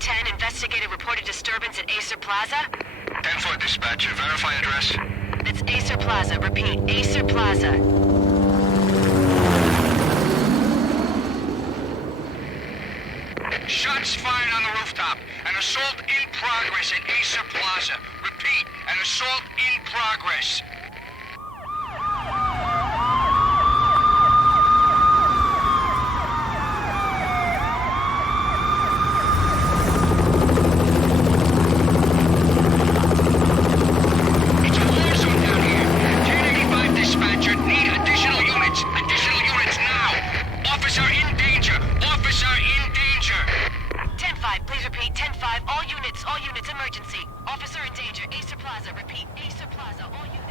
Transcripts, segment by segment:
1010, investigated reported disturbance at Acer Plaza. 10-4 dispatcher, verify address. It's Acer Plaza, repeat, Acer Plaza. Shots fired on the rooftop. An assault in progress at Acer Plaza. Repeat, an assault in progress. It's a war zone down here. 1085 dispatcher, need additional units. Additional units now. Officer in danger. Officer in danger. 10-5, please repeat, 10-5, all units, emergency. Officer in danger, Acer Plaza, repeat, Acer Plaza, all units.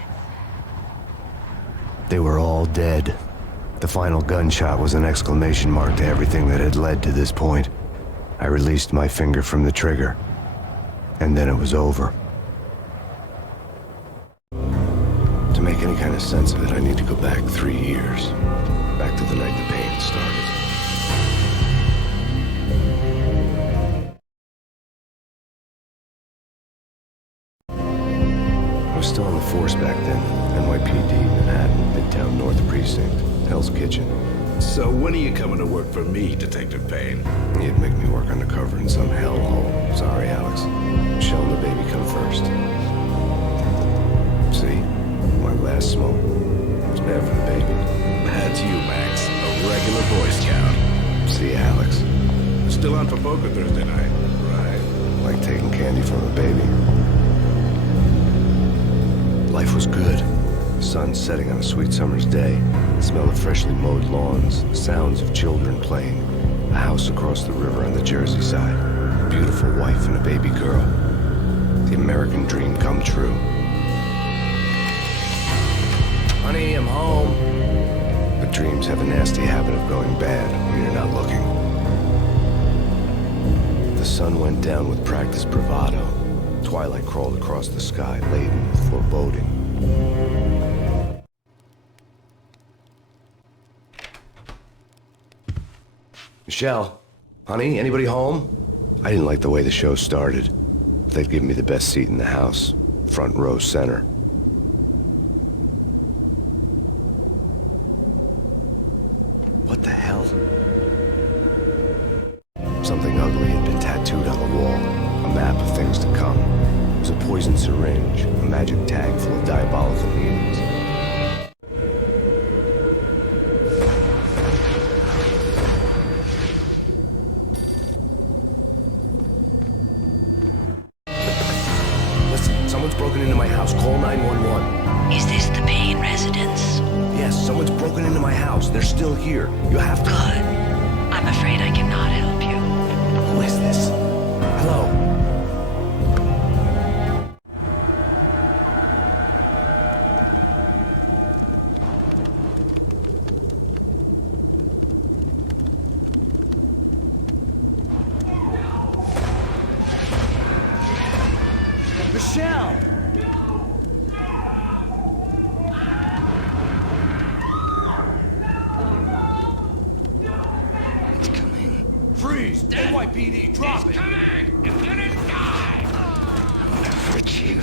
They were all dead. The final gunshot was an exclamation mark to everything that had led to this point. I released my finger from the trigger, and then it was over. To make any kind of sense of it, I need to go back 3 years. Back to the night the pain started. I was still on the force back then. NYPD, Manhattan, Midtown North Precinct, Hell's Kitchen. So when are you coming to work for me, Detective Payne? You'd make me work undercover in some hellhole. Sorry, Alex. Michelle and the baby come first. See? My last smoke was bad for the baby. That's you, Max. A regular Boy Scout. See, Alex. Still on for poker Thursday night, right? Like taking candy from a baby. Life was good. The sun setting on a sweet summer's day. The smell of freshly mowed lawns. The sounds of children playing. A house across the river on the Jersey side. A beautiful wife and a baby girl. The American dream come true. Honey, I'm home. But dreams have a nasty habit of going bad when you're not looking. The sun went down with practiced bravado. Twilight crawled across the sky, laden with foreboding. Michelle, honey, anybody home? I didn't like the way the show started. They'd give me the best seat in the house, front row center. What the hell? Something ugly had been tattooed on the wall. A map of things to come. It was a poison syringe, a magic tag full of diabolical meanings. Listen, someone's broken into my house. Call 911. Is this the Payne residence? Yes, someone's broken into my house. They're still here. You have to... Good. I'm afraid I cannot help you. Who is this? Hello? Michelle! It's coming. Freeze! NYPD, drop it! Coming! It's gonna die! I'm gonna hurt you.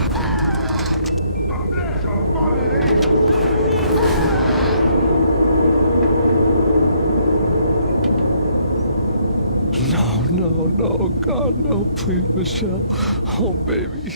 No, God, no, please, Michelle. Oh, baby.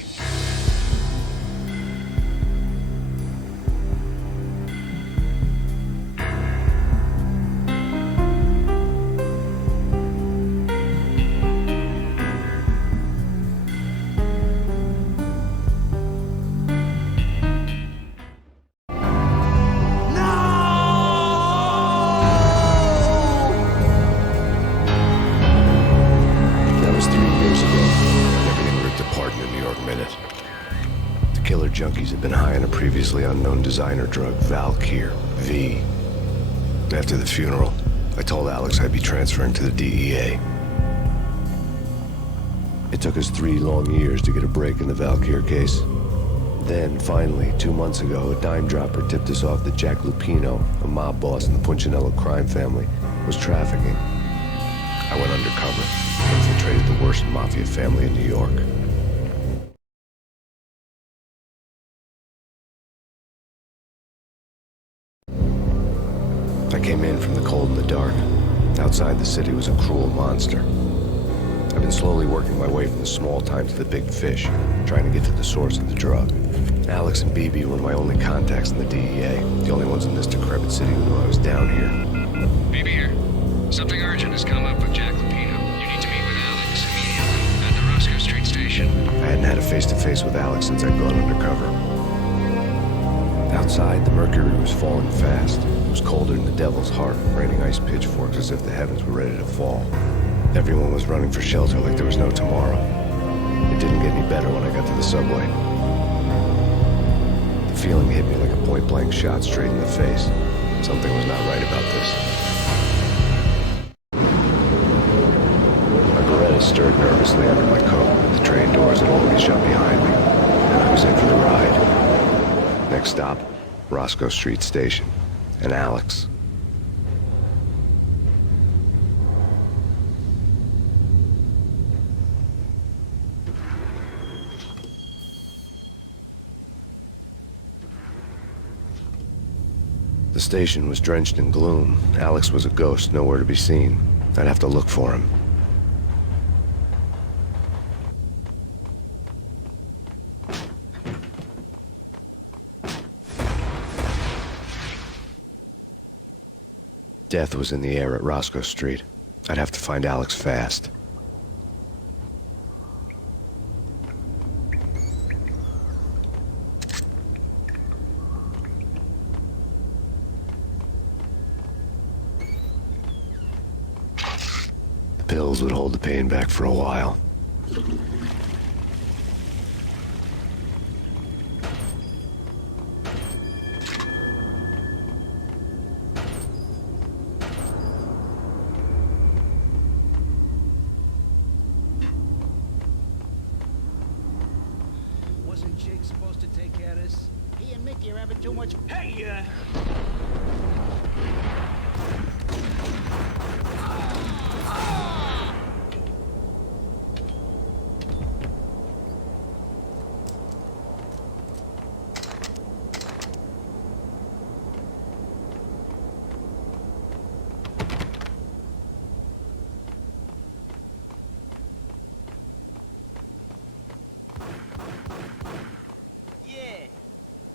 That was 3 years ago, and everything ripped apart in the New York Minute. The killer junkies had been high on a previously unknown designer drug, Valkyr, V. After the funeral, I told Alex I'd be transferring to the DEA. It took us 3 long years to get a break in the Valkyr case. Then, finally, 2 months ago, a dime dropper tipped us off that Jack Lupino, a mob boss in the Punchinello crime family, was trafficking. I went undercover, infiltrated the worst mafia family in New York. I came in from the cold and the dark. Outside the city was a cruel monster. I've been slowly working my way from the small time to the big fish, trying to get to the source of the drug. Alex and BB were my only contacts in the DEA, the only ones in this decrepit city who knew I was down here. BB here. Something urgent has come up with Jack Lupino. You need to meet with Alex immediately at the Roscoe Street station. I hadn't had a face-to-face with Alex since I'd gone undercover. Outside, the mercury was falling fast. It was colder than the devil's heart, raining ice pitchforks as if the heavens were ready to fall. Everyone was running for shelter like there was no tomorrow. It didn't get any better when I got to the subway. The feeling hit me like a point-blank shot straight in the face. Something was not right about this. My Beretta stirred nervously under my coat, but the train doors had already shut behind me, and I was in for the ride. Next stop, Roscoe Street Station, and Alex. The station was drenched in gloom. Alex was a ghost, nowhere to be seen. I'd have to look for him. Death was in the air at Roscoe Street. I'd have to find Alex fast. The pills would hold the pain back for a while. Wasn't Jake supposed to take care of this? He and Mickey are having too much. Hey, Yeah,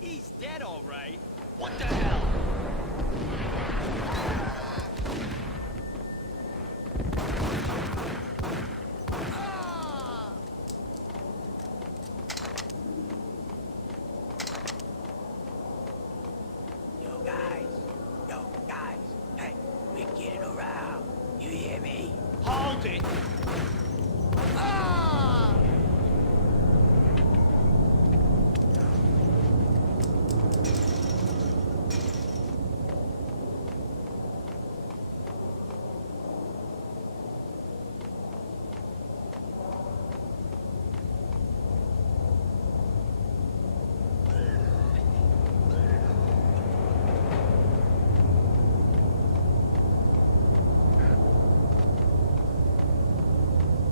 he's dead, all right. What the hell? Yo guys, hey, we're getting around. You hear me? Hold it.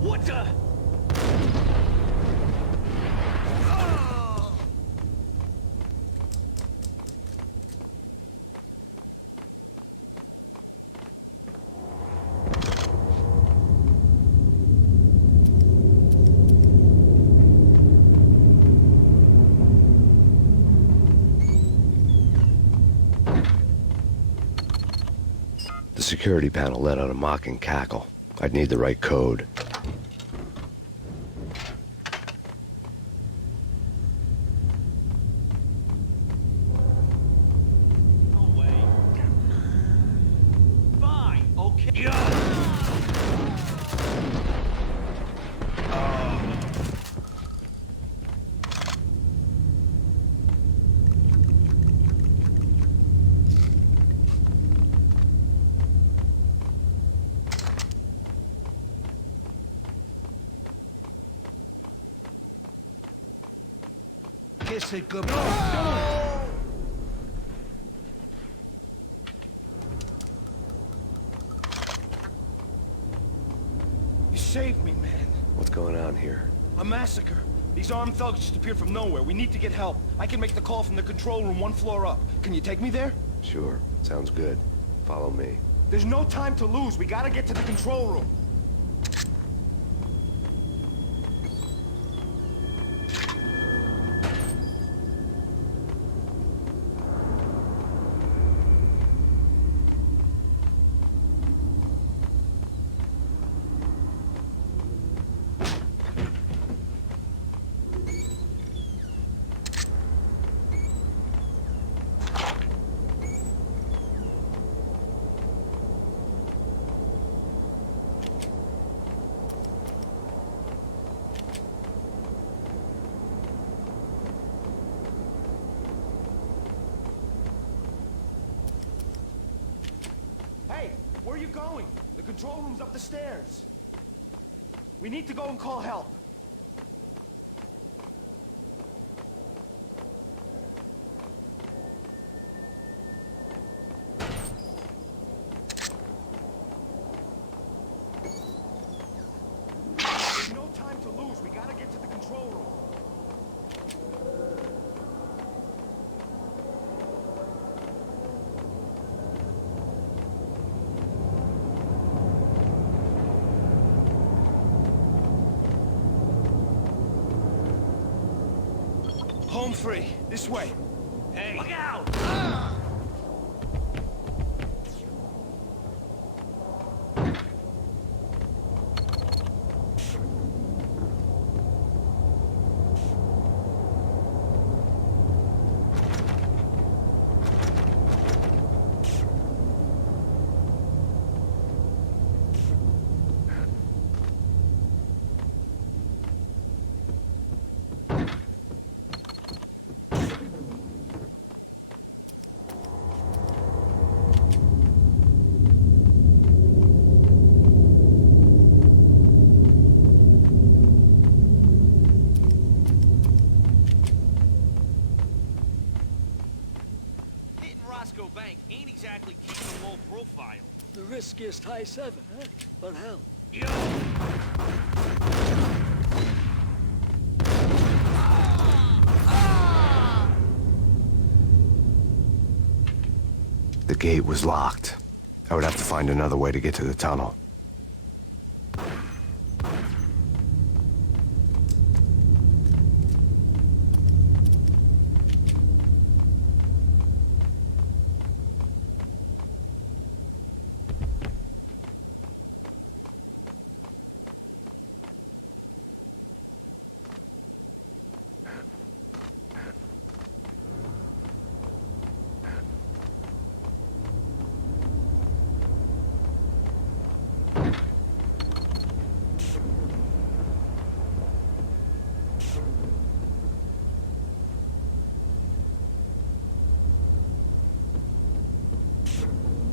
What the? The security panel let out a mocking cackle. I'd need the right code. No way. Fine, okay. Yeah. Kiss it goodbye. massacre. These armed thugs just appeared from nowhere. We need to get help. I can make the call from the control room 1 floor up. Can you take me there? Sure, sounds good. Follow me. There's no time to lose. We gotta get to the control room. Hey, where are you going? The control room's up the stairs. We need to go and call help. There's no time to lose. We gotta get to the control room. Home free. This way. Hey. Look out! Bank ain't exactly keeping a low profile. The riskiest high 7, huh? But hell. Yo! The gate was locked. I would have to find another way to get to the tunnel.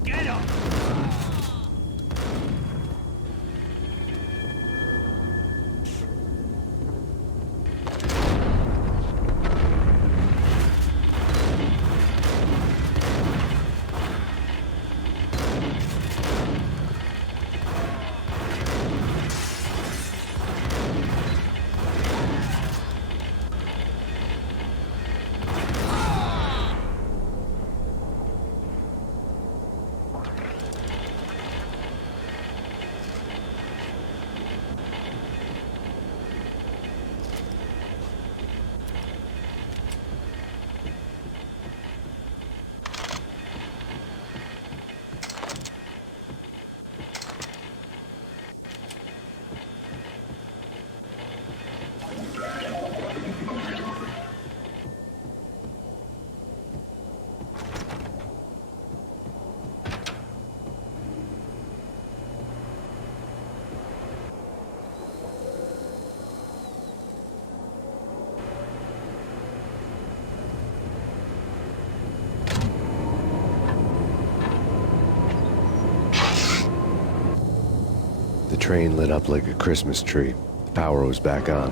Get him! The train lit up like a Christmas tree. The power was back on.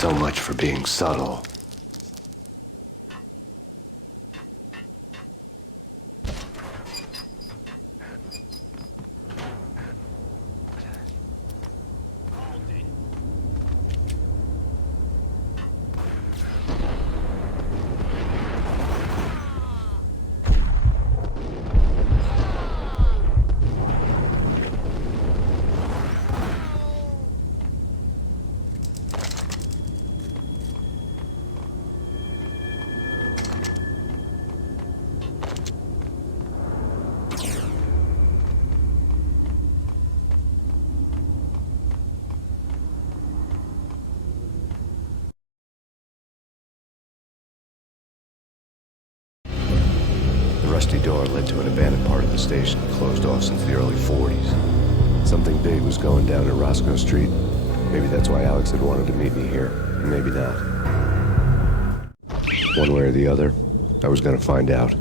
So much for being subtle. The rusty door led to an abandoned part of the station, closed off since the early 40s. Something big was going down at Roscoe Street. Maybe that's why Alex had wanted to meet me here. Maybe not. One way or the other, I was gonna find out.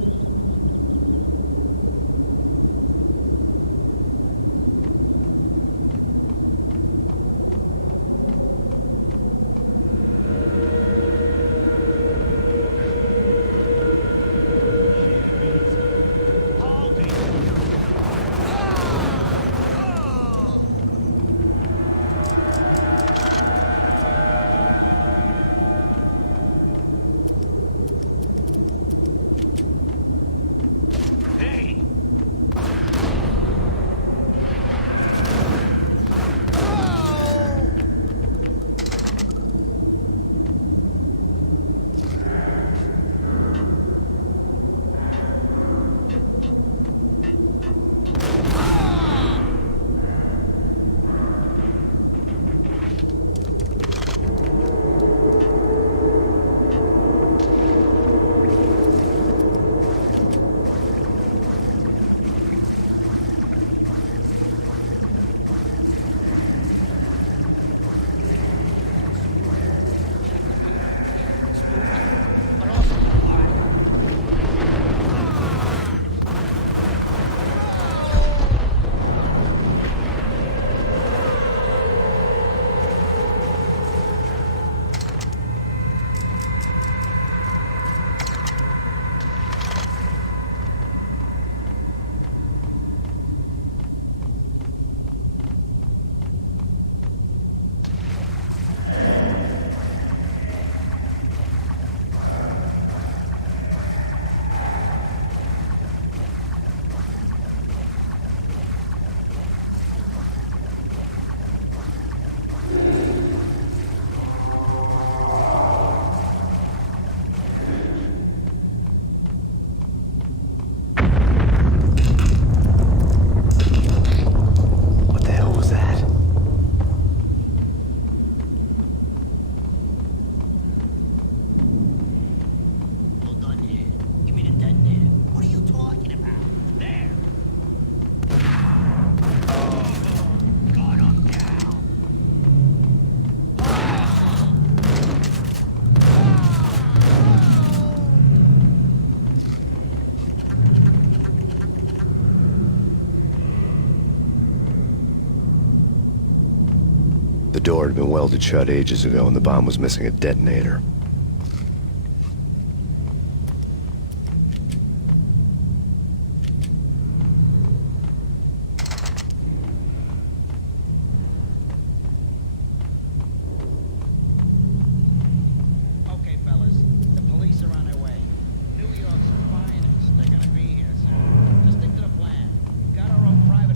The door had been welded shut ages ago, and the bomb was missing a detonator. Okay, fellas. The police are on their way. New York's finest. They're gonna be here soon. Just stick to the plan. We've got our own private...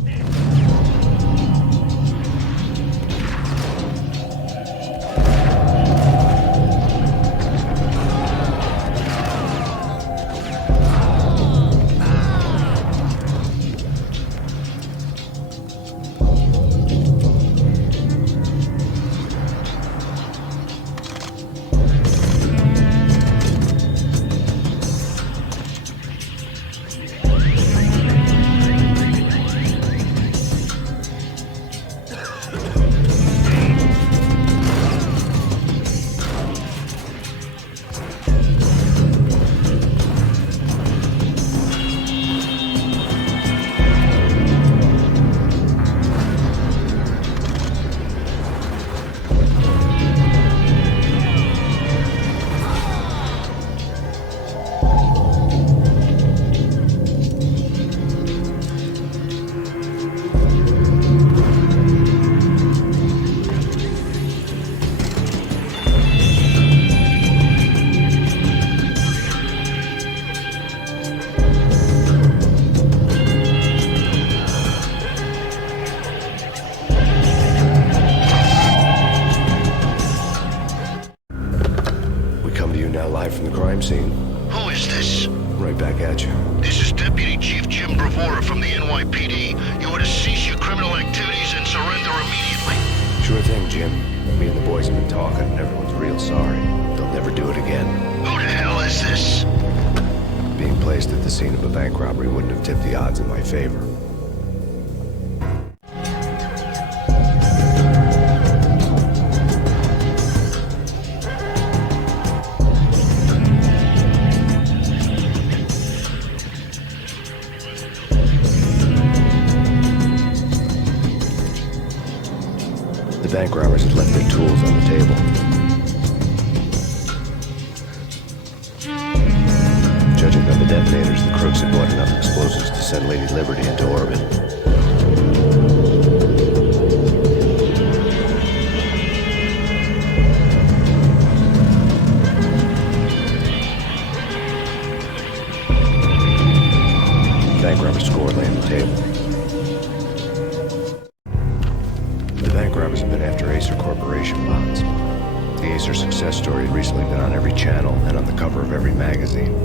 from the crime scene. Who is this? Right back at you. This is Deputy Chief Jim Bravura from the NYPD. You are to cease your criminal activities and surrender immediately. Sure thing, Jim. Me and the boys have been talking, and everyone's real sorry. They'll never do it again. Who the hell is this? Being placed at the scene of a bank robbery wouldn't have tipped the odds in my favor. The bank robbers had left their tools on the table. Judging by the detonators, the crooks had bought enough explosives to send Lady Liberty into orbit. Bank robbers' score lay on the table. The bank robbers have been after Acer Corporation bonds. The Acer success story had recently been on every channel and on the cover of every magazine.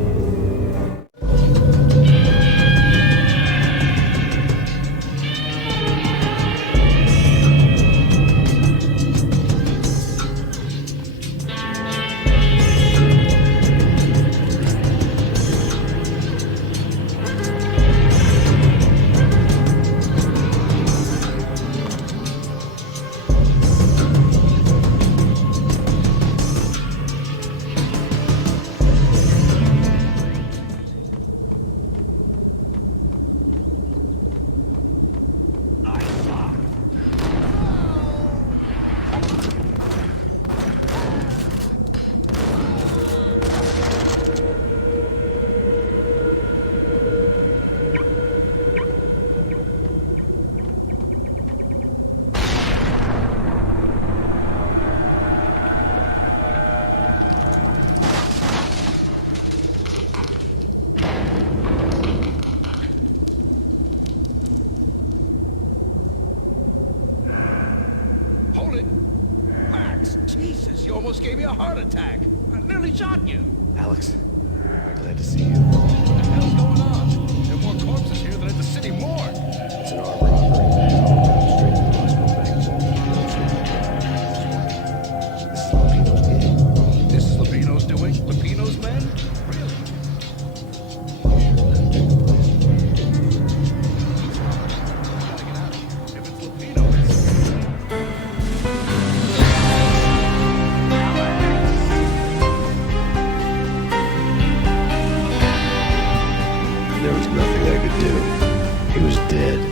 Hold it! Max, Jesus, you almost gave me a heart attack. I nearly shot you. Alex, I'm glad to see you. What the hell's going on? There are more corpses here than at the city morgue. It's an armed robbery. Straight to the hospital bank. This is Lupino's gig. This is Lupino's doing? Lupino's men? Really? Gotta get out of here. If it's Lupino, There was nothing I could do. He was dead.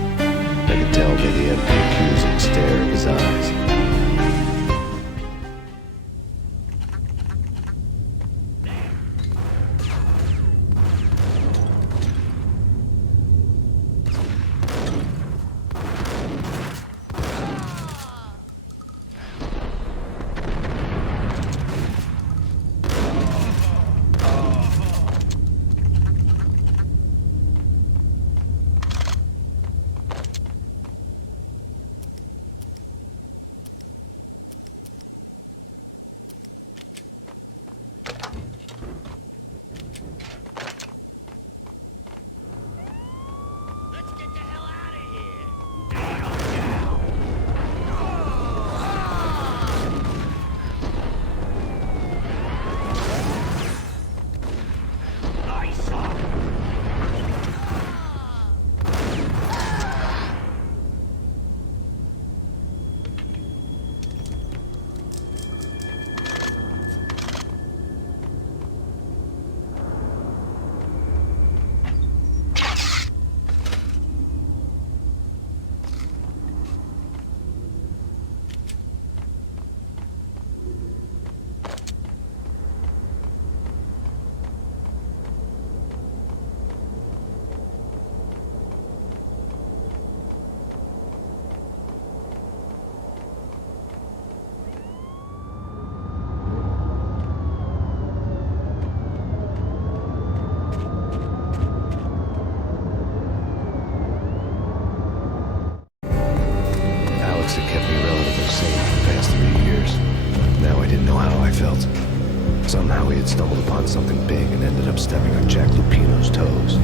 Somehow he had stumbled upon something big and ended up stepping on Jack Lupino's toes.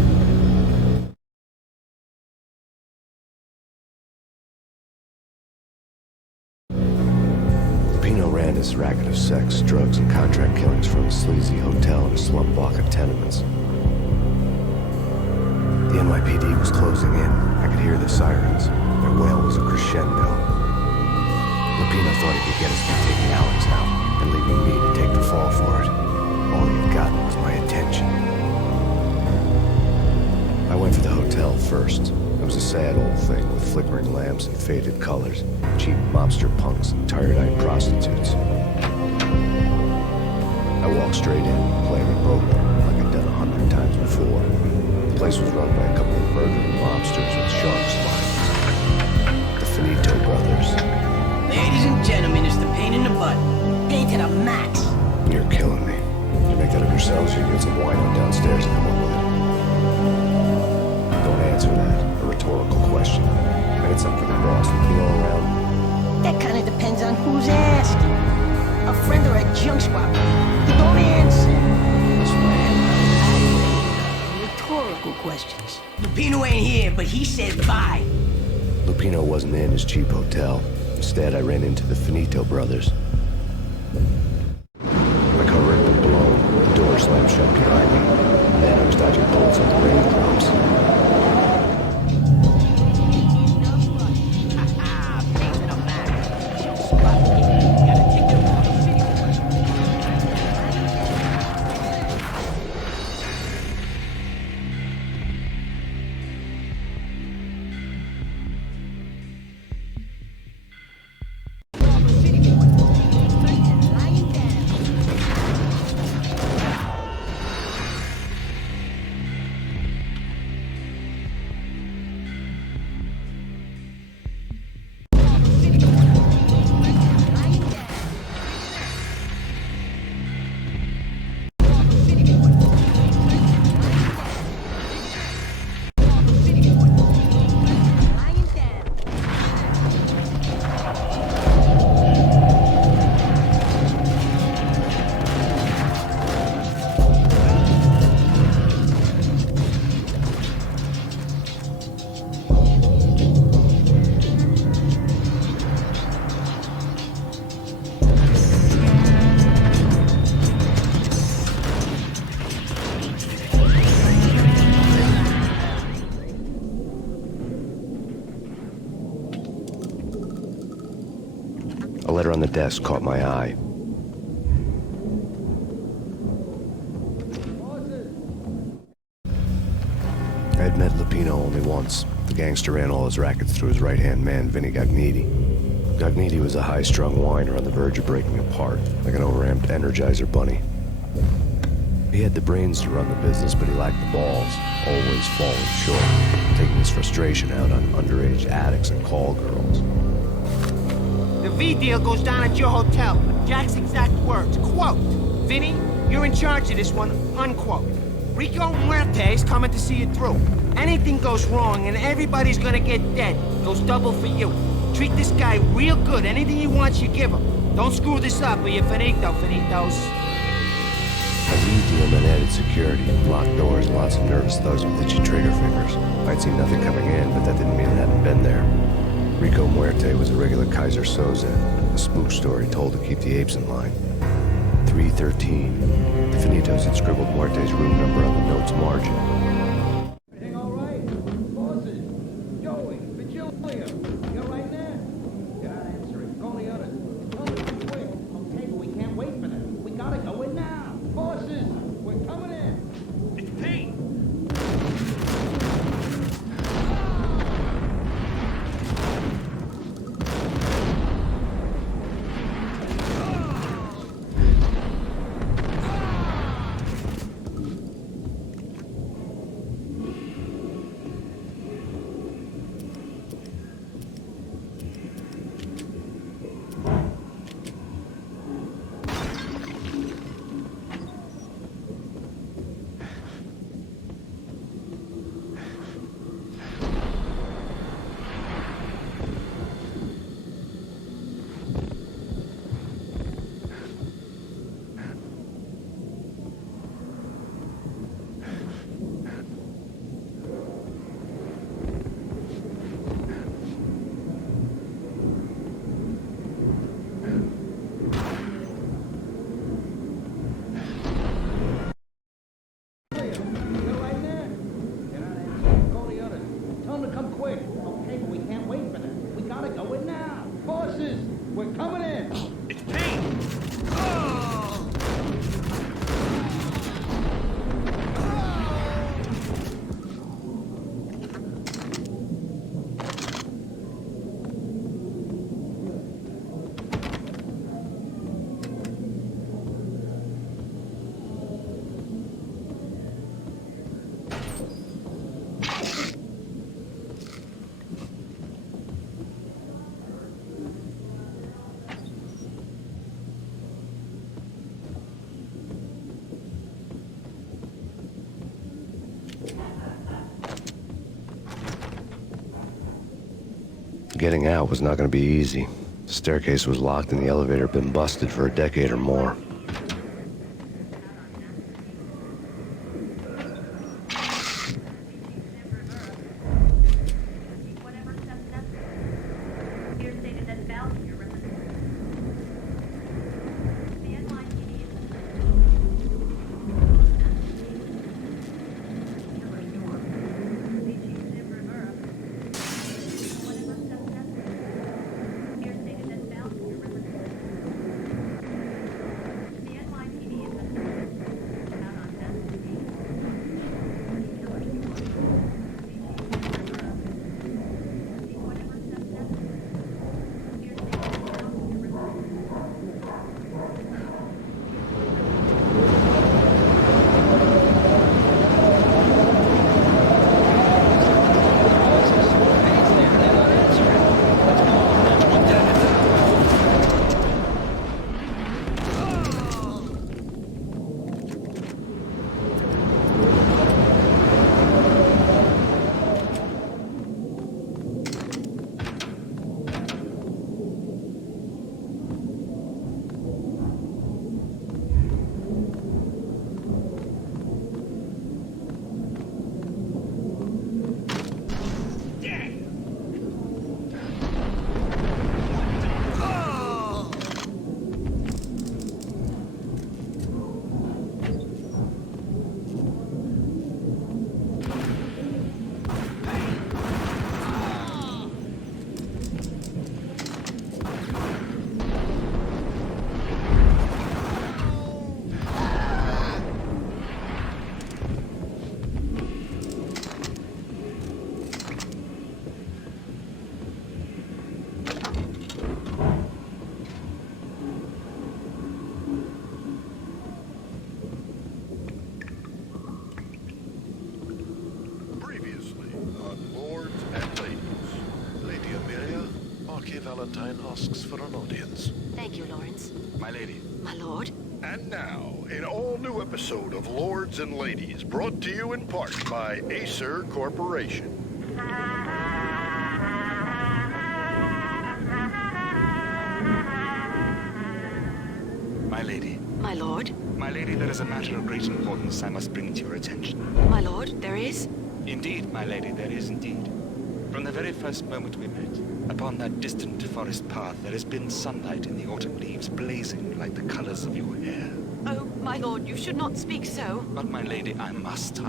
Lupino ran his racket of sex, drugs, and contract killings from a sleazy hotel in a slum block of tenements. The NYPD was closing in. I could hear the sirens. Their wail was a crescendo. Lupino thought he could get us by taking Alex out and leaving me to take the fall for it. All he had gotten was my attention. I went for the hotel first. It was a sad old thing with flickering lamps and faded colors, cheap mobster punks and tired-eyed prostitutes. I walked straight in, playing it poker like I'd done 100 times before. The place was run by a couple of murdering mobsters with shark smiles. The Finito brothers. Ladies and gentlemen, it's the Payne in the butt. Payne to the max. You're killing me. You make that up yourselves, or you get some wine on downstairs and come up with it. Don't answer that. A rhetorical question. I got something for the boss. Look me all around. That kind of depends on who's asking. A friend or a junk swap. You don't answer. Rhetorical questions. Lupino ain't here, but he said bye. Lupino wasn't in his cheap hotel. Instead, I ran into the Finito brothers. My car ripped and blown. The door slammed shut behind me. And then I was dodging bullets on the raindrops. A letter on the desk caught my eye. I had met Lupino only once. The gangster ran all his rackets through his right-hand man, Vinny Gagniti. Gagniti was a high-strung whiner on the verge of breaking apart, like an overamped Energizer bunny. He had the brains to run the business, but he lacked the balls, always falling short, taking his frustration out on underage addicts and call girls. The V deal goes down at your hotel. Jack's exact words, quote, "Vinny, you're in charge of this one," unquote. Rico Muerte's coming to see it through. Anything goes wrong and everybody's gonna get dead. Goes double for you. Treat this guy real good. Anything he wants, you give him. Don't screw this up or you're finito, finitos. A V deal meant added security, locked doors, and lots of nervous thugs with itchy trigger fingers. I'd seen nothing coming in, but that didn't mean it hadn't been there. Rico Muerte was a regular Kaiser Soze, a spook story told to keep the apes in line. 313. The Finitos had scribbled Muerte's room number on the note's margin. Everything all right? Bosses? Joey, Vigilia, you all right there? God, answer it. Call the others. Tell them to be quick. Okay, but we can't wait for them. We gotta go in now. Bosses, we're coming in. It's Payne! getting out was not going to be easy. The staircase was locked and the elevator had been busted for a decade or more. Valentine asks for an audience. Thank you, Lawrence. My lady. My lord. And now, an all-new episode of Lords and Ladies, brought to you in part by Acer Corporation. My lady. My lord. My lady, there is a matter of great importance I must bring to your attention. My lord, there is? Indeed, my lady, there is indeed. From the very first moment we met, upon that distant forest path, there has been sunlight in the autumn leaves blazing like the colors of your hair. Oh, my lord, you should not speak so. But, my lady, I must.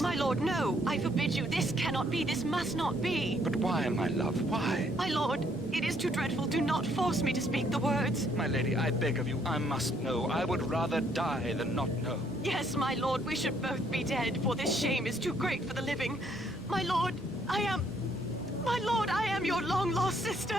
My lord, no! I forbid you. This cannot be. This must not be. But why, my love, why? My lord, it is too dreadful. Do not force me to speak the words. My lady, I beg of you, I must know. I would rather die than not know. Yes, my lord, we should both be dead, for this shame is too great for the living. My lord, I am your long-lost sister.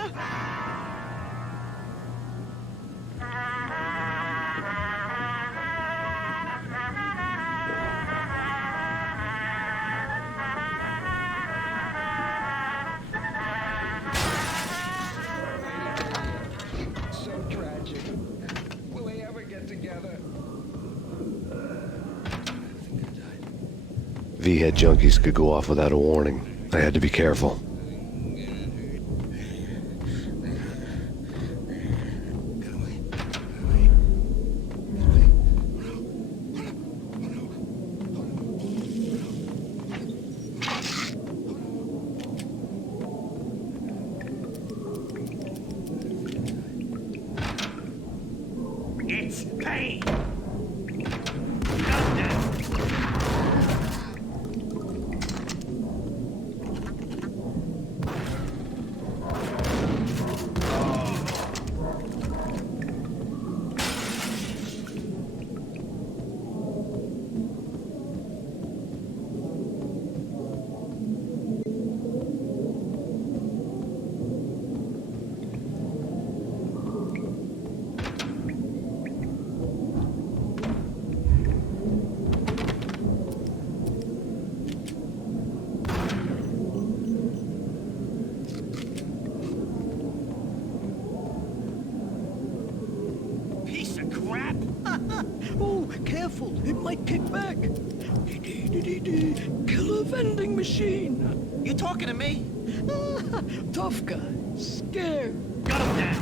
So tragic. Will they ever get together? V-head junkies could go off without a warning. I had to be careful. It's Payne! Oh, careful, it might kick back. Killer vending machine. You talking to me? Tough guy. Scared. Got him down.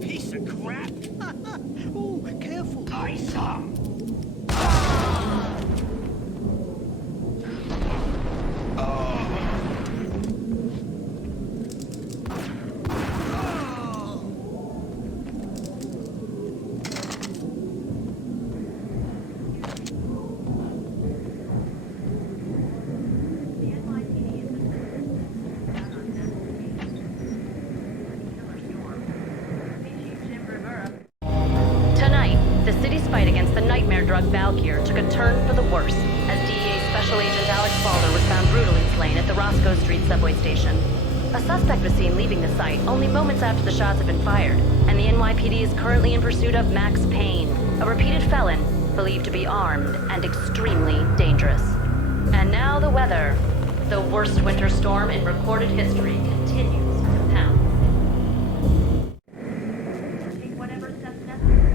Piece of crap. Ooh, careful. I saw him. Fight against the nightmare drug Valkyr took a turn for the worse as DEA Special Agent Alex Balder was found brutally slain at the Roscoe Street subway station. A suspect was seen leaving the site only moments after the shots had been fired, and the NYPD is currently in pursuit of Max Payne, a repeated felon believed to be armed and extremely dangerous. And now the weather. The worst winter storm in recorded history continues to pound. Take whatever steps necessary.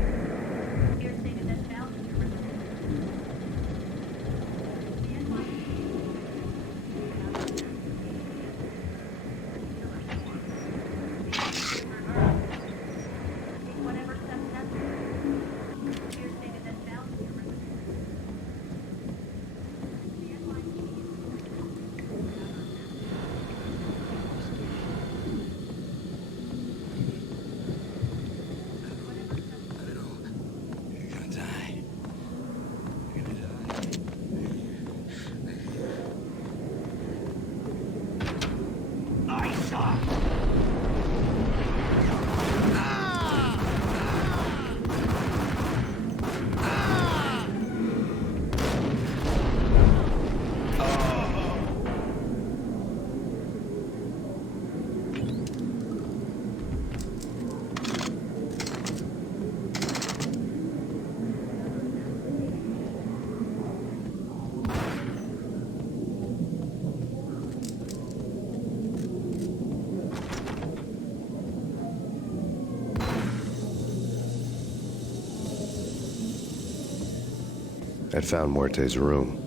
I'd found Muerte's room.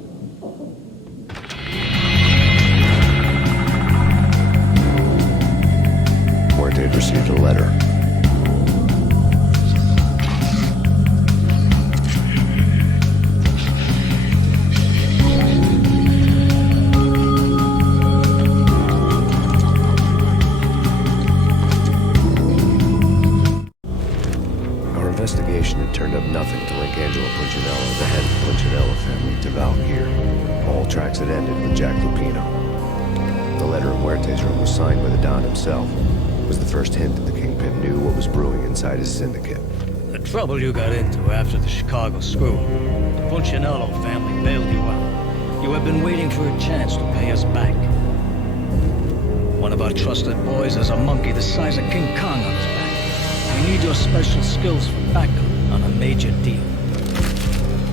Muerte had received a letter. Our investigation had turned up nothing to link Angelo Punchinello, the head of the Punchinello family, to Valkyr. All tracks had ended with Jack Lupino. The letter in Muerte's room was signed by the Don himself. It was the first hint that the Kingpin knew what was brewing inside his syndicate. The trouble you got into after the Chicago screw. The Punchinello family bailed you out. You have been waiting for a chance to pay us back. One of our trusted boys has a monkey the size of King Kong on his back. We need your special skills for backup on a major deal.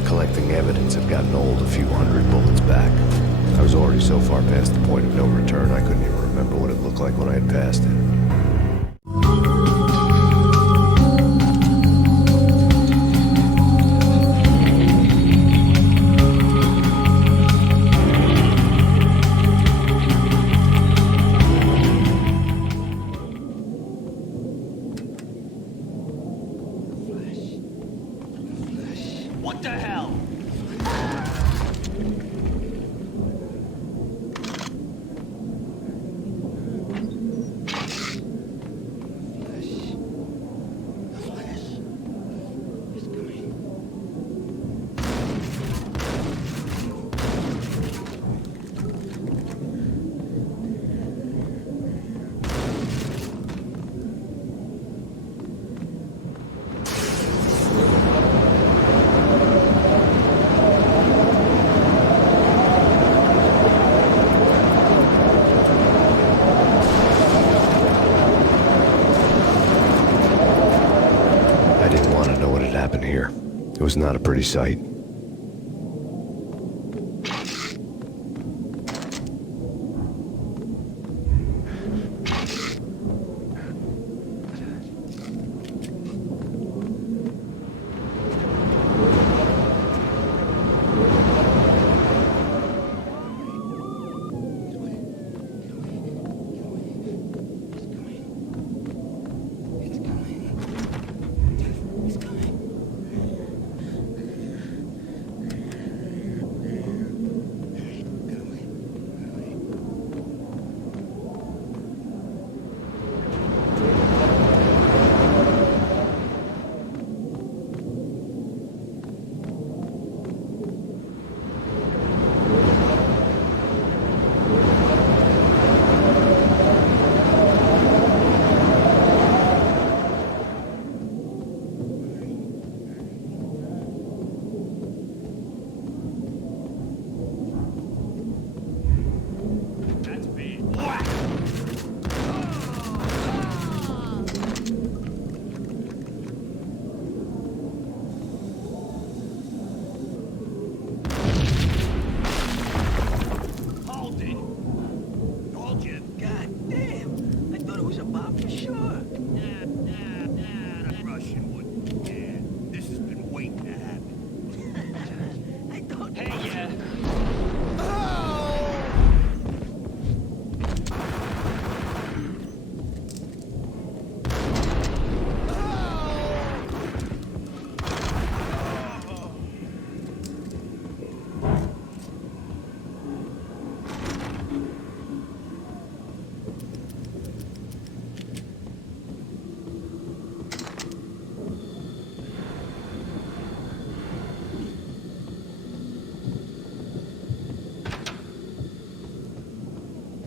Collecting evidence had gotten old a few hundred bullets back. I was already so far past the point of no return, I couldn't even remember what it looked like when I had passed it. What the hell? Here. It was not a pretty sight.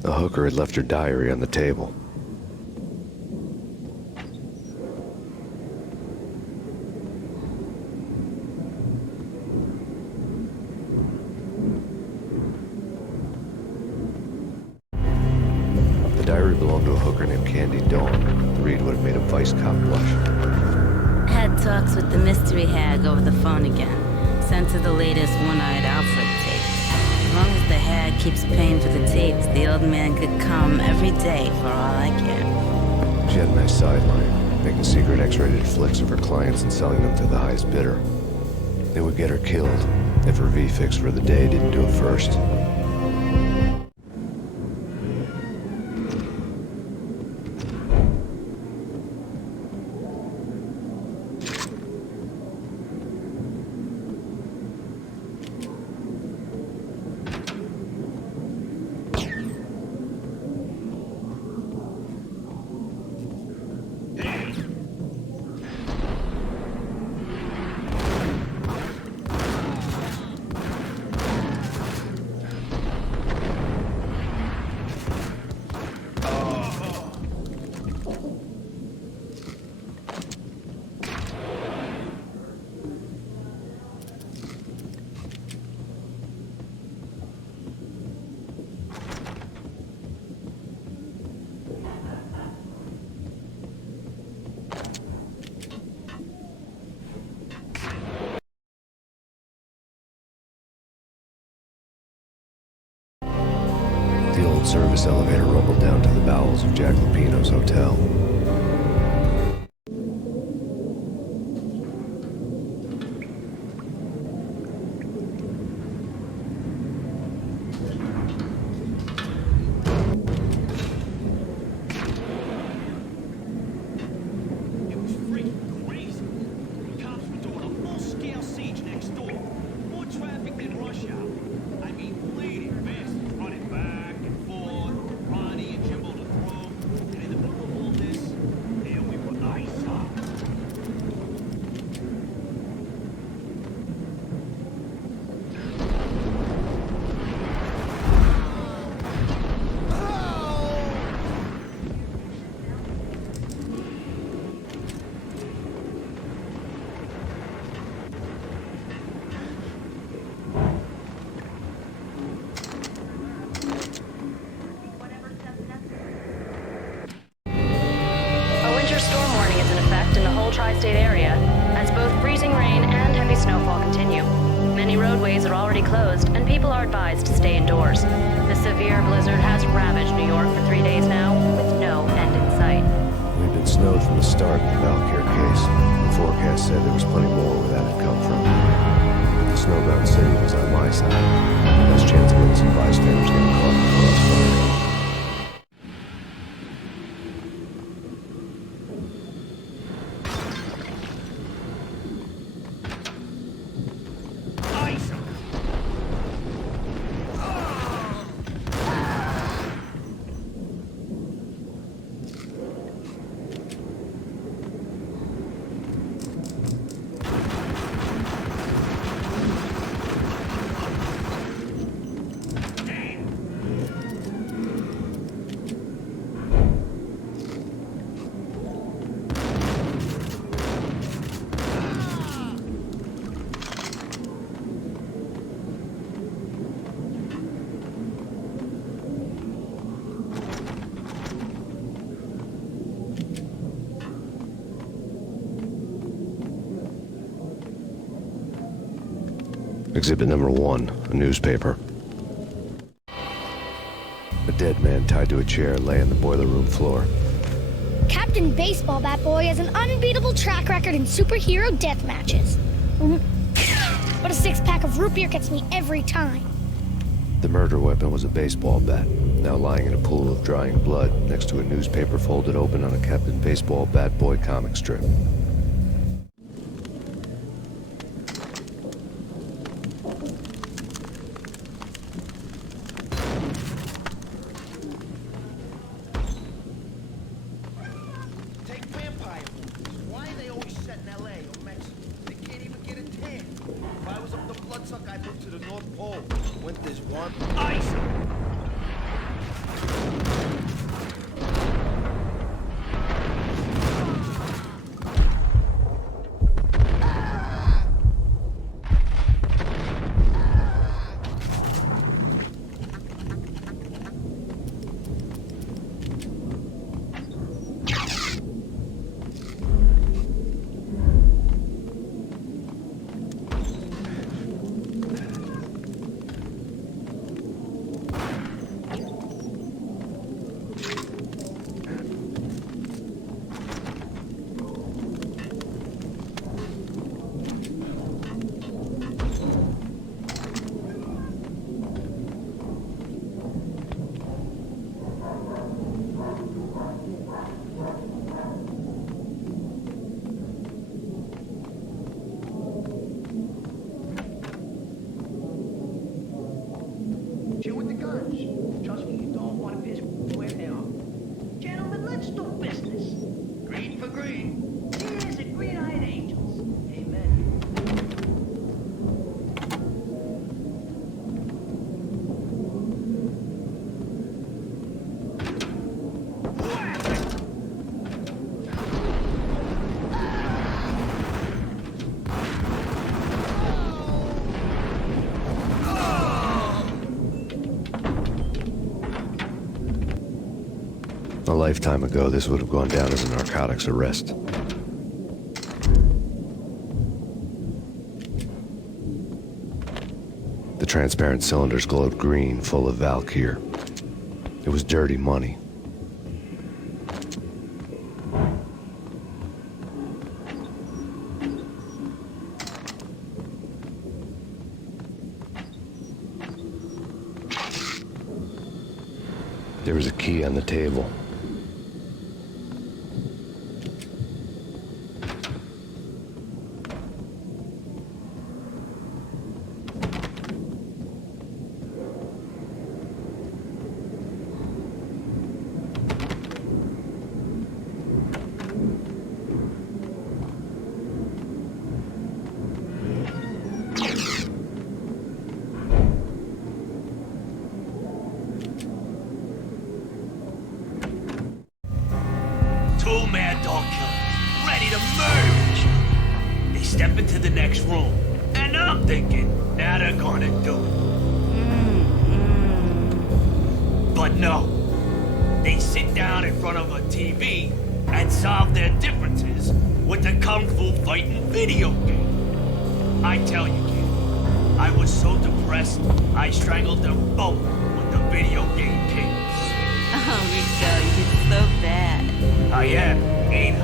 A hooker had left her diary on the table. The diary belonged to a hooker named Candy Dawn. The read would have made a vice cop blush. Had talks with the mystery hag over the phone again. Sent her the latest one-eyed Alfred tape. As long as the hag keeps paying for the tapes, the old man could come every day for all I care. She had a nice sideline, making secret X-rated flicks of her clients and selling them to the highest bidder. They would get her killed if her V-fix for the day didn't do it first. The old service elevator rumbled down to the bowels of Jack Lupino's hotel. tri-state area, as both freezing rain and heavy snowfall continue. Many roadways are already closed, and people are advised to stay indoors. The severe blizzard has ravaged New York for 3 days now, with no end in sight. We've been snowed from the start in the Valkyr case. The forecast said there was plenty more where that had come from. The snowbound city was on my side. Less chance of innocent bystanders getting caught in the crossfire. Exhibit number 1, a newspaper. A dead man tied to a chair lay on the boiler room floor. Captain Baseball Bat Boy has an unbeatable track record in superhero death matches. But a 6-pack of root beer gets me every time. The murder weapon was a baseball bat, now lying in a pool of drying blood next to a newspaper folded open on a Captain Baseball Bat Boy comic strip. Chill with the guns. Trust me, you don't want to piss where they are. Gentlemen, let's do business. Green for green. Yes, the green-eyed angels. Amen. A lifetime ago, this would have gone down as a narcotics arrest. The transparent cylinders glowed green, full of Valkyr. It was dirty money. There was a key on the table. Two mad dog killers, ready to merge. They step into the next room, and I'm thinking, now they're gonna do it. But no, they sit down in front of a TV and solve their differences with the Kung Fu fighting video game. I tell you, kid, I was so depressed, I strangled them both with the video game cables. Oh, Rico, you're so bad. I am, ain't I?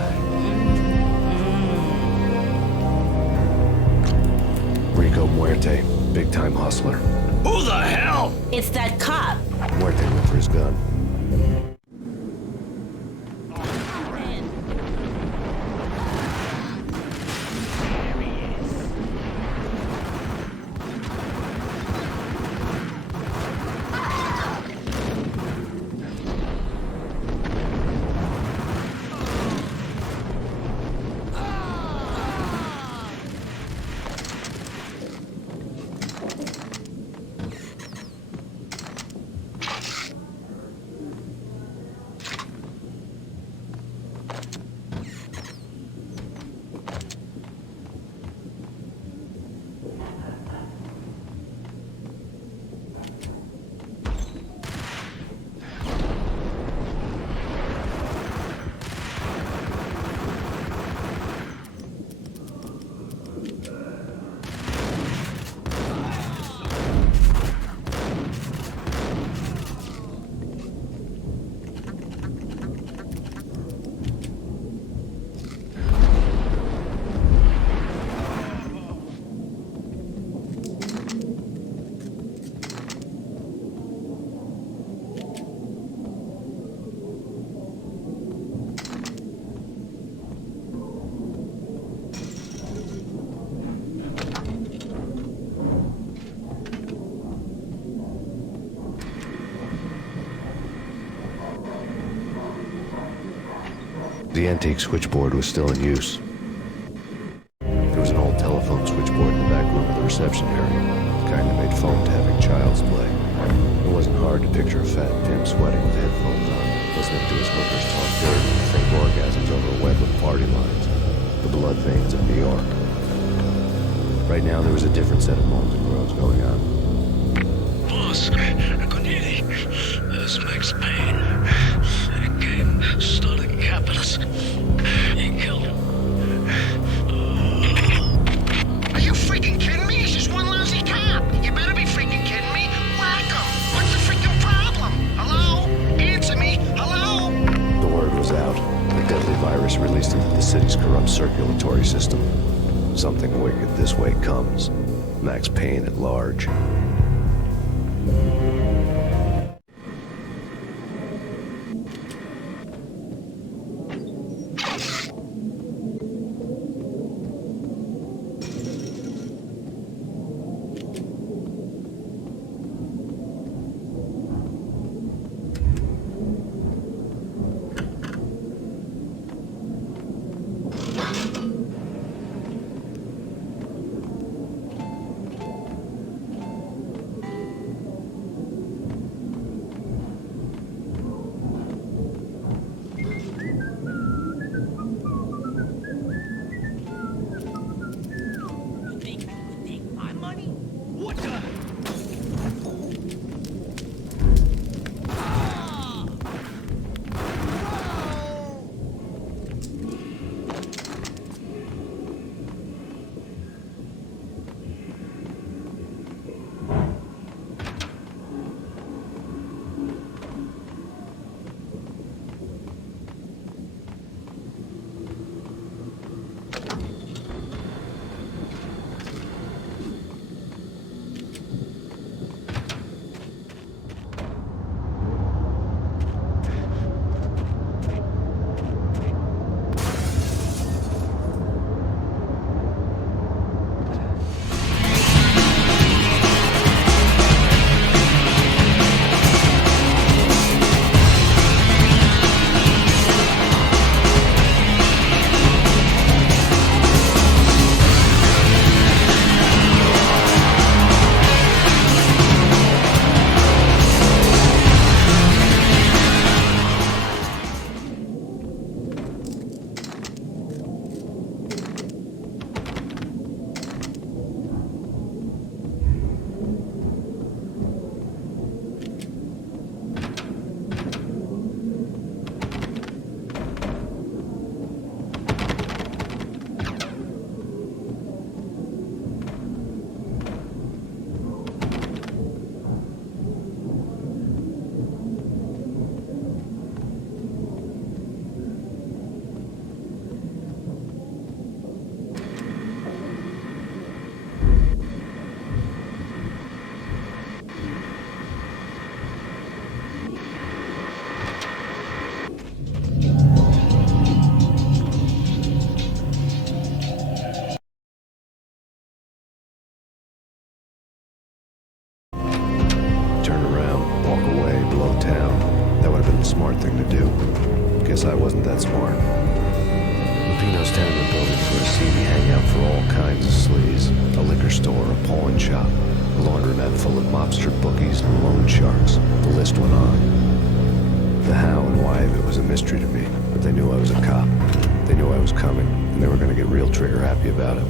Rico Muerte, big-time hustler. Who the hell? It's that cop. Muerte went for his gun. The antique switchboard was still in use. There was an old telephone switchboard in the back room of the reception area, the kind that made phone tapping child's play. It wasn't hard to picture a fat pimp sweating with headphones on, listening to his hookers talk dirty and fake orgasms over a web of party lines. The blood veins of New York. Right now, there was a different set of moans and groans going on. Boss, good evening. This Max Payne. He came, started capping us. He killed him. Are you freaking kidding me? He's just one lousy cop. You better be freaking kidding me. Whack him. What's the freaking problem? Hello? Answer me. Hello? The word was out. A deadly virus released into the city's corrupt circulatory system. Something wicked this way comes. Max Payne at large. Smart thing to do. Guess I wasn't that smart. Lupino's tenement buildings were a seedy hangout for all kinds of sleaze. A liquor store, a pawn shop, a laundromat full of mobster bookies and loan sharks. The list went on. The how and why of it was a mystery to me, but they knew I was a cop. They knew I was coming, and they were going to get real trigger happy about it.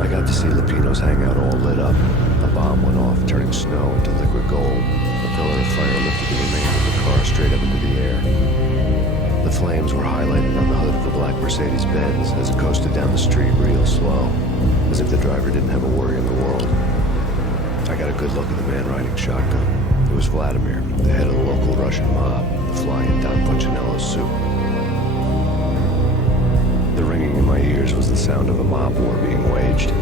I got to see Lupino's hangout all lit up. A bomb went off, turning snow into liquid gold. A pillar of fire lifted the remainder of the car straight up into the air. The flames were highlighted on the hood of a black Mercedes-Benz as it coasted down the street real slow, as if the driver didn't have a worry in the world. I got a good look at the man riding shotgun. It was Vladimir, the head of the local Russian mob, the fly in Don Punchinello's suit. The ringing in my ears was the sound of a mob war being waged.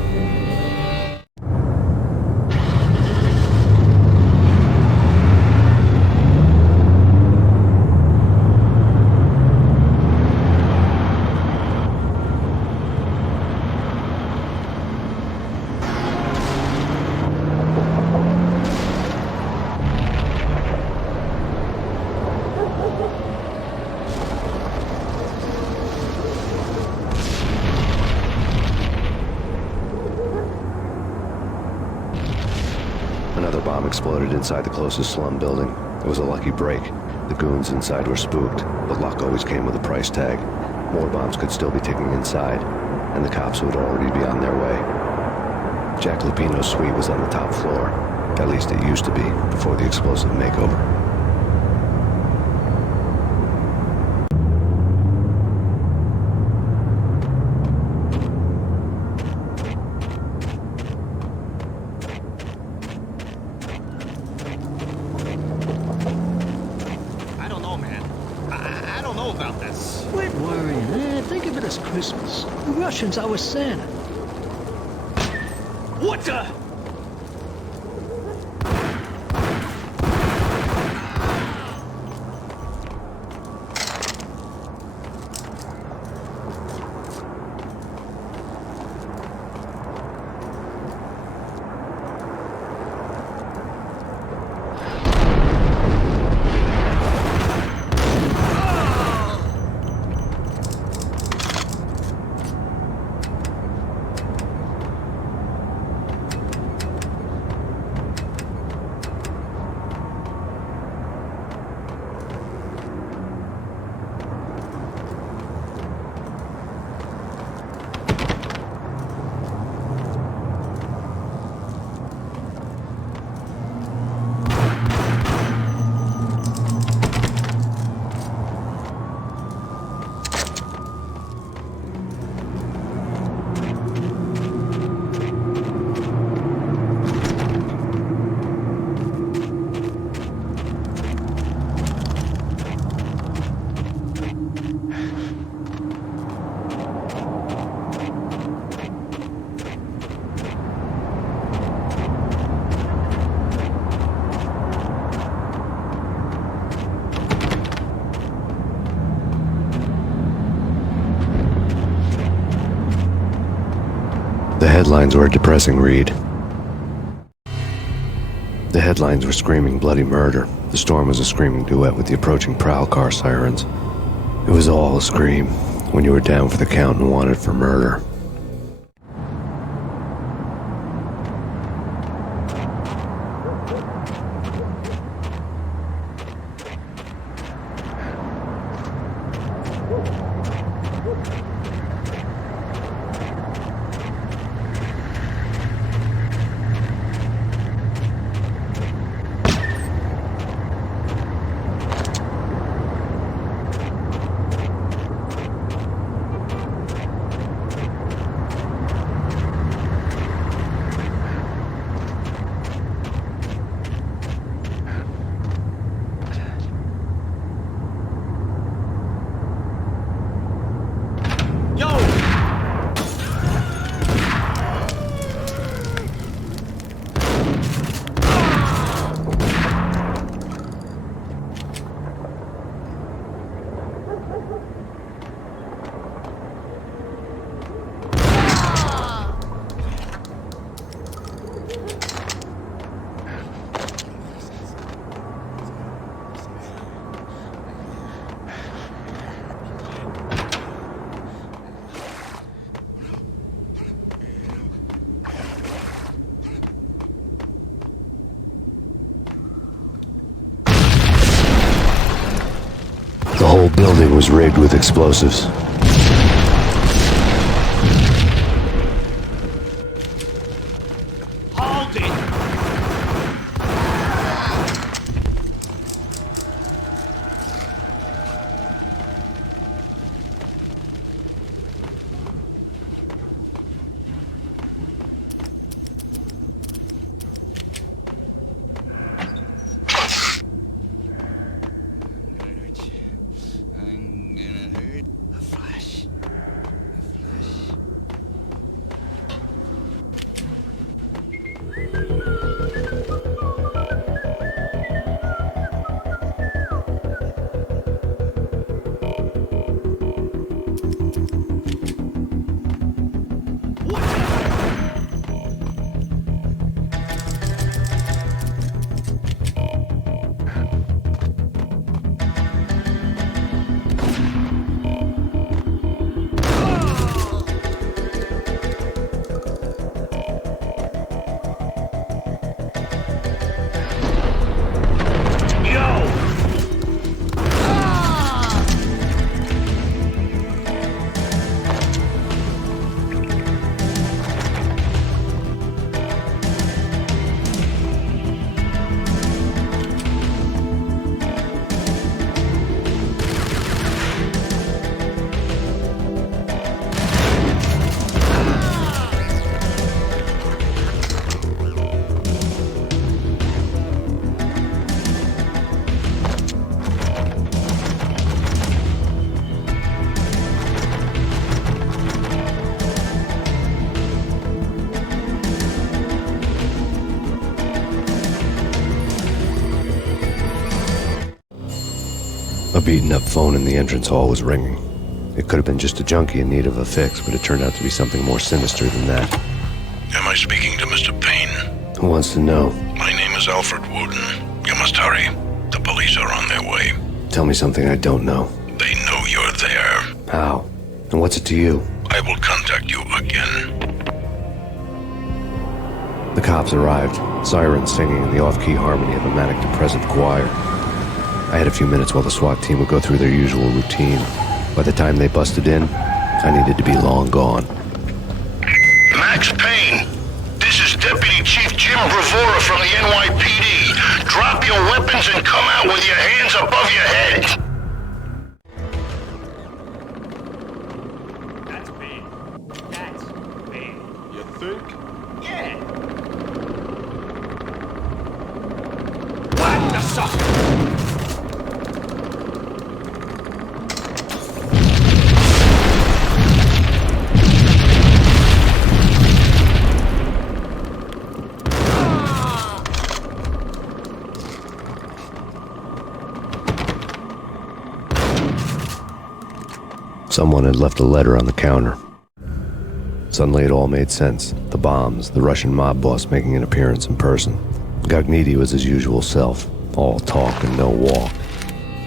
exploded inside the closest slum building. It was a lucky break. The goons inside were spooked, but luck always came with a price tag. More bombs could still be ticking inside, and the cops would already be on their way. Jack Lupino's suite was on the top floor. At least it used to be, before the explosive makeover. I don't know, man. I don't know about this. Quit worrying, Think of it as Christmas. The Russians are with Santa. What the? The headlines were a depressing read. The headlines were screaming bloody murder. The storm was a screaming duet with the approaching prowl car sirens. It was all a scream when you were down for the count and wanted for murder. The whole building was rigged with explosives. Hold it! I'm gonna hurt. beaten-up phone in the entrance hall was ringing. It could have been just a junkie in need of a fix, but it turned out to be something more sinister than that. Am I speaking to Mr. Payne? Who wants to know? My name is Alfred Wooden. You must hurry. The police are on their way. Tell me something I don't know. They know you're there. How? And what's it to you? I will contact you again. The cops arrived, sirens singing in the off-key harmony of a manic-depressive choir. I had a few minutes while the SWAT team would go through their usual routine. By the time they busted in, I needed to be long gone. Max Payne, this is Deputy Chief Jim Bravura from the NYPD. Drop your weapons and come out with your hands above your head. That's Payne. That's Payne. You think? Yeah. What the sucker? Someone had left a letter on the counter. Suddenly it all made sense. The bombs, the Russian mob boss making an appearance in person. Gagniti was his usual self, all talk and no walk.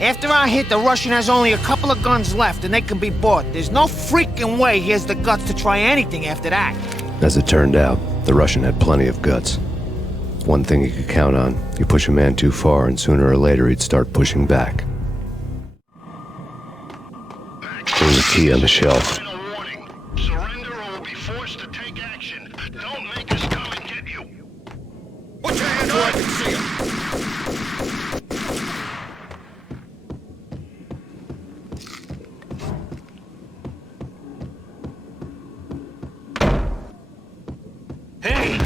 After our hit, the Russian has only a couple of guns left and they can be bought. There's no freaking way he has the guts to try anything after that. As it turned out, the Russian had plenty of guts. One thing you could count on, you push a man too far and sooner or later he'd start pushing back. There was a key on the shelf. Surrender or we'll be forced to take action. Don't make us come and get you. Put your hands where I can see 'em. Hey!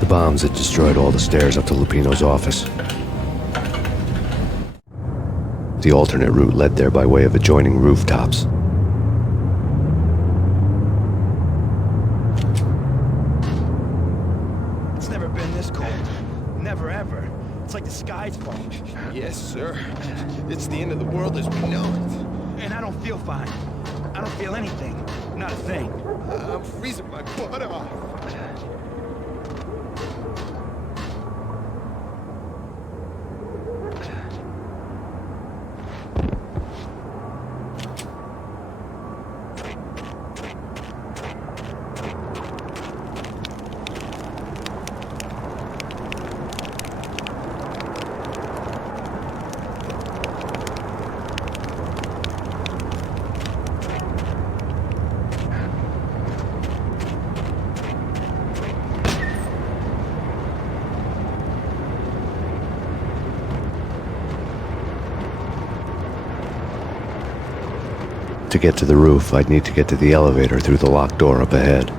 The bombs had destroyed all the stairs up to Lupino's office. The alternate route led there by way of adjoining rooftops. It's never been this cold. Never ever. It's like the sky's falling. Yes, sir. It's the end of the world as we know it. And I don't feel fine. I don't feel anything. Not a thing. I'm freezing my butt off. To get to the roof, I'd need to get to the elevator through the locked door up ahead.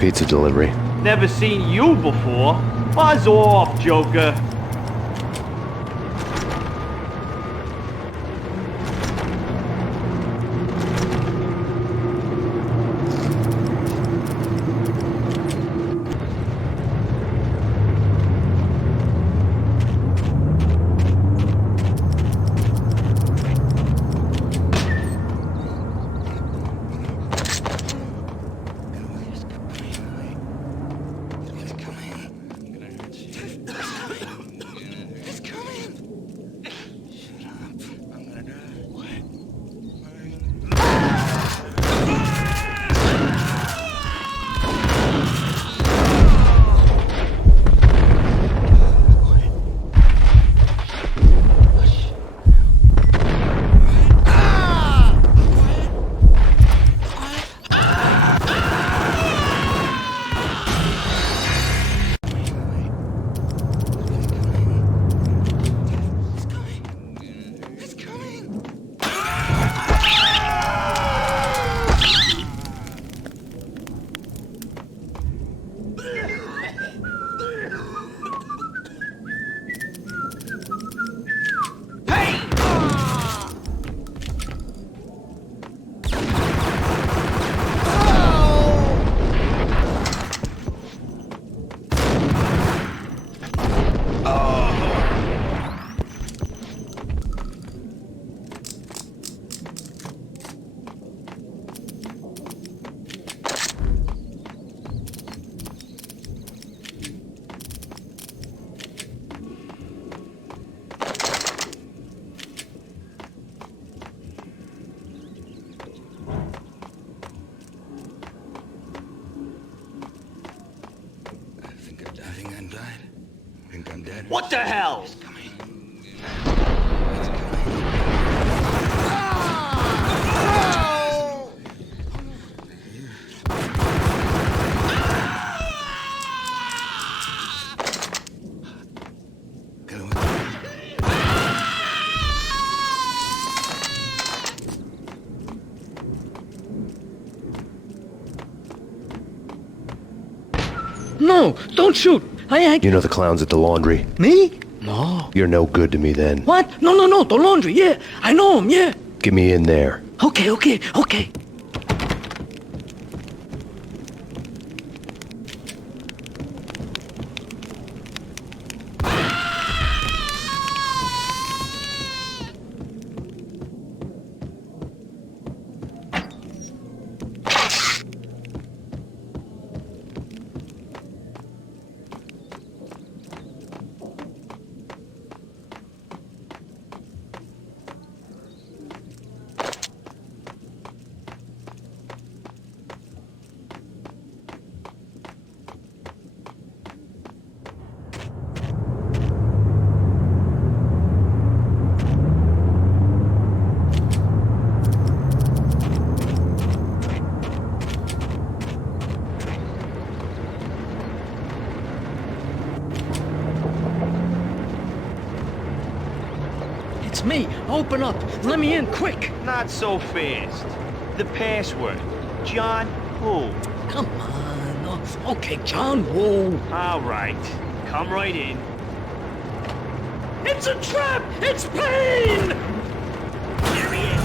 Pizza delivery. Never seen you before. Buzz off, Joker. What the hell? No, don't shoot. I ain't... You know the clowns at the laundry? Me? No. You're no good to me then. What? No, the laundry, yeah. I know him, yeah. Get me in there. Okay. It's me. Open up. Let me in, quick. Not so fast. The password. John who? Come on. Okay, John Woo. All right. Come right in. It's a trap! It's Payne! Here he is.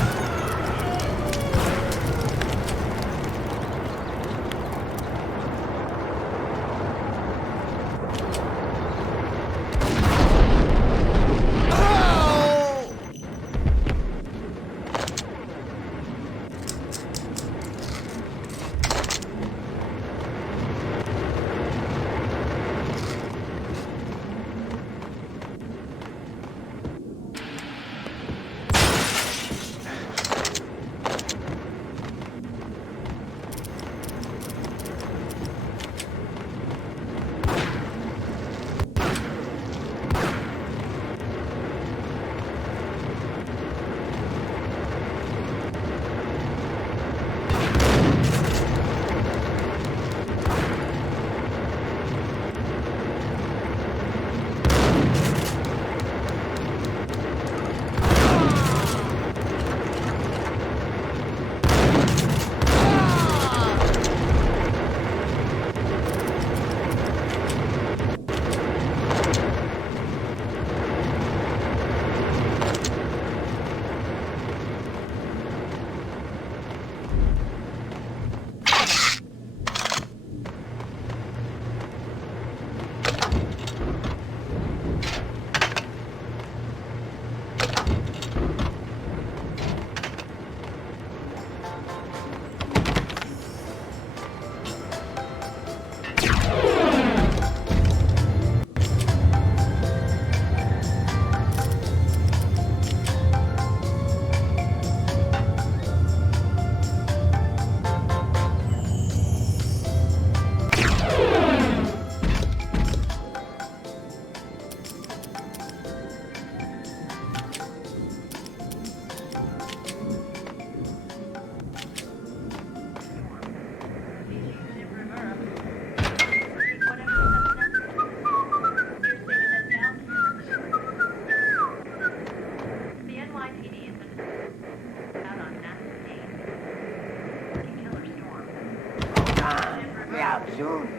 soon.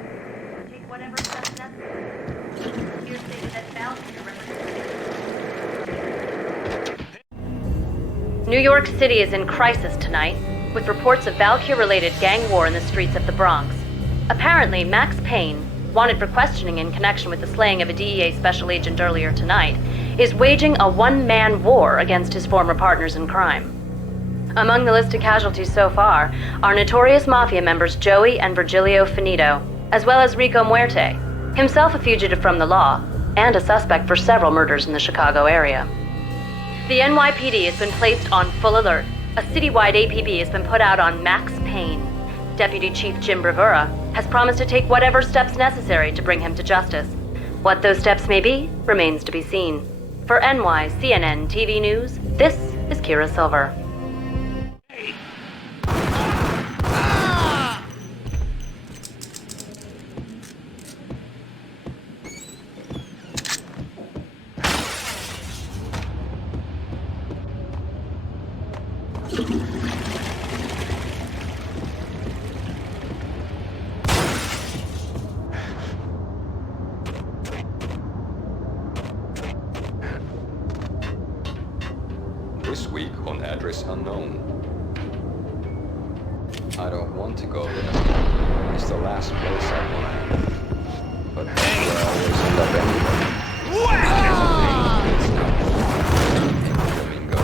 Take whatever steps necessary. Here stated that Valkyrie represents. New York City is in crisis tonight, with reports of Valkyrie-related gang war in the streets of the Bronx. Apparently, Max Payne, wanted for questioning in connection with the slaying of a DEA special agent earlier tonight, is waging a one-man war against his former partners in crime. Among the listed casualties so far are notorious mafia members Joey and Virgilio Finito, as well as Rico Muerte, himself a fugitive from the law, and a suspect for several murders in the Chicago area. The NYPD has been placed on full alert. A citywide APB has been put out on Max Payne. Deputy Chief Jim Bravura has promised to take whatever steps necessary to bring him to justice. What those steps may be remains to be seen. For NYCNN TV News, this is Kira Silver. This week on Address Unknown. I don't want to go there. It's the last place I want. But that's where I always end up anyway. Flamingo.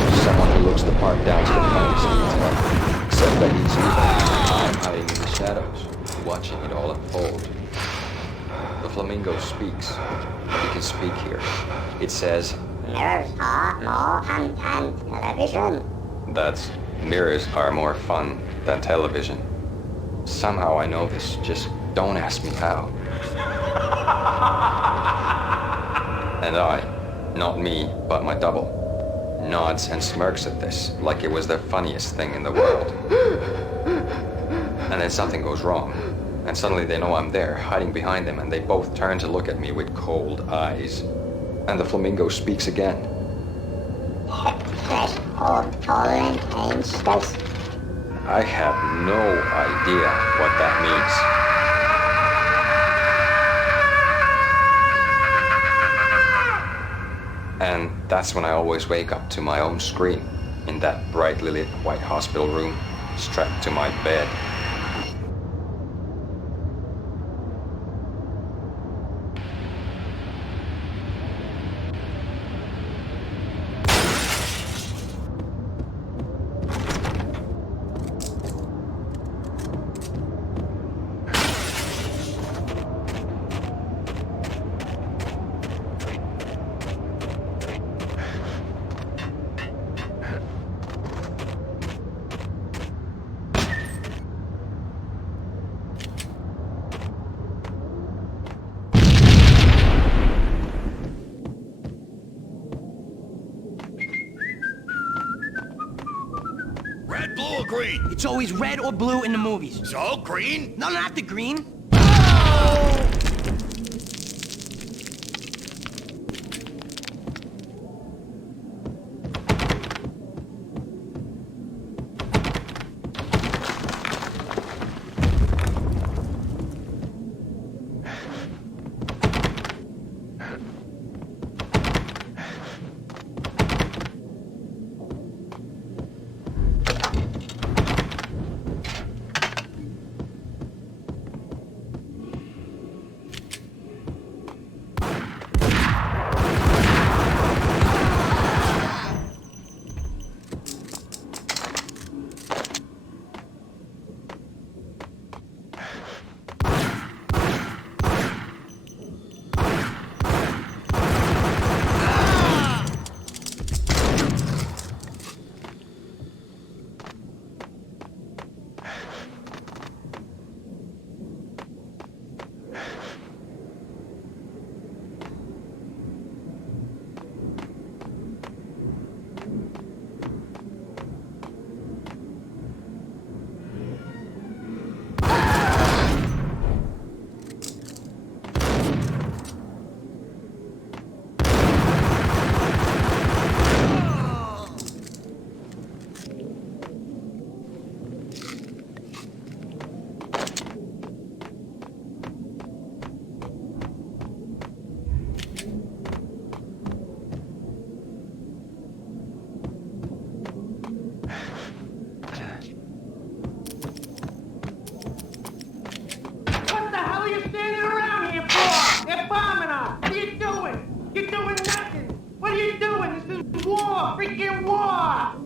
There's someone who looks the part down to the funniest detail. Except that he's evil. I'm hiding in the shadows, watching it all unfold. The Flamingo speaks. He can speak here. It says, "Mirrors are more fun than television." Mirrors are more fun than television. Somehow I know this, just don't ask me how. And I, not me, but my double, nods and smirks at this like it was the funniest thing in the world. And then something goes wrong, and suddenly they know I'm there, hiding behind them, and they both turn to look at me with cold eyes. And the Flamingo speaks again. I have no idea what that means. And that's when I always wake up to my own scream in that brightly lit white hospital room, strapped to my bed. Red, blue, or green? It's always red or blue in the movies. So, green? No, not the green. freaking war!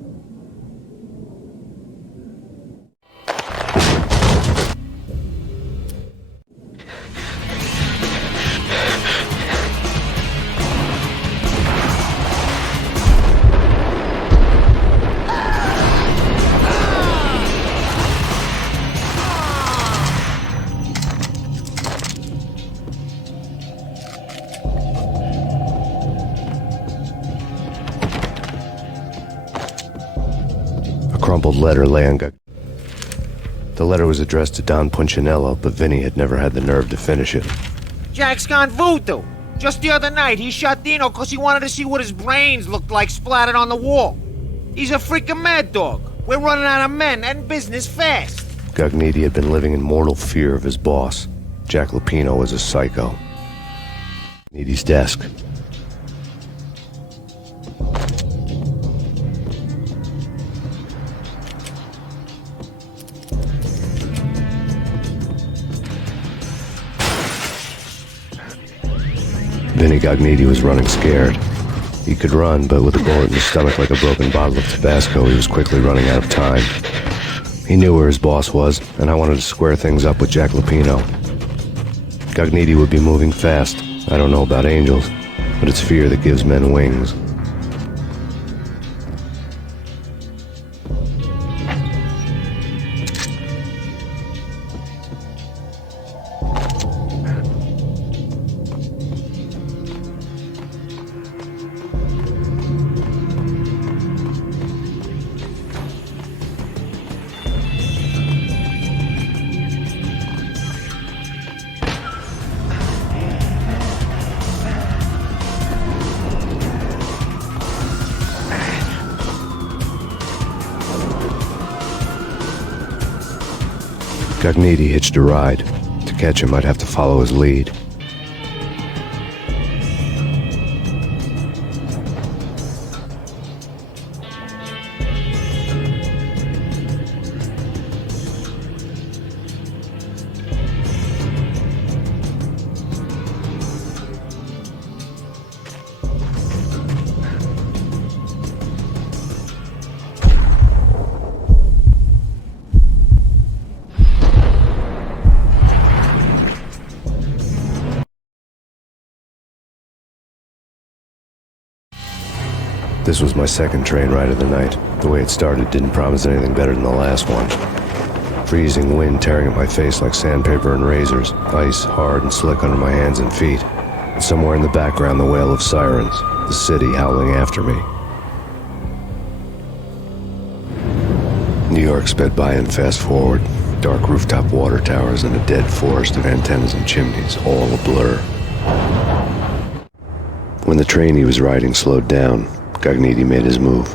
A crumpled letter lay on The letter was addressed to Don Punchinello, but Vinny had never had the nerve to finish it. Jack's gone voodoo. Just the other night, he shot Dino because he wanted to see what his brains looked like splattered on the wall. He's a freaking mad dog. We're running out of men and business fast. Gugnetti had been living in mortal fear of his boss. Jack Lupino was a psycho. Needy's desk. Vinny Gugnetti was running scared. He could run, but with a bullet in his stomach like a broken bottle of Tabasco, he was quickly running out of time. He knew where his boss was, and I wanted to square things up with Jack Lupino. Gugnetti would be moving fast. I don't know about angels, but it's fear that gives men wings. Gugnetti hitched a ride. To catch him, I'd have to follow his lead. This was my second train ride of the night. The way it started didn't promise anything better than the last one. Freezing wind tearing at my face like sandpaper and razors, ice hard and slick under my hands and feet. And somewhere in the background, the wail of sirens, the city howling after me. New York sped by in fast forward. Dark rooftop water towers and a dead forest of antennas and chimneys, all a blur. When the train he was riding slowed down, Gugnetti made his move.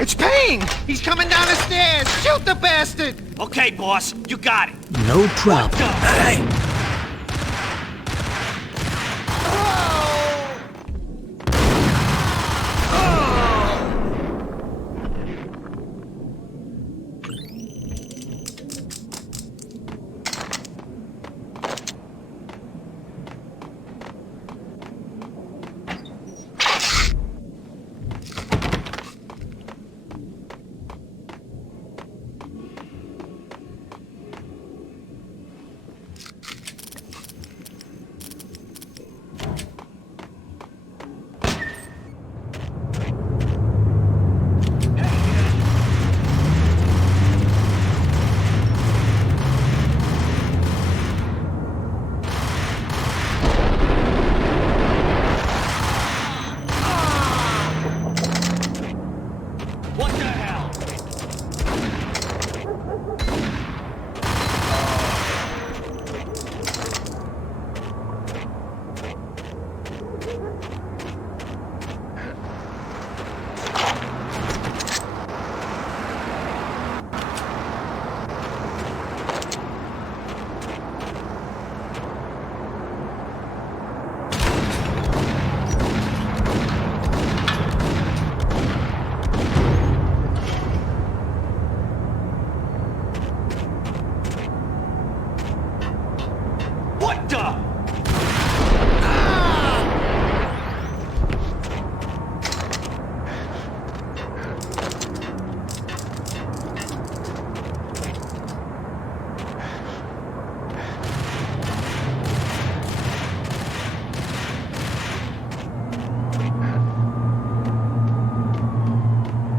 It's Payne! He's coming down the stairs! Shoot the bastard! Okay, boss, you got it. No problem. Hey! What the hell? What the?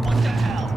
What the hell?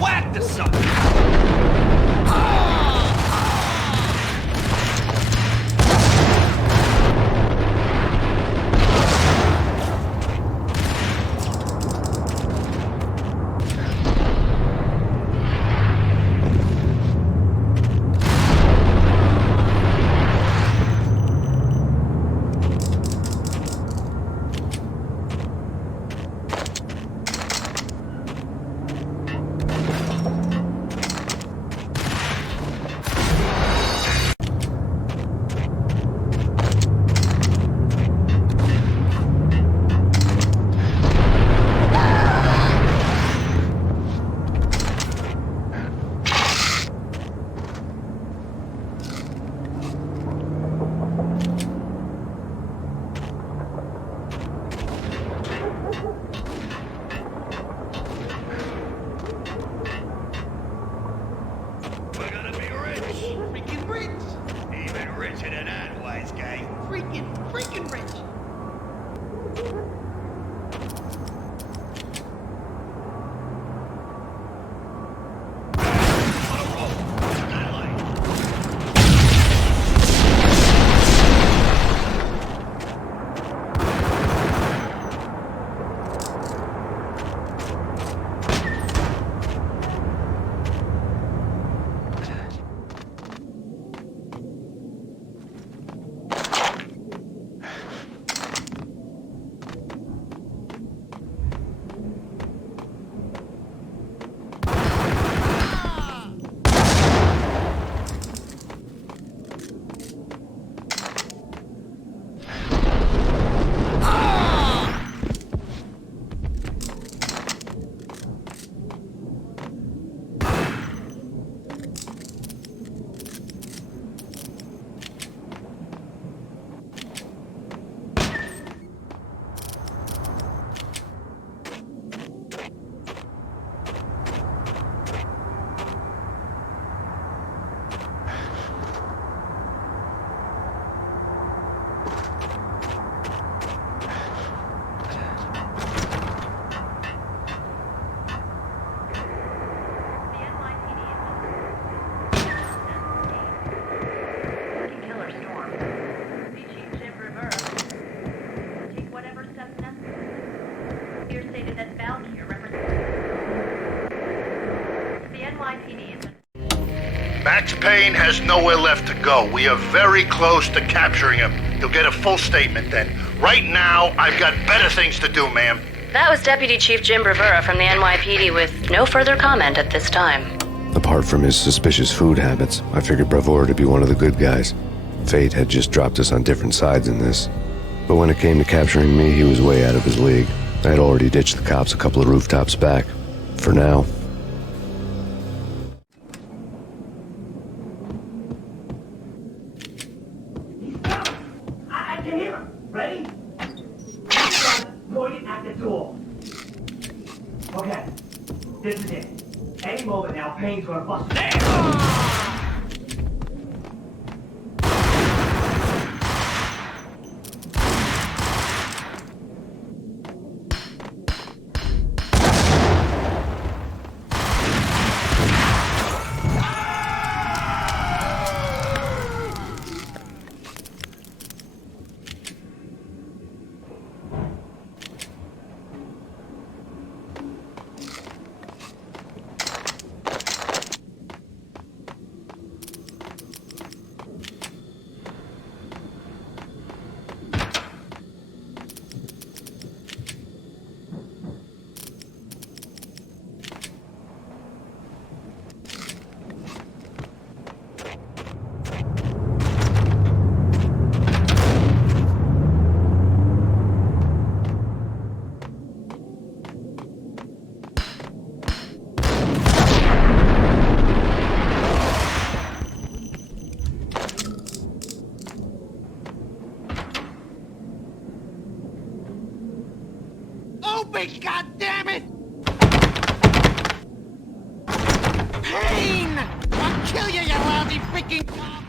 Whack the sucker! We're gonna be rich. Freaking rich! Even richer than that, wise guy. Freaking rich! Max Payne has nowhere left to go. We are very close to capturing him. You'll get a full statement then. Right now, I've got better things to do, ma'am. That was Deputy Chief Jim Rivera from the NYPD with no further comment at this time. Apart from his suspicious food habits, I figured Bravura to be one of the good guys. Fate had just dropped us on different sides in this. But when it came to capturing me, he was way out of his league. I had already ditched the cops a couple of rooftops back. For now. I can hear him. Ready? Pointing at the door. Okay, this is it. Any moment now, Payne's gonna bust it. God damn it! Payne! I'll kill you, you lousy freaking cop!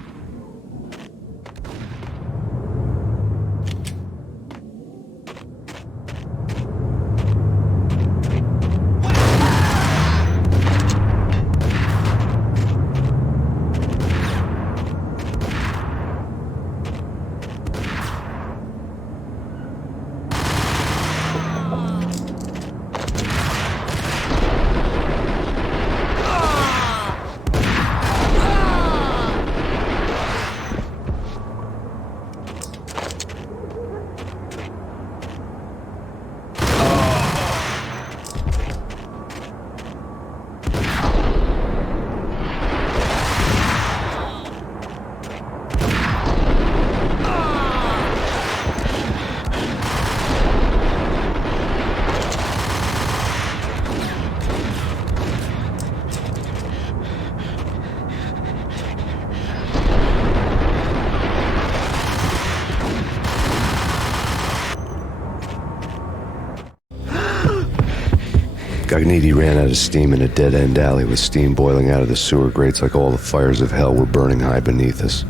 Cogniti ran out of steam in a dead-end alley with steam boiling out of the sewer grates like all the fires of hell were burning high beneath us.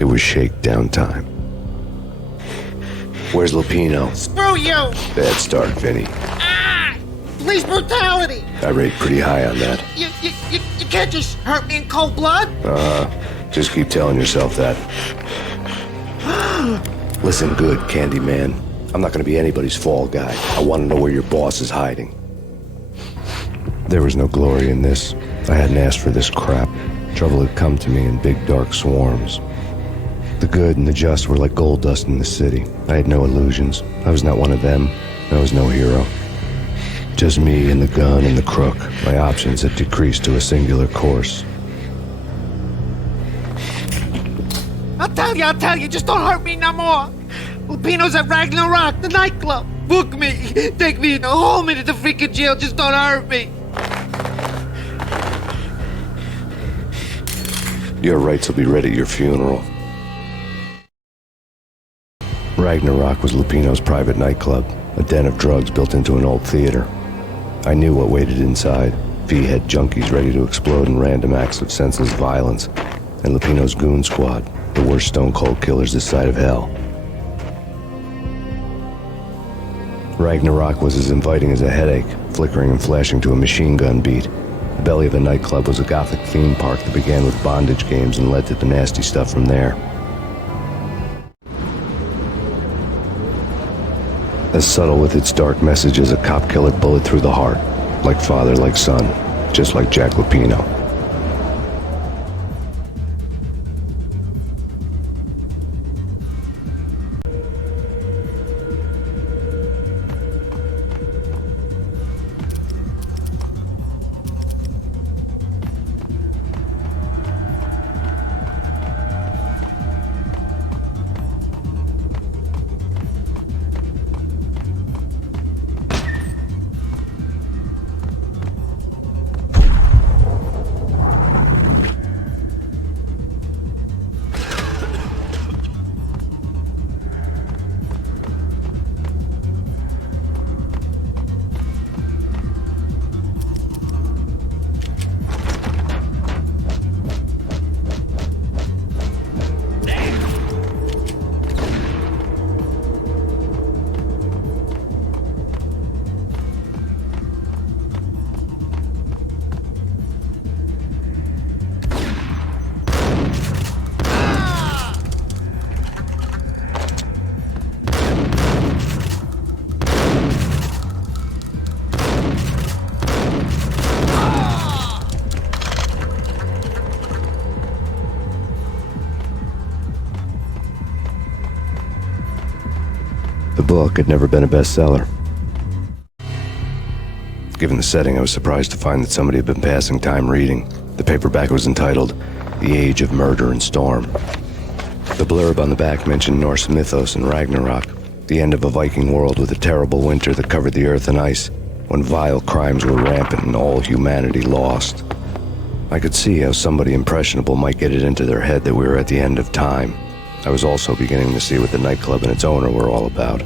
It was shakedown time. Where's Lupino? Screw you! Bad start, Vinny. Ah! Police brutality! I rate pretty high on that. You can't just hurt me in cold blood? Just keep telling yourself that. Listen good, Candyman. I'm not gonna be anybody's fall guy. I want to know where your boss is hiding. There was no glory in this. I hadn't asked for this crap. Trouble had come to me in big dark swarms. The good and the just were like gold dust in the city. I had no illusions. I was not one of them. I was no hero. Just me and the gun and the crook. My options had decreased to a singular course. I'll tell you, just don't hurt me no more. Lupino's at Ragna, the nightclub. Book me. Take me in a home into the freaking jail, just don't hurt me. Your rights will be read at your funeral. Ragnarok was Lupino's private nightclub, a den of drugs built into an old theater. I knew what waited inside. V-head junkies ready to explode in random acts of senseless violence, and Lupino's goon squad, the worst stone-cold killers this side of hell. Ragnarok was as inviting as a headache, flickering and flashing to a machine gun beat. The belly of the nightclub was a gothic theme park that began with bondage games and led to the nasty stuff from there. As subtle with its dark message as a cop-killer bullet through the heart. Like father, like son. Just like Jack Lupino. The book had never been a bestseller. Given the setting, I was surprised to find that somebody had been passing time reading. The paperback was entitled The Age of Murder and Storm. The blurb on the back mentioned Norse mythos and Ragnarok, the end of a Viking world with a terrible winter that covered the earth in ice, when vile crimes were rampant and all humanity lost. I could see how somebody impressionable might get it into their head that we were at the end of time. I was also beginning to see what the nightclub and its owner were all about.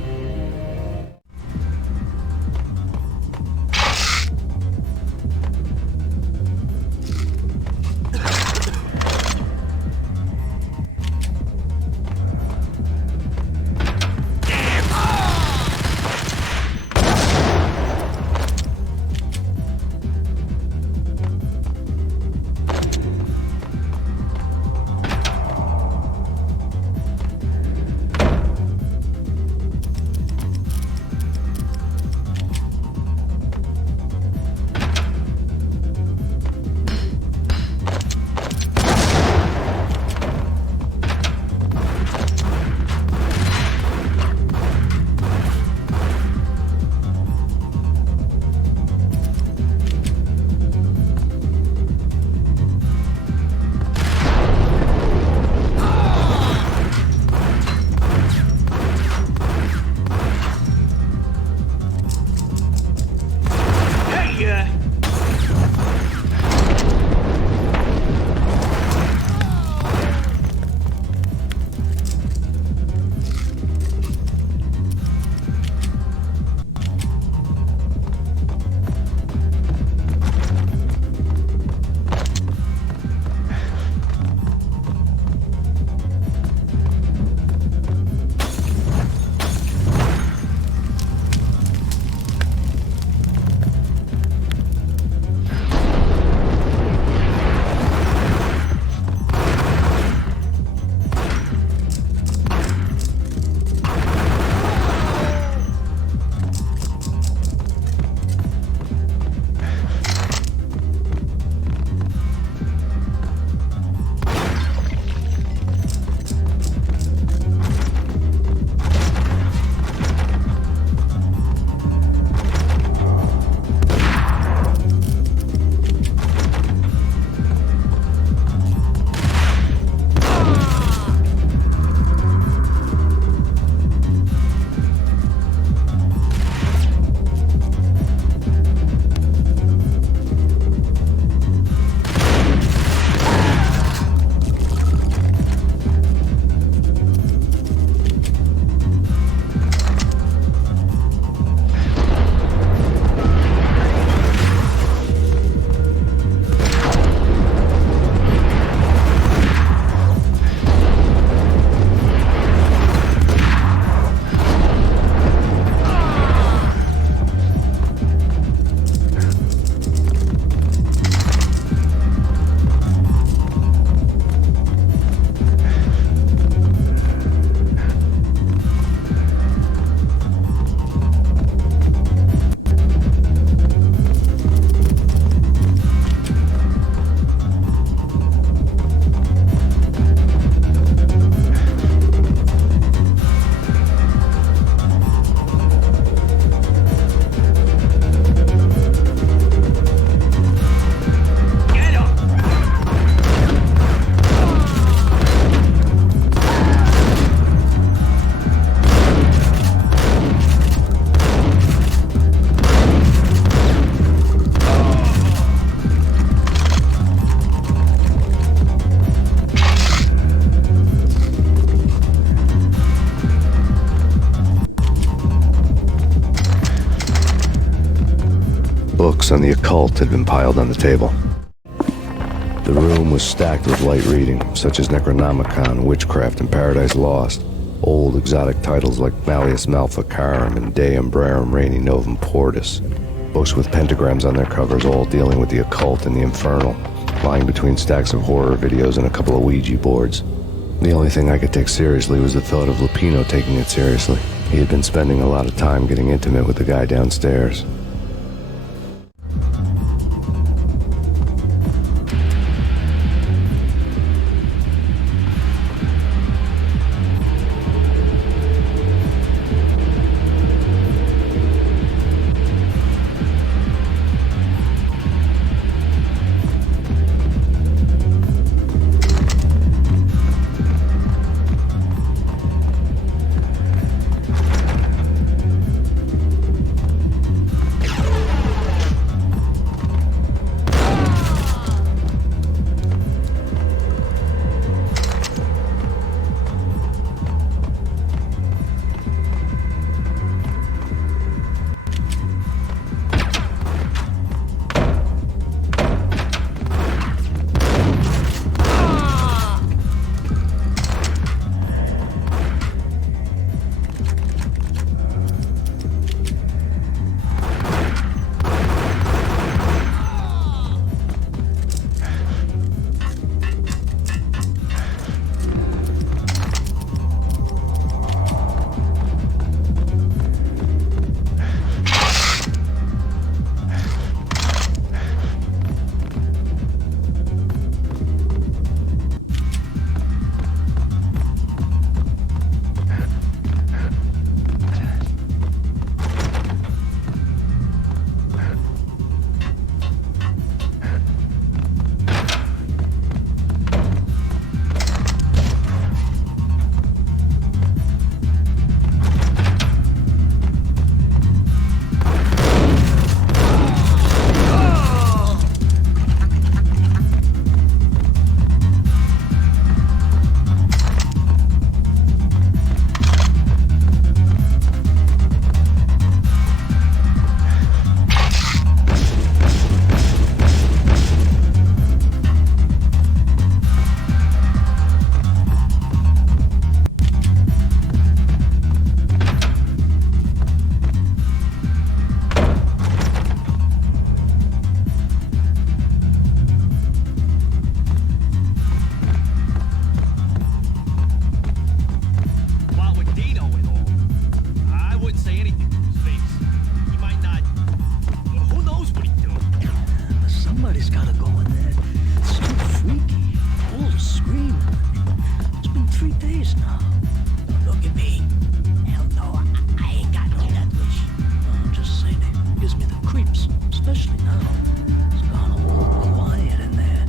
Books on the occult had been piled on the table. The room was stacked with light reading, such as Necronomicon, Witchcraft, and Paradise Lost. Old exotic titles like Malleus Maleficarum and De Umbrarum Reini Novum Portus. Books with pentagrams on their covers, all dealing with the occult and the infernal, lying between stacks of horror videos and a couple of Ouija boards. The only thing I could take seriously was the thought of Lupino taking it seriously. He had been spending a lot of time getting intimate with the guy downstairs. anything to his face. He might not... Well, who knows what he's doing? But somebody's gotta go in there. It's too freaky. All the screaming. It's been 3 days now. Look at me. Hell no, I ain't got no death wish. I'm just saying, it gives me the creeps, especially now. It's gone all quiet in there.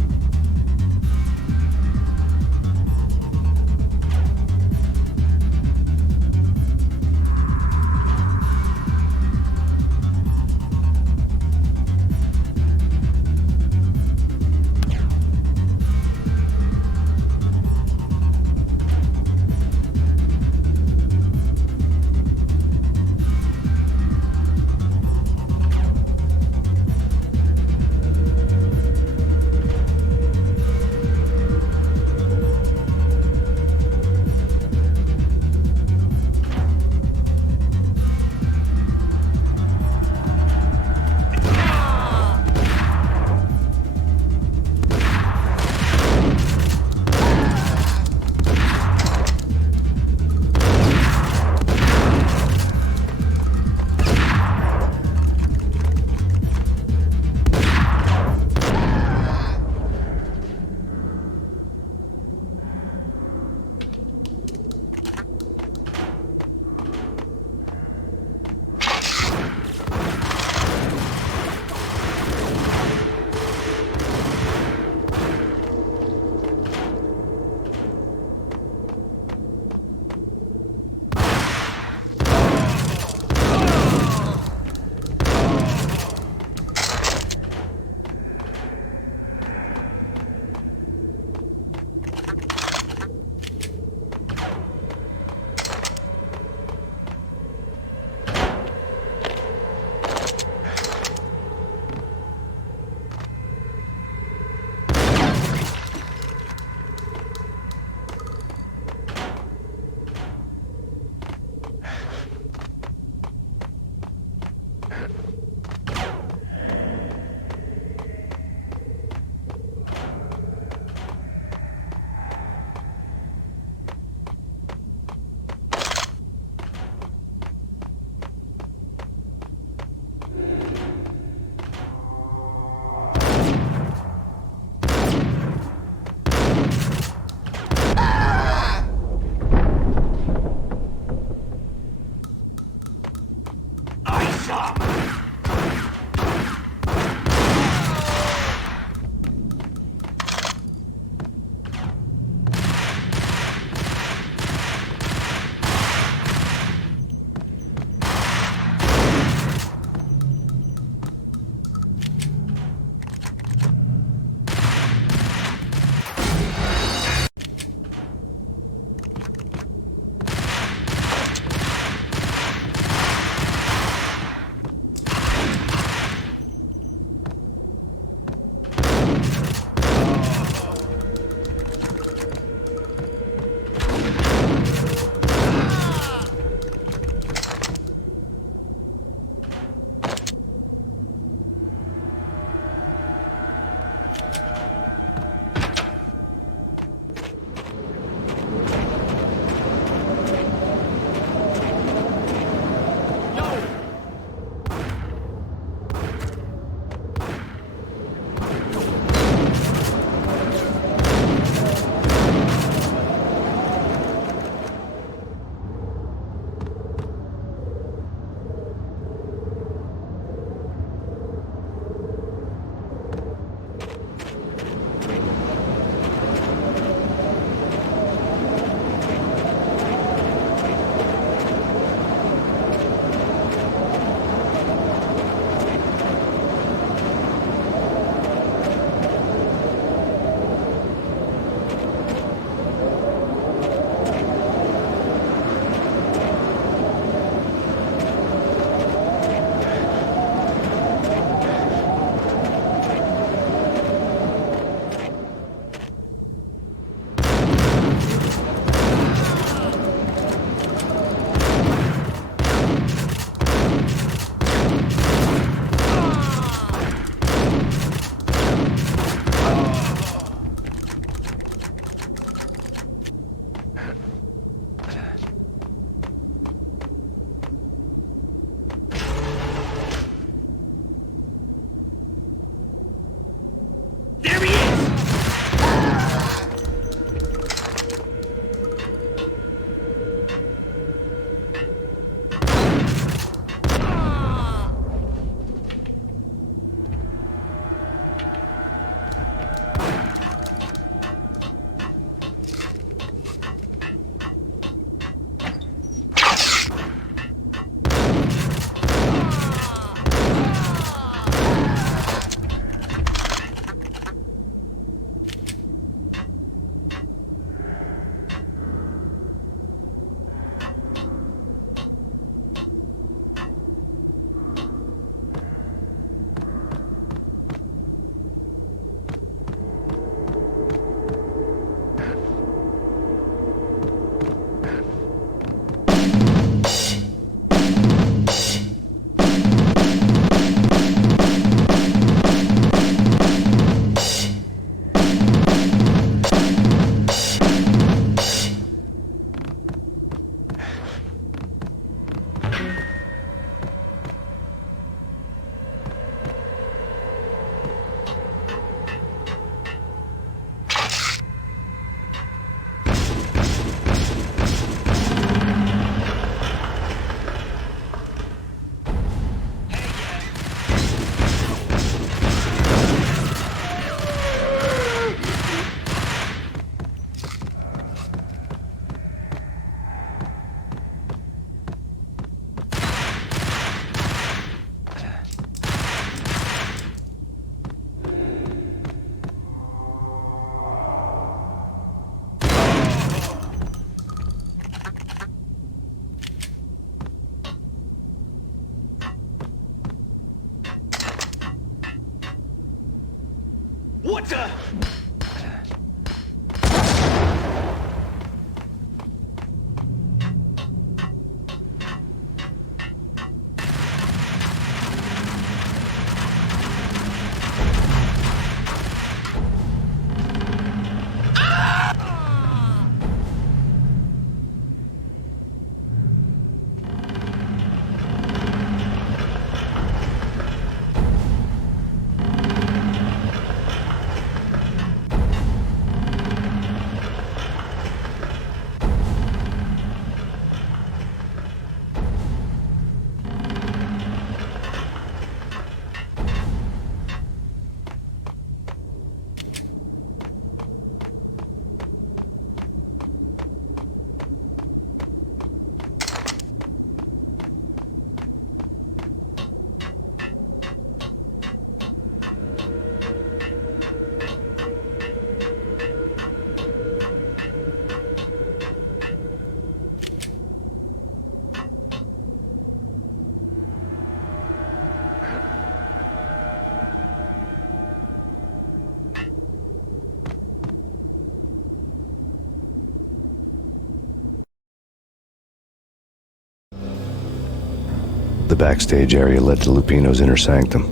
The backstage area led to Lupino's inner sanctum.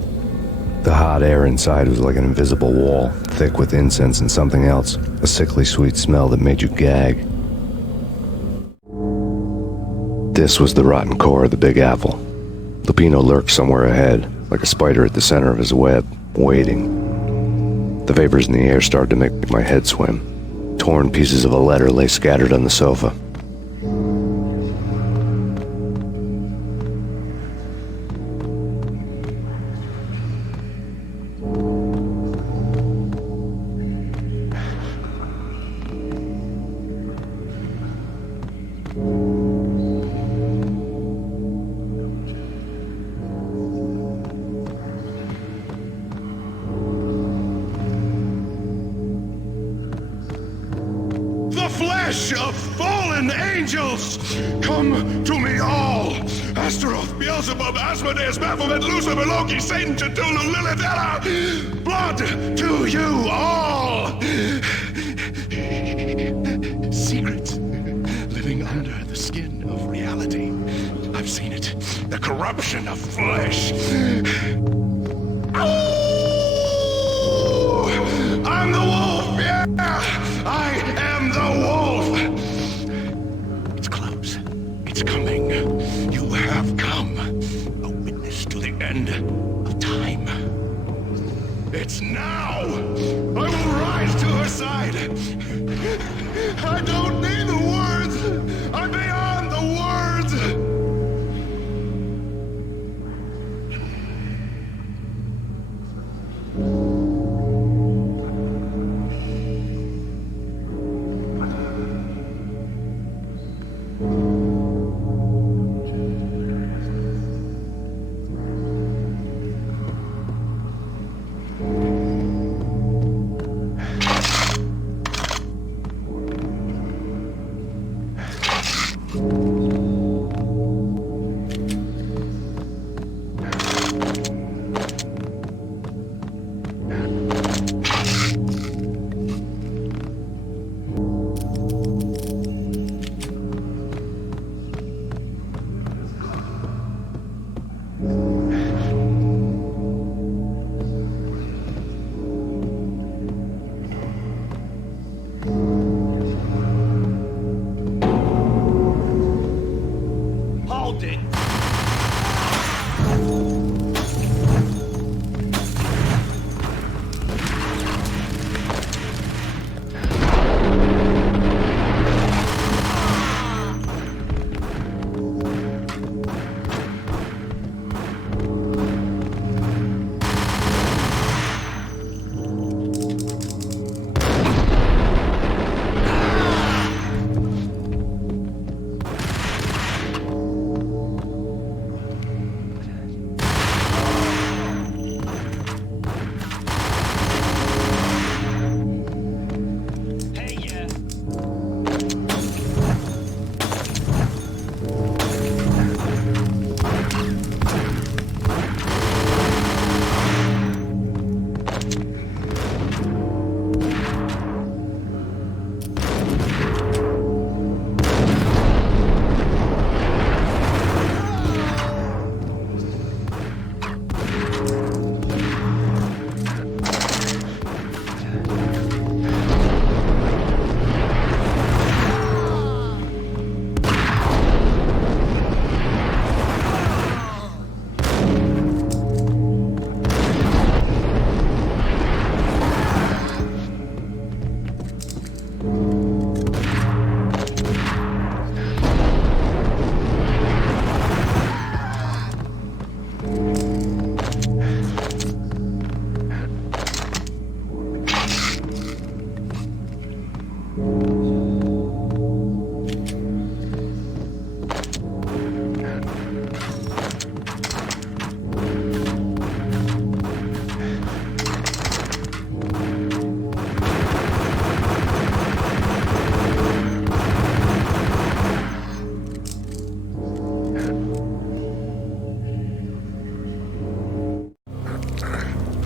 The hot air inside was like an invisible wall, thick with incense and something else, a sickly sweet smell that made you gag. This was the rotten core of the Big Apple. Lupino lurked somewhere ahead, like a spider at the center of his web, waiting. The vapors in the air started to make my head swim. Torn pieces of a letter lay scattered on the sofa. The flesh of fallen angels! Come to me all! Astaroth, Beelzebub, Asmodeus, Baphomet, Lucifer, Loki, Satan, Cthulhu, Lilith, Ella! Blood to you all! Secrets living under the skin of reality. I've seen it. The corruption of flesh. I'm the wolf, yeah! I am the wolf! It's close. It's coming. You have come. A witness to the end of time. It's now! I will rise to her side! I don't need the words! I'm beyond the words!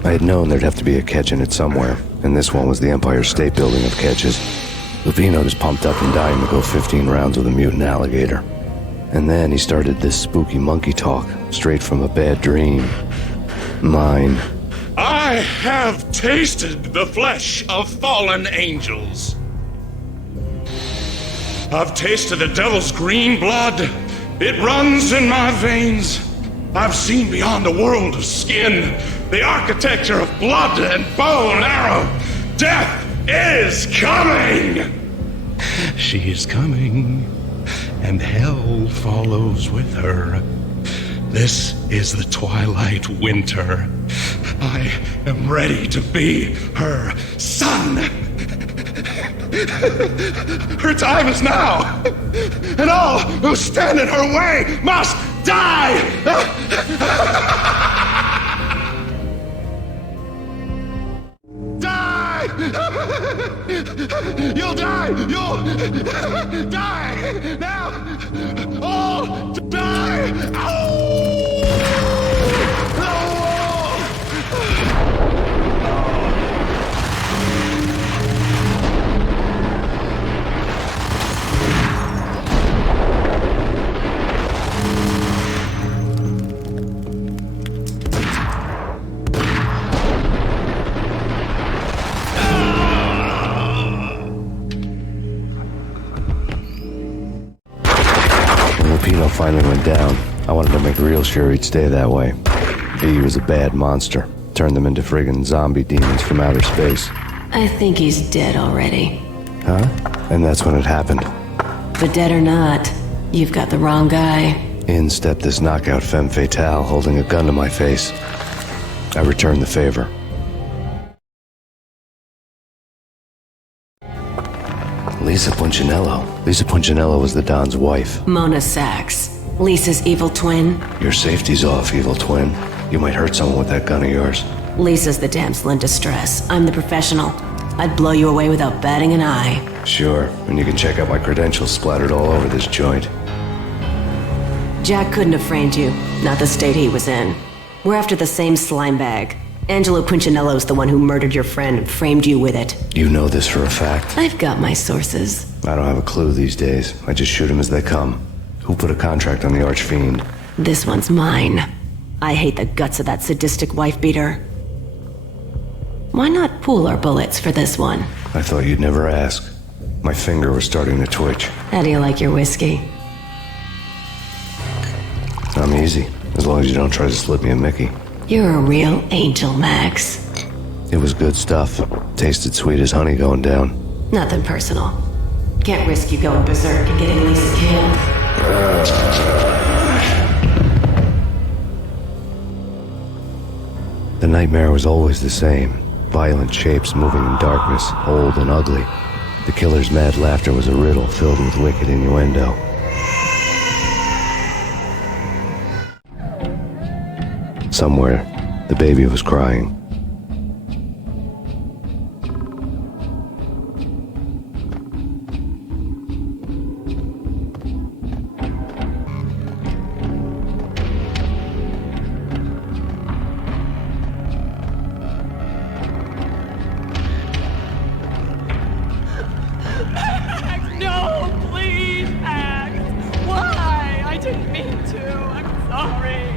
I had known there'd have to be a catch in it somewhere, and this one was the Empire State Building of catches. Lupino was pumped up and dying to go 15 rounds with a mutant alligator. And then he started this spooky monkey talk, straight from a bad dream. Mine. I have tasted the flesh of fallen angels. I've tasted the devil's green blood. It runs in my veins. I've seen beyond the world of skin, the architecture of blood and bow and arrow. Death is coming! She is coming, and hell follows with her. This is the twilight winter. I am ready to be her son. Her time is now, and all who stand in her way must die! Die! You'll die! You'll die! Now! All die! Lupino finally went down. I wanted to make real sure he'd stay that way. V was a bad monster. Turned them into friggin' zombie demons from outer space. I think he's dead already. Huh? And that's when it happened. But dead or not, you've got the wrong guy. In stepped this knockout femme fatale holding a gun to my face. I returned the favor. Lisa Punchinello. Lisa Punchinello was the Don's wife. Mona Sachs. Lisa's evil twin. Your safety's off, evil twin. You might hurt someone with that gun of yours. Lisa's the damsel in distress. I'm the professional. I'd blow you away without batting an eye. Sure, and you can check out my credentials splattered all over this joint. Jack couldn't have framed you. Not the state he was in. We're after the same slime bag. Angelo Punchinello's the one who murdered your friend and framed you with it. You know this for a fact. I've got my sources. I don't have a clue these days. I just shoot them as they come. Who put a contract on the Archfiend? This one's mine. I hate the guts of that sadistic wife-beater. Why not pool our bullets for this one? I thought you'd never ask. My finger was starting to twitch. How do you like your whiskey? I'm easy, as long as you don't try to slip me a Mickey. You're a real angel, Max. It was good stuff. Tasted sweet as honey going down. Nothing personal. Can't risk you going berserk and getting Lisa killed. The nightmare was always the same. Violent shapes moving in darkness, old and ugly. The killer's mad laughter was a riddle filled with wicked innuendo. Somewhere, the baby was crying. No, please, Max. Why? I didn't mean to. I'm sorry.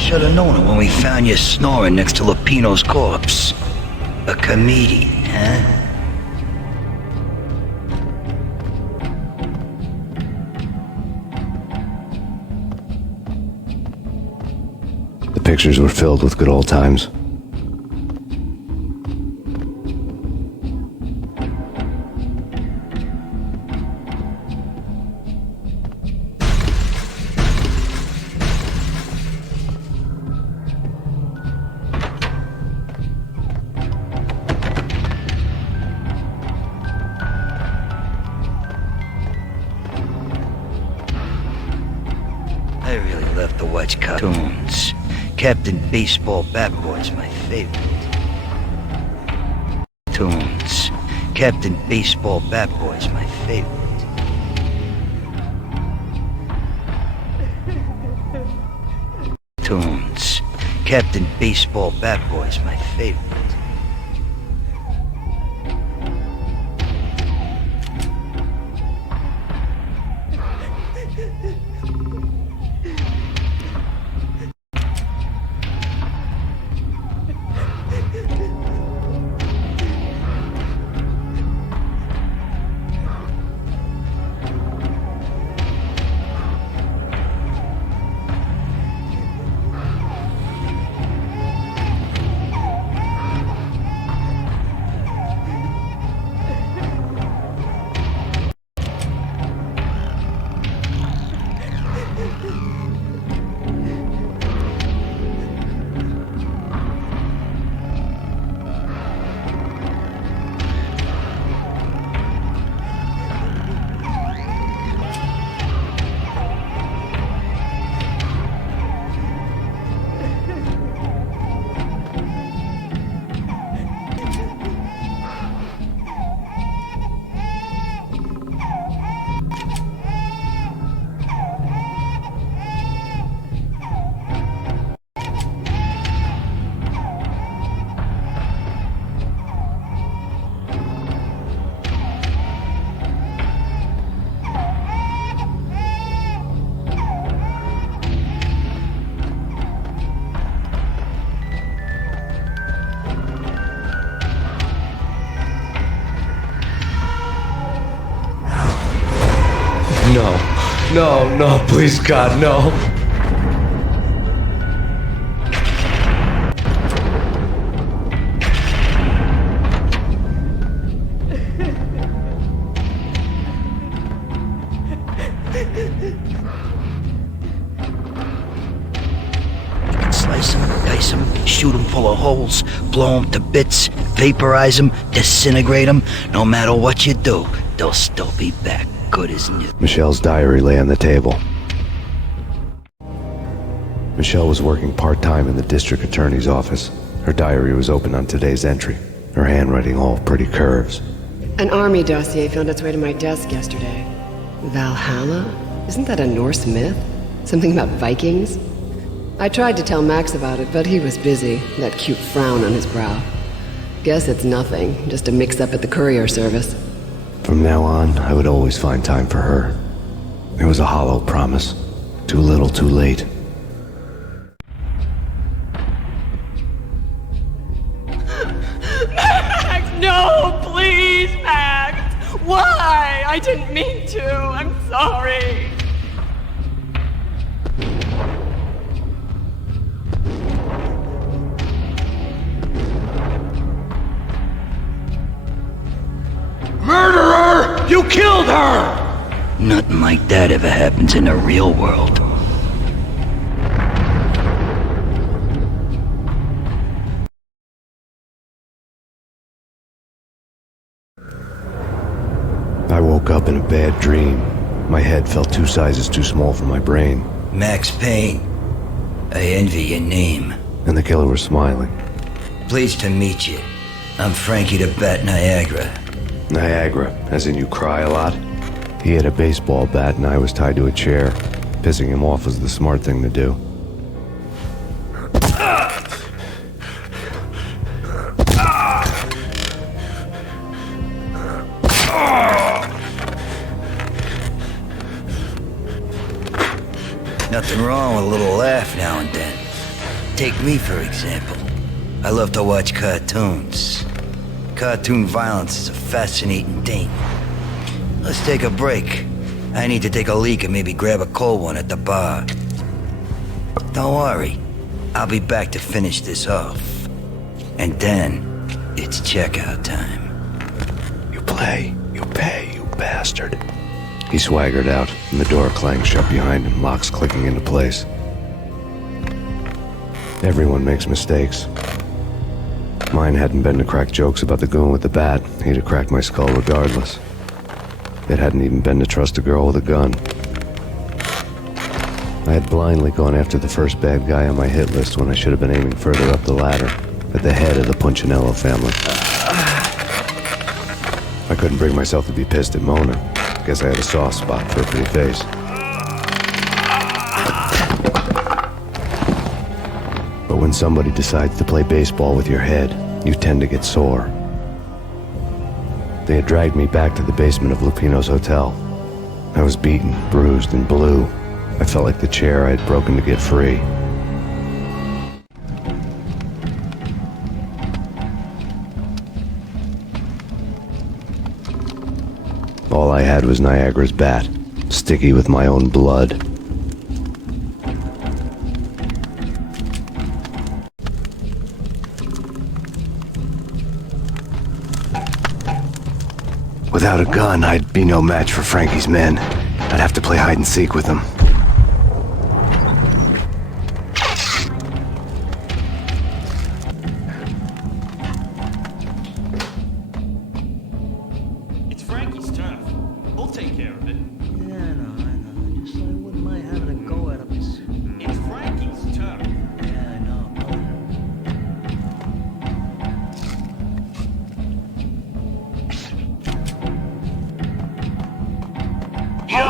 Should have known it when we found you snoring next to Lupino's corpse. A comedian, huh? The pictures were filled with good old times. I really love to watch cartoons. Captain Baseball Bat Boy's my favorite. Cartoons. Captain Baseball Bat Boy's my favorite. Cartoons. Captain Baseball Bat Boy's my favorite. No, please, God, no. Slice them, dice them, shoot them full of holes, blow them to bits, vaporize them, disintegrate them. No matter what you do, they'll still be back, good as new. Michelle's diary lay on the table. Michelle was working part-time in the district attorney's office. Her diary was open on today's entry, her handwriting all pretty curves. An army dossier found its way to my desk yesterday. Valhalla? Isn't that a Norse myth? Something about Vikings? I tried to tell Max about it, but he was busy, that cute frown on his brow. Guess it's nothing, just a mix-up at the courier service. From now on, I would always find time for her. It was a hollow promise. Too little, too late. Max, no, please, Max. Why? I didn't mean to. I'm sorry. Murderer! You killed her! Nothing like that ever happens in the real world. I woke up in a bad dream. My head felt 2 sizes too small for my brain. Max Payne. I envy your name. And the killer was smiling. Pleased to meet you. I'm Frankie the Bat Niagara. Niagara, as in you cry a lot? He had a baseball bat and I was tied to a chair. Pissing him off was the smart thing to do. Nothing wrong with a little laugh now and then. Take me, for example. I love to watch cartoons. Cartoon violence is a fascinating thing. Let's take a break. I need to take a leak and maybe grab a cold one at the bar. Don't worry. I'll be back to finish this off. And then, it's checkout time. You play, you pay, you bastard. He swaggered out, and the door clanged shut behind him, locks clicking into place. Everyone makes mistakes. Mine hadn't been to crack jokes about the goon with the bat. He'd have cracked my skull regardless. It hadn't even been to trust a girl with a gun. I had blindly gone after the first bad guy on my hit list when I should have been aiming further up the ladder, at the head of the Punchinello family. I couldn't bring myself to be pissed at Mona. Guess I had a soft spot for a pretty face. But when somebody decides to play baseball with your head, you tend to get sore. They had dragged me back to the basement of Lupino's hotel. I was beaten, bruised, and blue. I felt like the chair I had broken to get free. All I had was Niagara's bat, sticky with my own blood. Without a gun, I'd be no match for Frankie's men. I'd have to play hide and seek with them. It's Frankie's turf. We'll take care of it. Yeah, I know. Just I wouldn't mind having a go at him. It's Frankie's turf. Yeah, I know. Yo!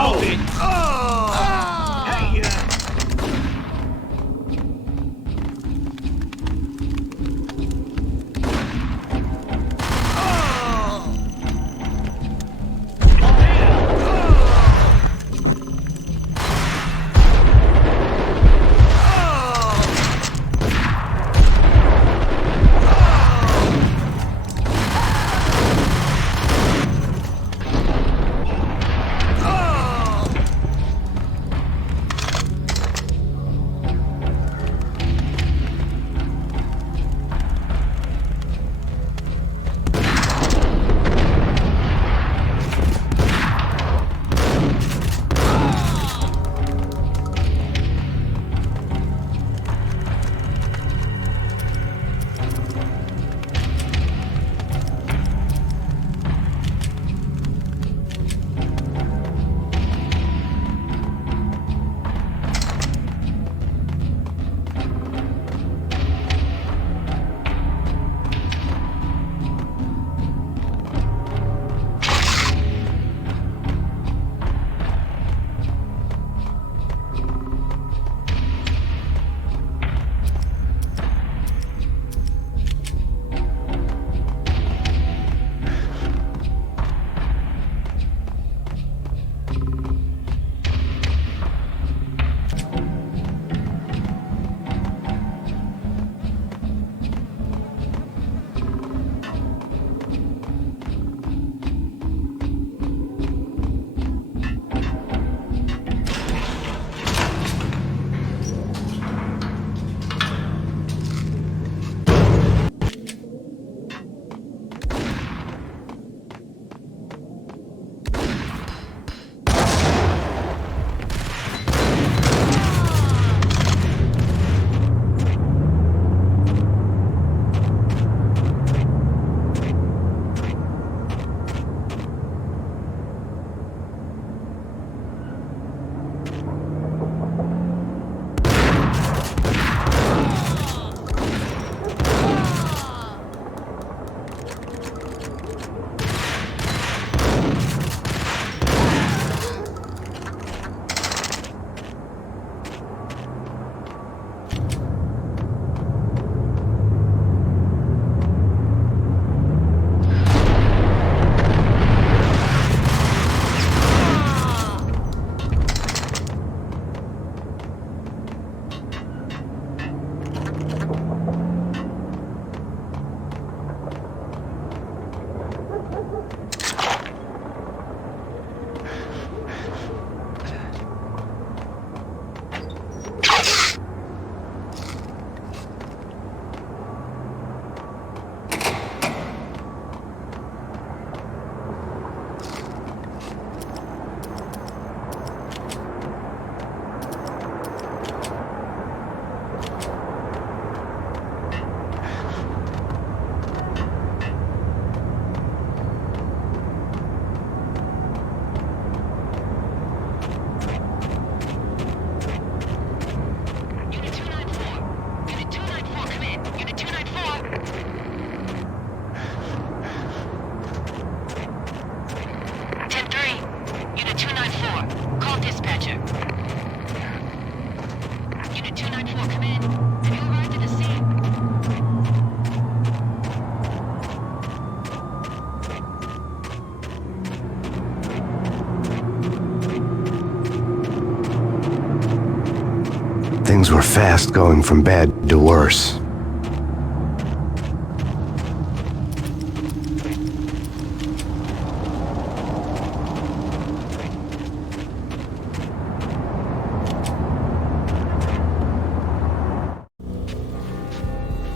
Things were fast going from bad to worse.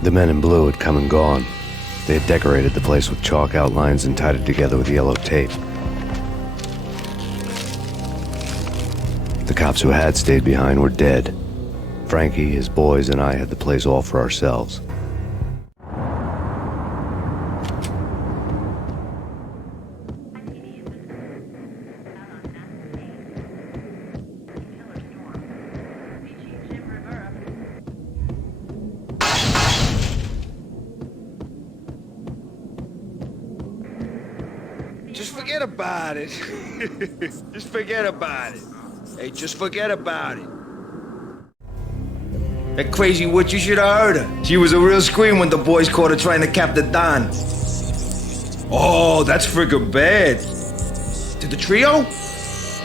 The men in blue had come and gone. They had decorated the place with chalk outlines and tied it together with yellow tape. The cops who had stayed behind were dead. Frankie, his boys, and I had the place all for ourselves. Just forget about it. Just forget about it. Hey, just forget about it. That crazy witch, you should have heard her. She was a real scream when the boys caught her trying to cap the Don. Oh, that's freaking bad. To the trio?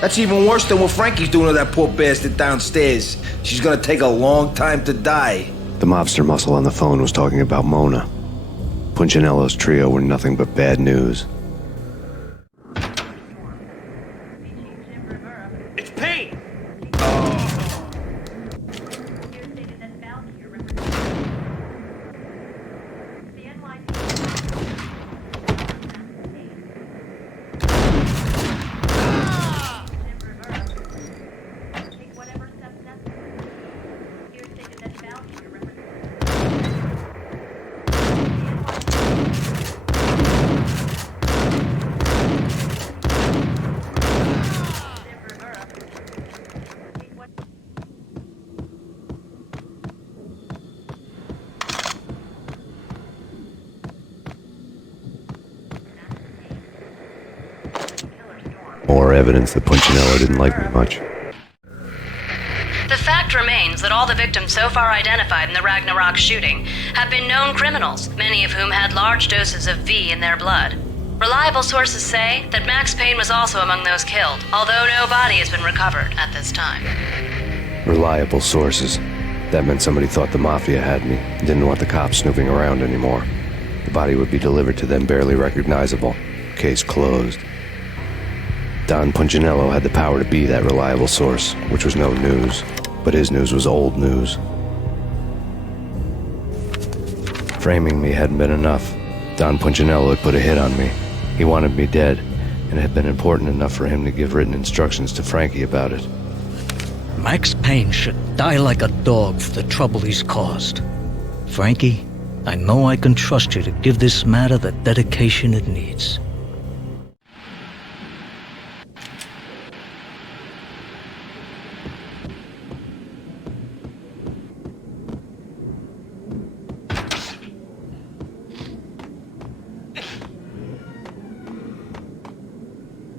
That's even worse than what Frankie's doing to that poor bastard downstairs. She's gonna take a long time to die. The mobster muscle on the phone was talking about Mona. Punchinello's trio were nothing but bad news. It's Payne! More evidence that Punchinello didn't like me much. The fact remains that all the victims so far identified in the Ragnarok shooting have been known criminals, many of whom had large doses of V in their blood. Reliable sources say that Max Payne was also among those killed, although no body has been recovered at this time. Reliable sources. That meant somebody thought the Mafia had me, didn't want the cops snooping around anymore. The body would be delivered to them barely recognizable. Case closed. Don Punchinello had the power to be that reliable source, which was no news. But his news was old news. Framing me hadn't been enough. Don Punchinello had put a hit on me. He wanted me dead, and it had been important enough for him to give written instructions to Frankie about it. Max Payne should die like a dog for the trouble he's caused. Frankie, I know I can trust you to give this matter the dedication it needs.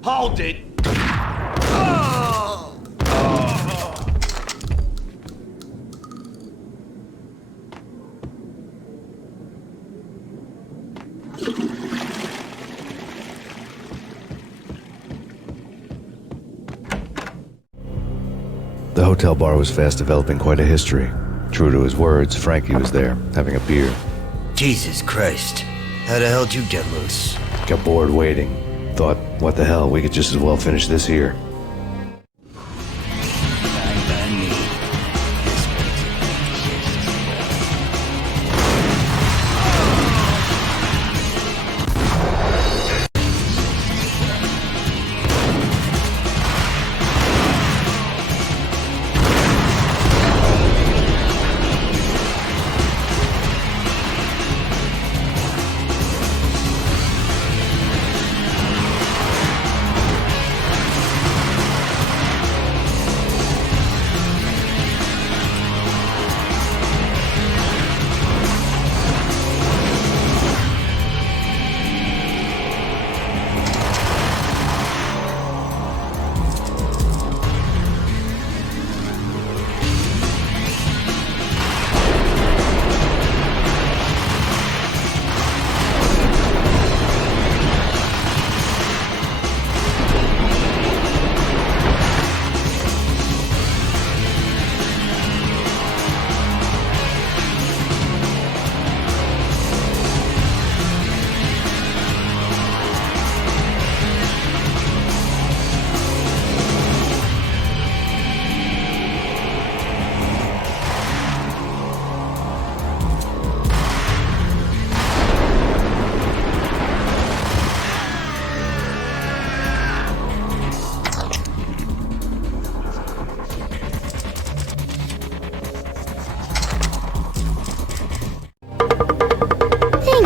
Hold it! The hotel bar was fast developing quite a history. True to his words, Frankie was there, having a beer. Jesus Christ. How the hell did you get loose? Got bored waiting. Thought, what the hell, we could just as well finish this here.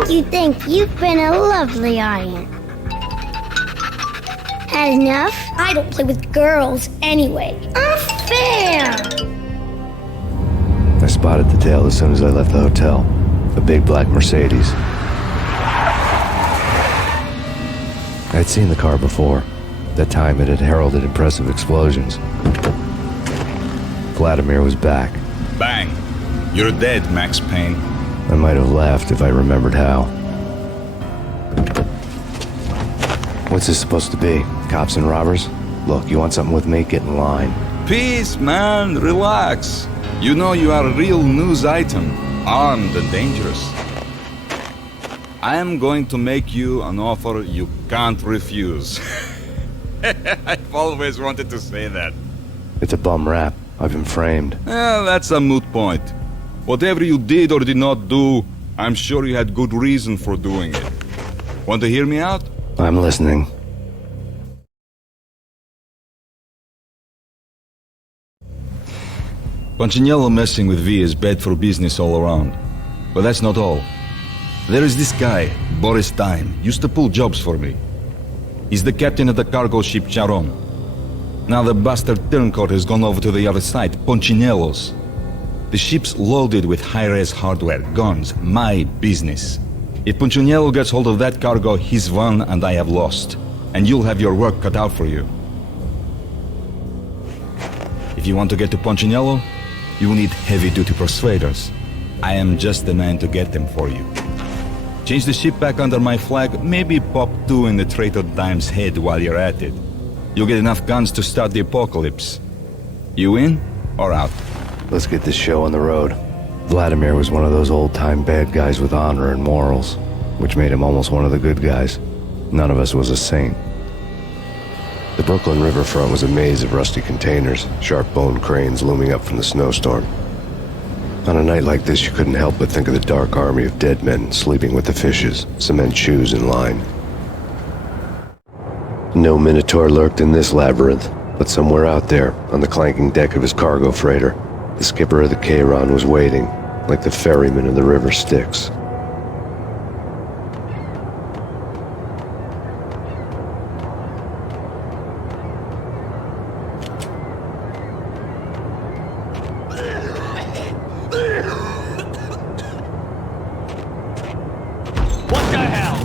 You think you've been a lovely audience. Had enough? I don't play with girls anyway. Unfair! I spotted the tail as soon as I left the hotel. A big black Mercedes. I'd seen the car before. That time it had heralded impressive explosions. Vladimir was back. Bang! You're dead, Max Payne. I might have laughed if I remembered how. What's this supposed to be? Cops and robbers? Look, you want something with me? Get in line. Peace, man. Relax. You know you are a real news item. Armed and dangerous. I am going to make you an offer you can't refuse. I've always wanted to say that. It's a bum rap. I've been framed. That's a moot point. Whatever you did or did not do, I'm sure you had good reason for doing it. Want to hear me out? I'm listening. Punchinello messing with V is bad for business all around. But that's not all. There is this guy, Boris Time, used to pull jobs for me. He's the captain of the cargo ship Charon. Now the bastard turncoat has gone over to the other side, Punchinello's. The ship's loaded with high-res hardware, guns, my business. If Punchinello gets hold of that cargo, he's won and I have lost. And you'll have your work cut out for you. If you want to get to Punchinello, you will need heavy-duty persuaders. I am just the man to get them for you. Change the ship back under my flag, maybe pop 2 in the traitor Dime's head while you're at it. You'll get enough guns to start the apocalypse. You in or out? Let's get this show on the road. Vladimir was one of those old-time bad guys with honor and morals, which made him almost one of the good guys. None of us was a saint. The Brooklyn riverfront was a maze of rusty containers, sharp-boned cranes looming up from the snowstorm. On a night like this, you couldn't help but think of the dark army of dead men sleeping with the fishes, cement shoes in line. No Minotaur lurked in this labyrinth, but somewhere out there, on the clanking deck of his cargo freighter, the skipper of the Chiron was waiting, like the ferryman of the river Styx. What the hell?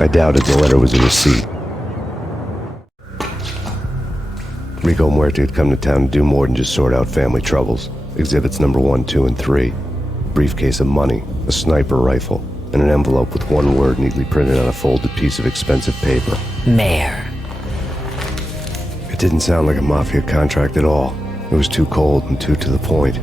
I doubted the letter was a receipt. Rico Muerte had come to town to do more than just sort out family troubles. Exhibits number 1, 2, and 3. Briefcase of money, a sniper rifle, and an envelope with one word neatly printed on a folded piece of expensive paper. Mayor. It didn't sound like a mafia contract at all. It was too cold and too to the point.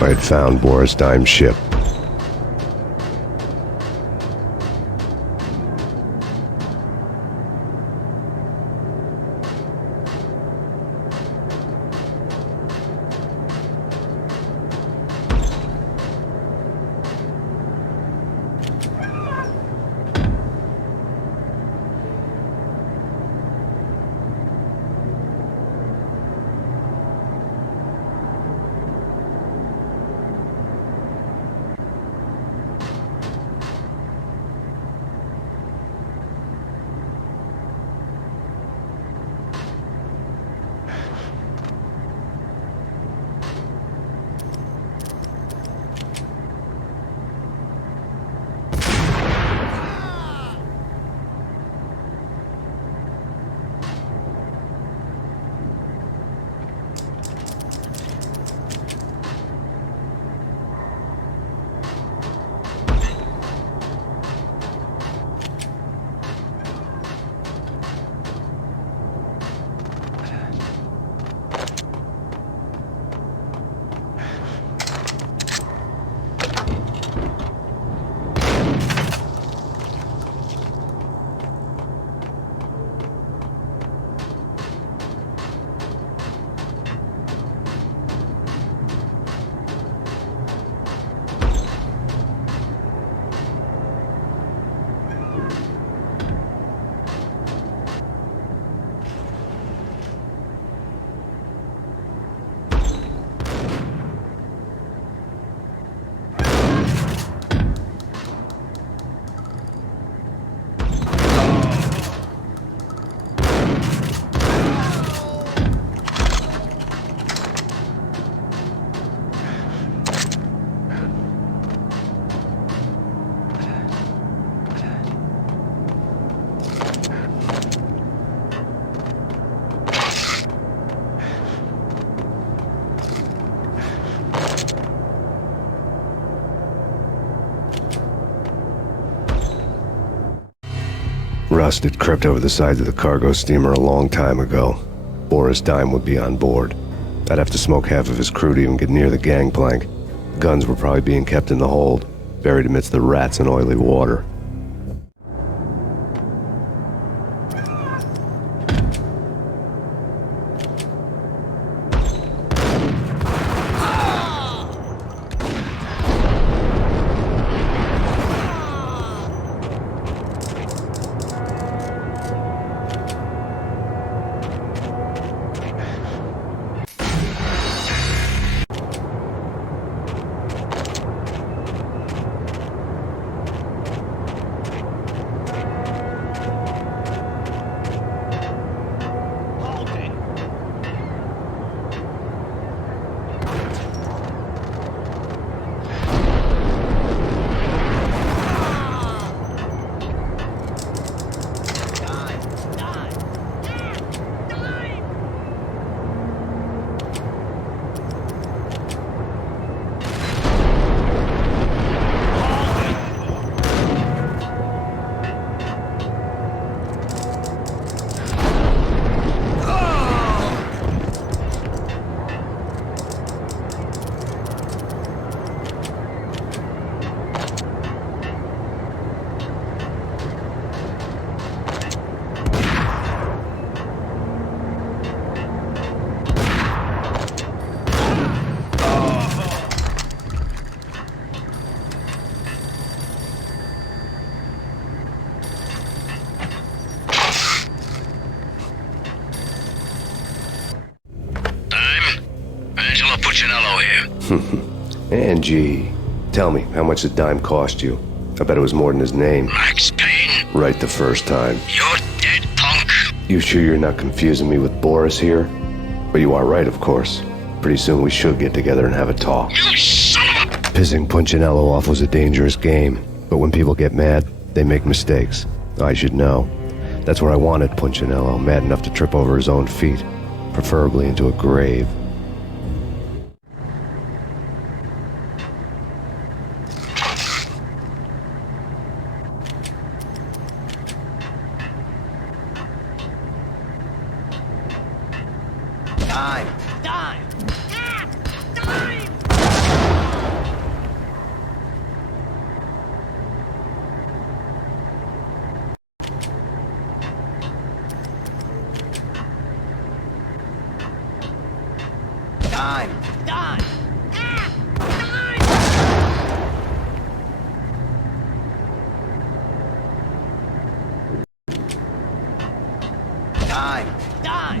I had found Boris Dime's ship. Rust had crept over the sides of the cargo steamer a long time ago. Boris Dime would be on board. I'd have to smoke half of his crew to even get near the gangplank. Guns were probably being kept in the hold, buried amidst the rats and oily water. And gee, tell me, how much did Dime cost you? I bet it was more than his name. Max Payne. Right the first time. You're dead, punk. You sure you're not confusing me with Boris here? But you are right, of course. Pretty soon we should get together and have a talk. You son of a... Pissing Punchinello off was a dangerous game, but when people get mad, they make mistakes. I should know. That's where I wanted Punchinello, mad enough to trip over his own feet, preferably into a grave. Dime! Dime!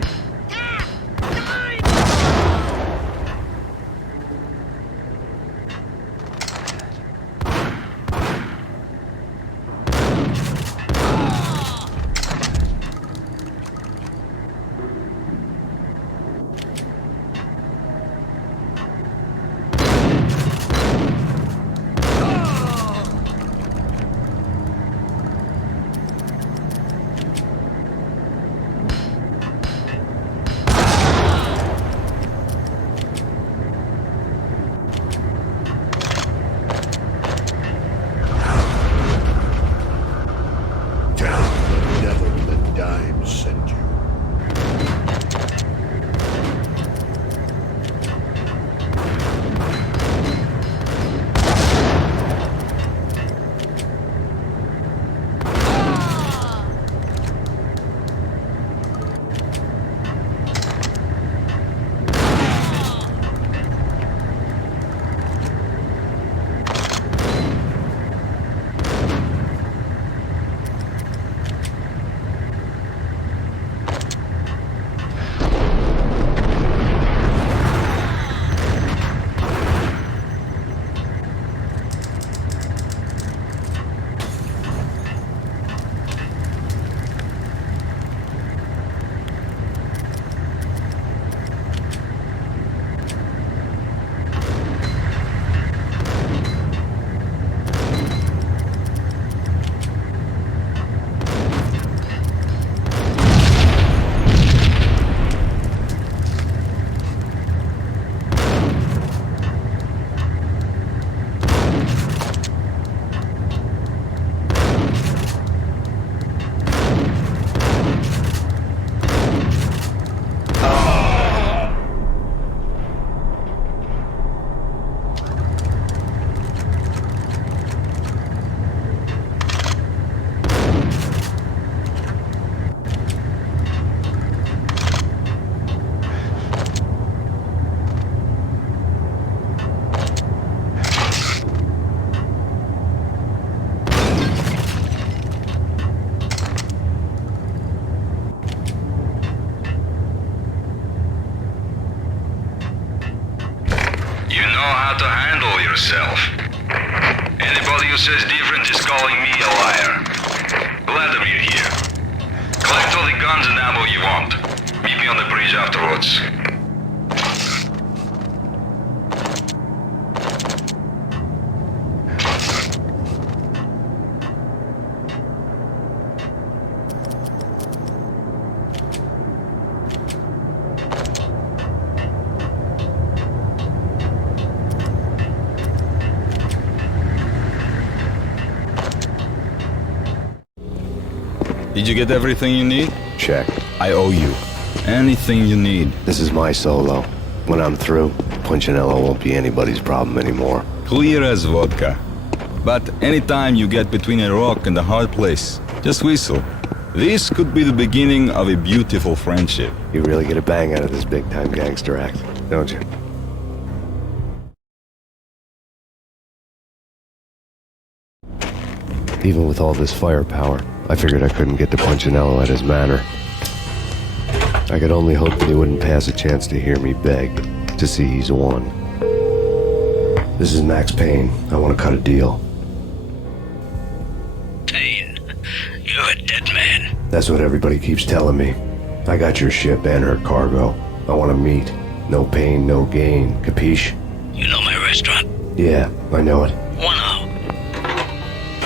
Anybody who says different is calling me a liar. Glad I'm here. Collect all the guns and ammo you want. Meet me on the bridge afterwards. Did you get everything you need? Check. I owe you. Anything you need. This is my solo. When I'm through, Punchinello won't be anybody's problem anymore. Clear as vodka. But anytime you get between a rock and a hard place, just whistle. This could be the beginning of a beautiful friendship. You really get a bang out of this big-time gangster act, don't you? Even with all this firepower, I figured I couldn't get to Punchinello at his manor. I could only hope that he wouldn't pass a chance to hear me beg, to see he's won. This is Max Payne. I want to cut a deal. Payne, you're a dead man. That's what everybody keeps telling me. I got your ship and her cargo. I want to meet. No pain, no gain. Capiche? You know my restaurant? Yeah, I know it.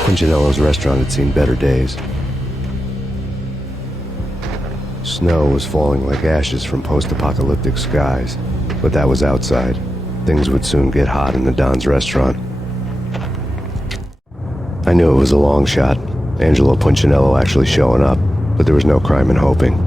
Punchinello's restaurant had seen better days. Snow was falling like ashes from post-apocalyptic skies, but that was outside. Things would soon get hot in the Don's restaurant. I knew it was a long shot, Angelo Punchinello actually showing up, but there was no crime in hoping.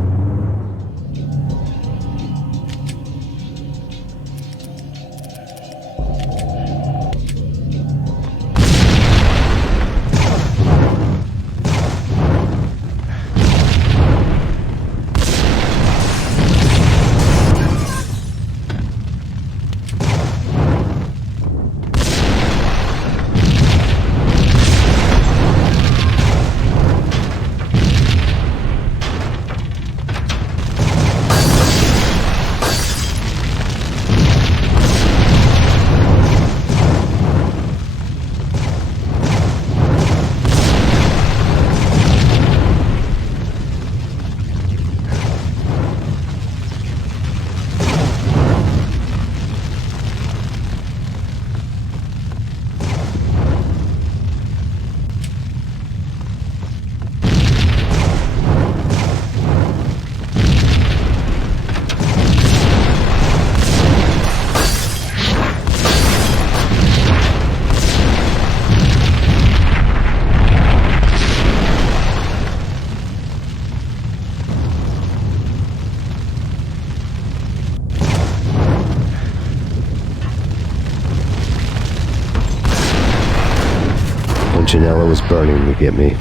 Punchinello was burning to get me.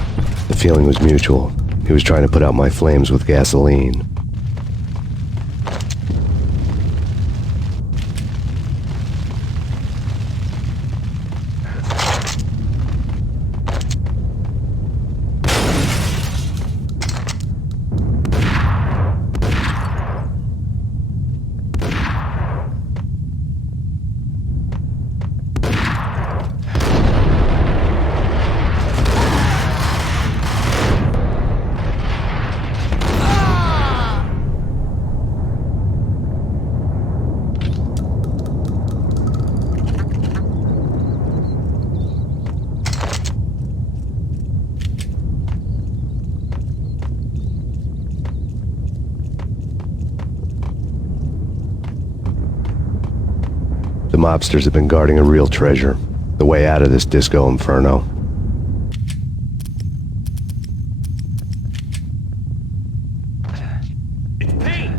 The feeling was mutual. He was trying to put out my flames with gasoline. The mobsters have been guarding a real treasure, the way out of this disco inferno. It's Payne!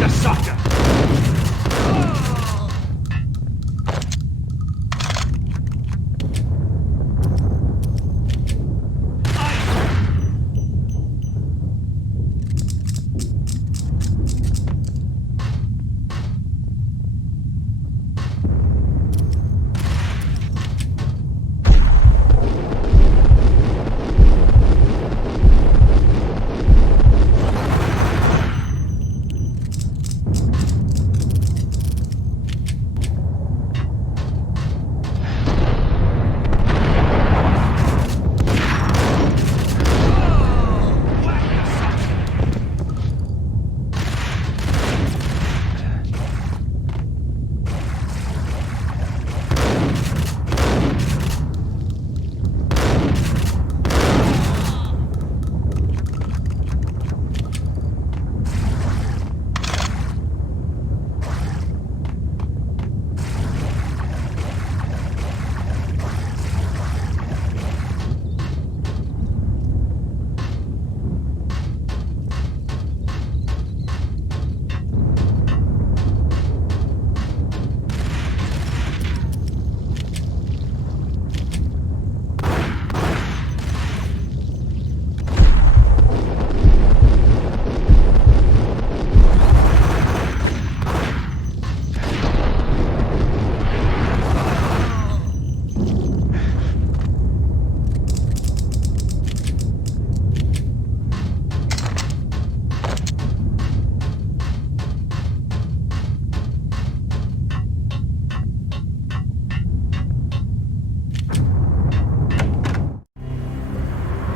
The sucker!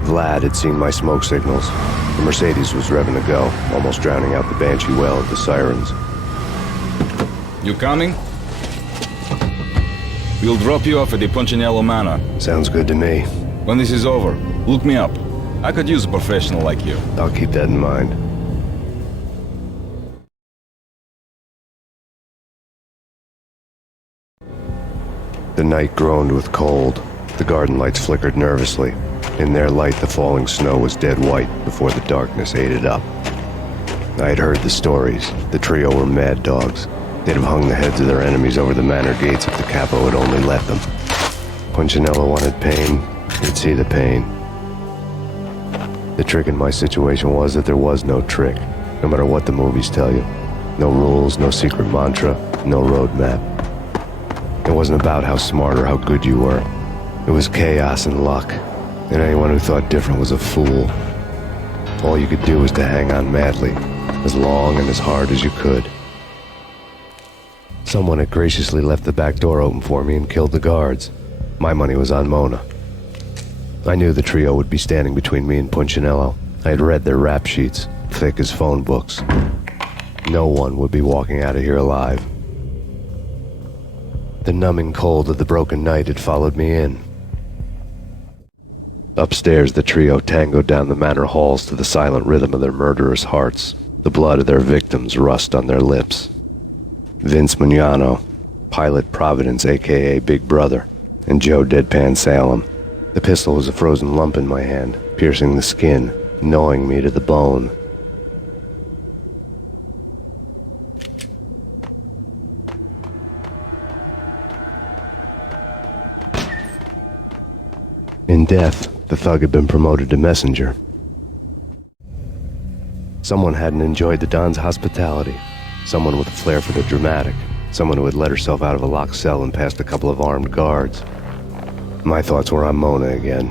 Vlad had seen my smoke signals. The Mercedes was revving to go, almost drowning out the Banshee well of the sirens. You coming? We'll drop you off at the Punchinello Manor. Sounds good to me. When this is over, look me up. I could use a professional like you. I'll keep that in mind. The night groaned with cold. The garden lights flickered nervously. In their light, the falling snow was dead white before the darkness ate it up. I had heard the stories. The trio were mad dogs. They'd have hung the heads of their enemies over the manor gates if the capo had only let them. Punchinello wanted Payne. He'd see the pain. The trick in my situation was that there was no trick, no matter what the movies tell you. No rules, no secret mantra, no roadmap. It wasn't about how smart or how good you were. It was chaos and luck, and anyone who thought different was a fool. All you could do was to hang on madly, as long and as hard as you could. Someone had graciously left the back door open for me and killed the guards. My money was on Mona. I knew the trio would be standing between me and Punchinello. I had read their rap sheets, thick as phone books. No one would be walking out of here alive. The numbing cold of the broken night had followed me in. Upstairs, the trio tangoed down the manor halls to the silent rhythm of their murderous hearts. The blood of their victims rust on their lips. Vince Mugnano, Pilot Providence, a.k.a. Big Brother, and Joe Deadpan Salem. The pistol was a frozen lump in my hand, piercing the skin, gnawing me to the bone. In death, the thug had been promoted to messenger. Someone hadn't enjoyed the Don's hospitality. Someone with a flair for the dramatic. Someone who had let herself out of a locked cell and past a couple of armed guards. My thoughts were on Mona again.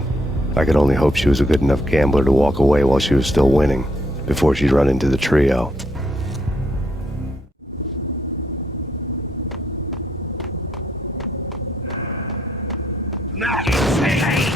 I could only hope she was a good enough gambler to walk away while she was still winning, before she'd run into the trio. Not insane!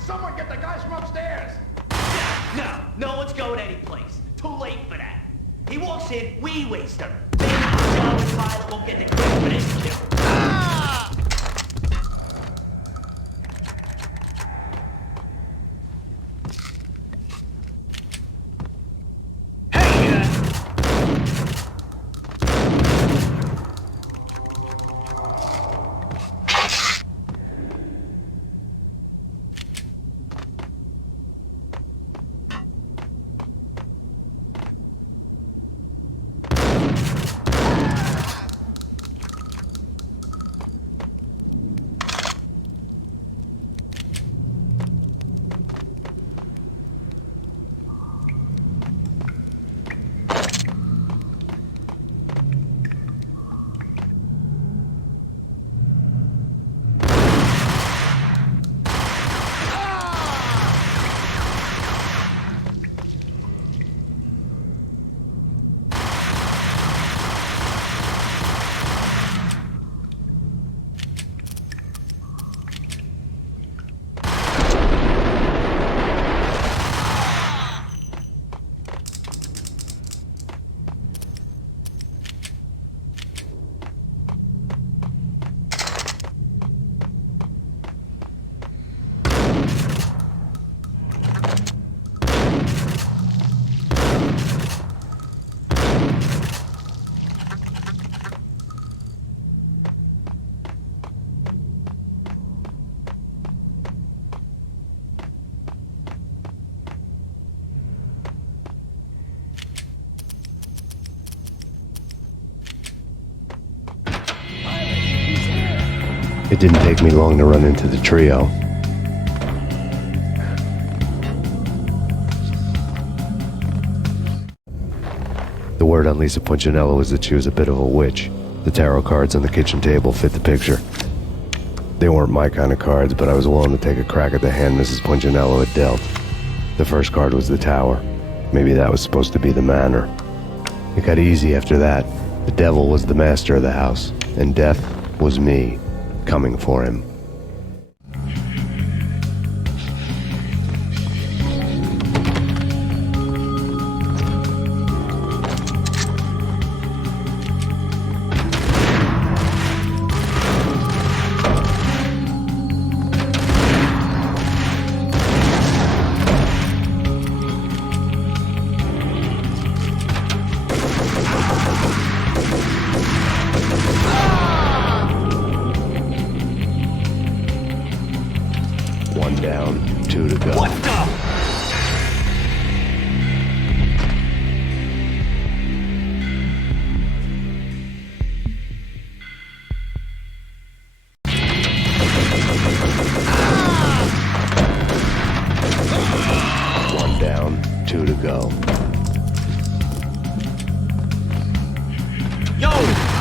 Someone get the guys from upstairs! No one's going anyplace. Too late for that. He walks in, we waste him. Maybe Joe and Pilot won't get the credit for this kill. It didn't take me long to run into the trio. The word on Lisa Punchinello was that she was a bit of a witch. The tarot cards on the kitchen table fit the picture. They weren't my kind of cards, but I was willing to take a crack at the hand Mrs. Punchinello had dealt. The first card was the Tower. Maybe that was supposed to be the manor. It got easy after that. The devil was the master of the house, and death was me, coming for him. One down, two to go. What the? One down, two to go. Yo!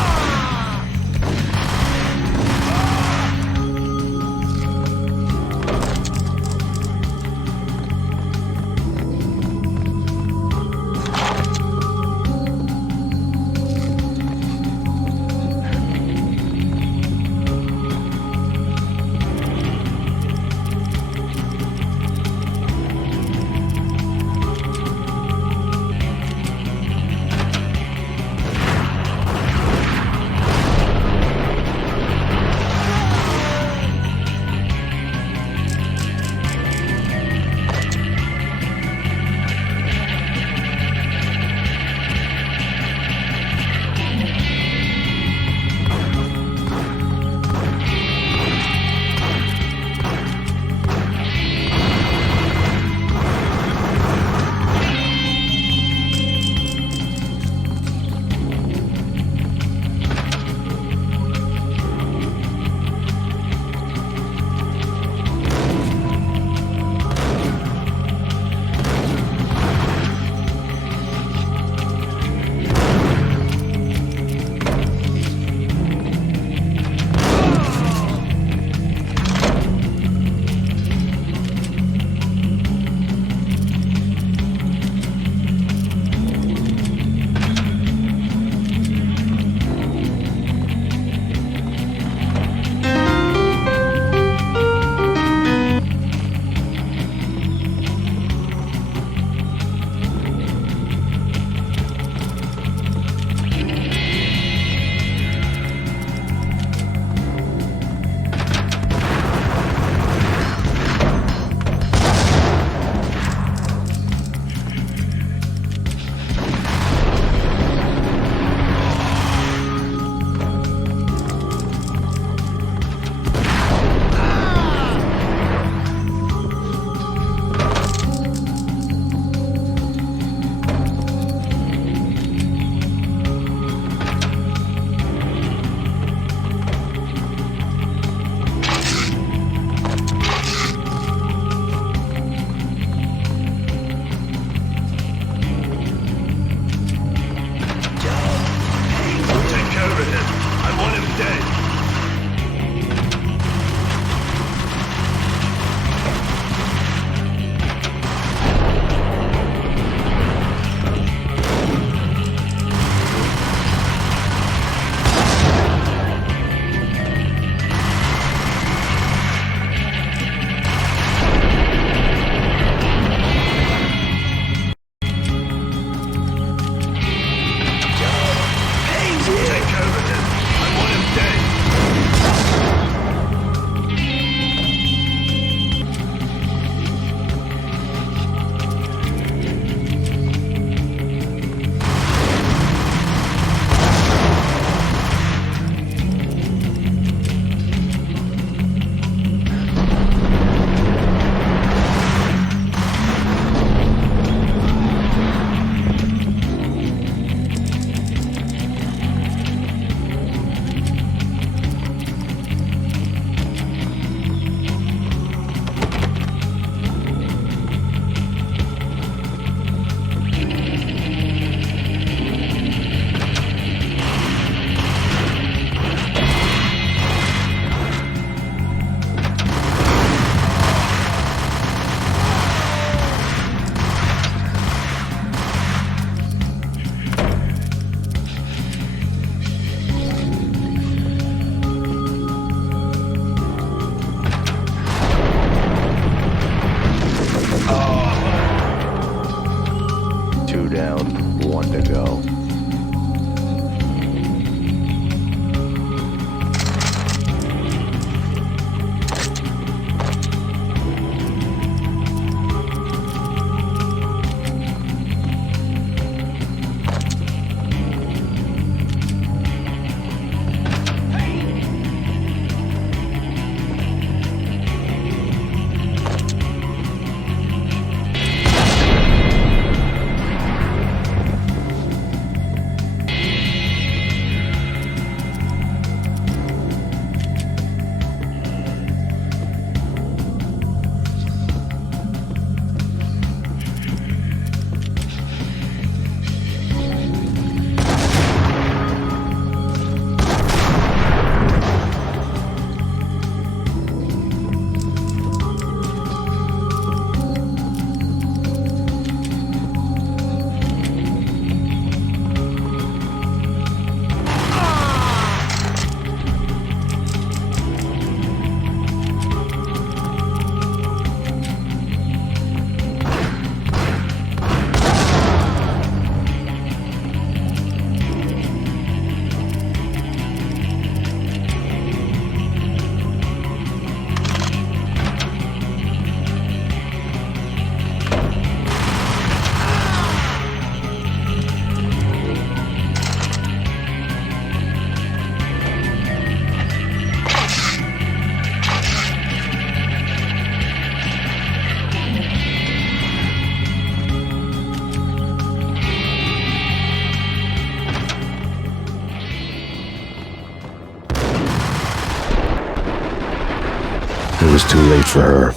too late for her.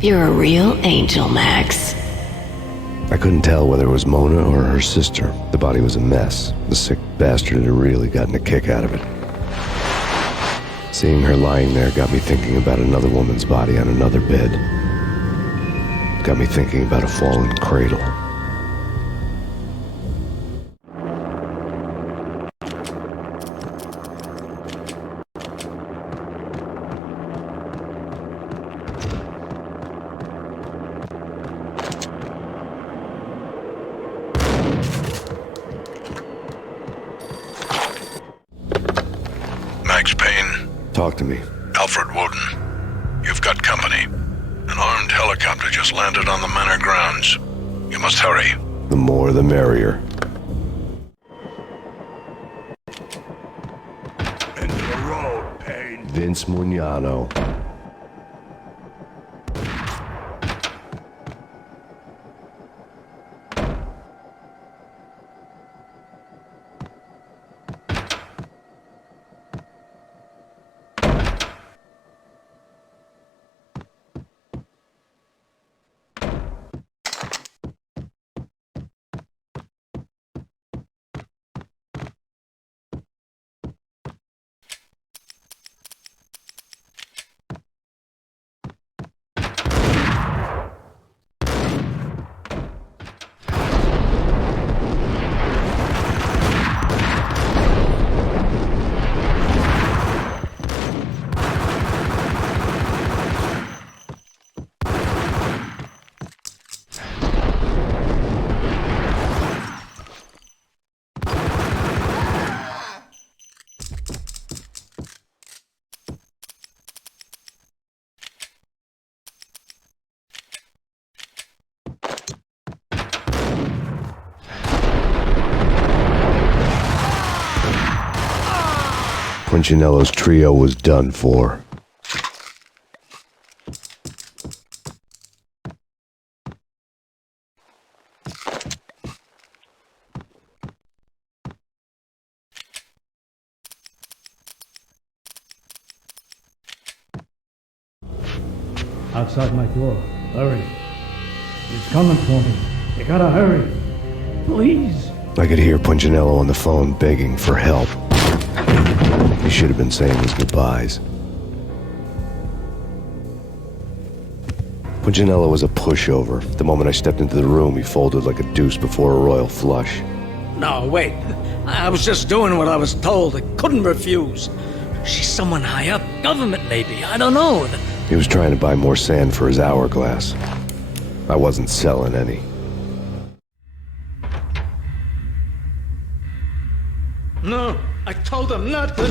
You're a real angel, Max. I couldn't tell whether it was Mona or her sister. The body was a mess. The sick bastard had really gotten a kick out of it. Seeing her lying there got me thinking about another woman's body on another bed. Got me thinking about a fallen cradle. Max Payne. Talk to me. Alfred Woden. You've got company. An armed helicopter just landed on the manor grounds. You must hurry. The more the merrier. Into the road, Payne. Vince Mugnano. Punchinello's trio was done for. Outside my door. Hurry. He's coming for me. You gotta hurry. Please. I could hear Punchinello on the phone begging for help. He should have been saying his goodbyes. Punchinello was a pushover. The moment I stepped into the room, he folded like a deuce before a royal flush. No, wait. I was just doing what I was told. I couldn't refuse. She's someone high up. Government, maybe. I don't know. He was trying to buy more sand for his hourglass. I wasn't selling any. No, I told him not to.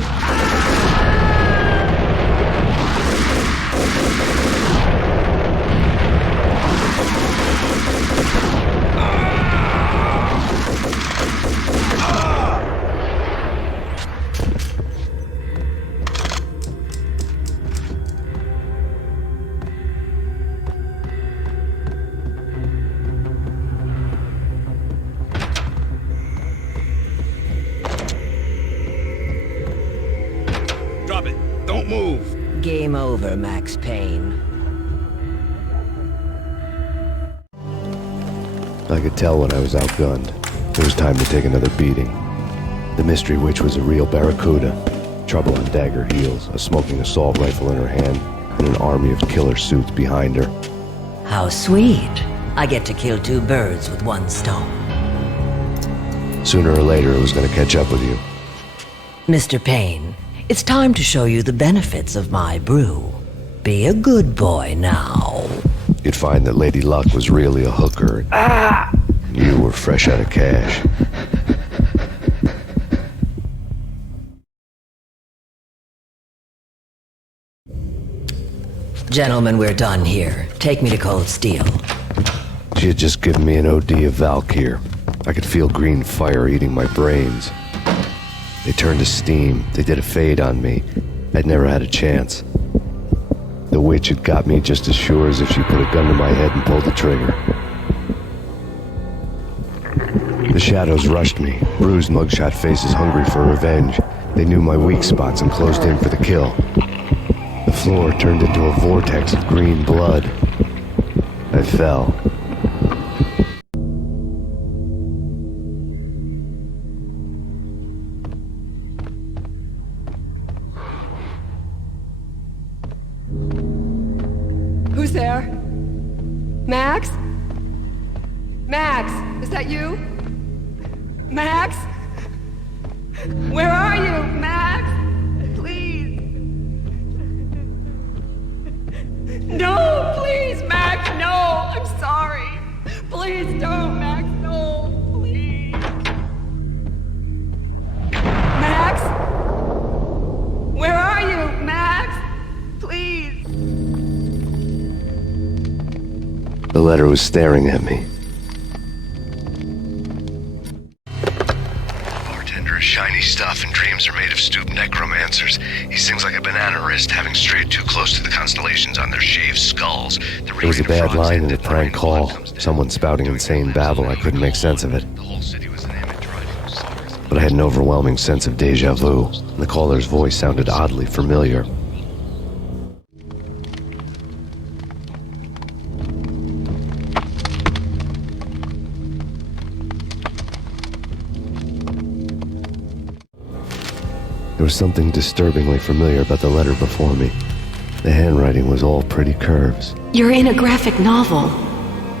Drop it. Don't move. Game over, Max Payne. I could tell when I was outgunned. It was time to take another beating. The mystery witch was a real barracuda. Trouble on dagger heels, a smoking assault rifle in her hand, and an army of killer suits behind her. How sweet. I get to kill two birds with one stone. Sooner or later, it was going to catch up with you. Mr. Payne, it's time to show you the benefits of my brew. Be a good boy now. You'd find that Lady Luck was really a hooker. You were fresh out of cash. Gentlemen, we're done here. Take me to Cold Steel. She had just given me an OD of Valkyr. I could feel green fire eating my brains. They turned to steam. They did a fade on me. I'd never had a chance. The witch had got me just as sure as if she put a gun to my head and pulled the trigger. The shadows rushed me, bruised mugshot faces hungry for revenge. They knew my weak spots and closed in for the kill. The floor turned into a vortex of green blood. I fell. Who's there? Max? Max, is that you? Max? Where are you, Max? Please. No, please, Max, no. I'm sorry. Please don't, Max, no. Please. Max? Where are you, Max? Please. The letter was staring at me. Bartender is shiny stuff, and dreams are made of stooped necromancers. He sings like a banana wrist, having strayed too close to the constellations on their shaved skulls. It was a bad line in a prank call. Someone spouting insane babble. I couldn't make sense of it. But I had an overwhelming sense of deja vu. The caller's voice sounded oddly familiar. There was something disturbingly familiar about the letter before me. The handwriting was all pretty curves. You're in a graphic novel.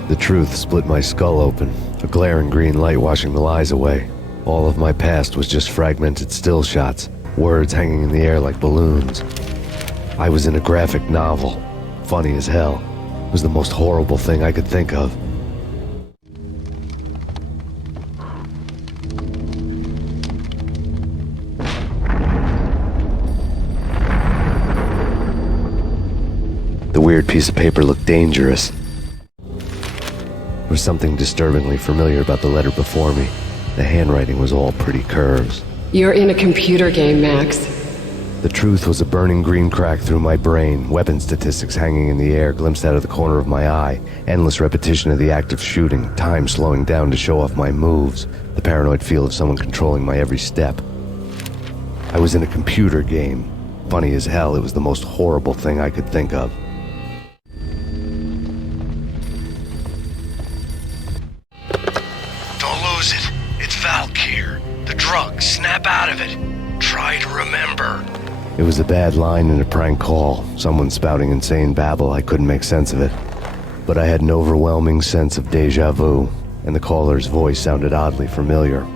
The truth split my skull open, a glaring green light washing the lies away. All of my past was just fragmented still shots, words hanging in the air like balloons. I was in a graphic novel. Funny as hell. It was the most horrible thing I could think of. The weird piece of paper looked dangerous. There was something disturbingly familiar about the letter before me. The handwriting was all pretty curves. You're in a computer game, Max. The truth was a burning green crack through my brain, weapon statistics hanging in the air, glimpsed out of the corner of my eye, endless repetition of the act of shooting, time slowing down to show off my moves, the paranoid feel of someone controlling my every step. I was in a computer game. Funny as hell, it was the most horrible thing I could think of. Snap out of it. Try to remember. It was a bad line in a prank call. Someone spouting insane babble. I couldn't make sense of it. But I had an overwhelming sense of deja vu, and the caller's voice sounded oddly familiar.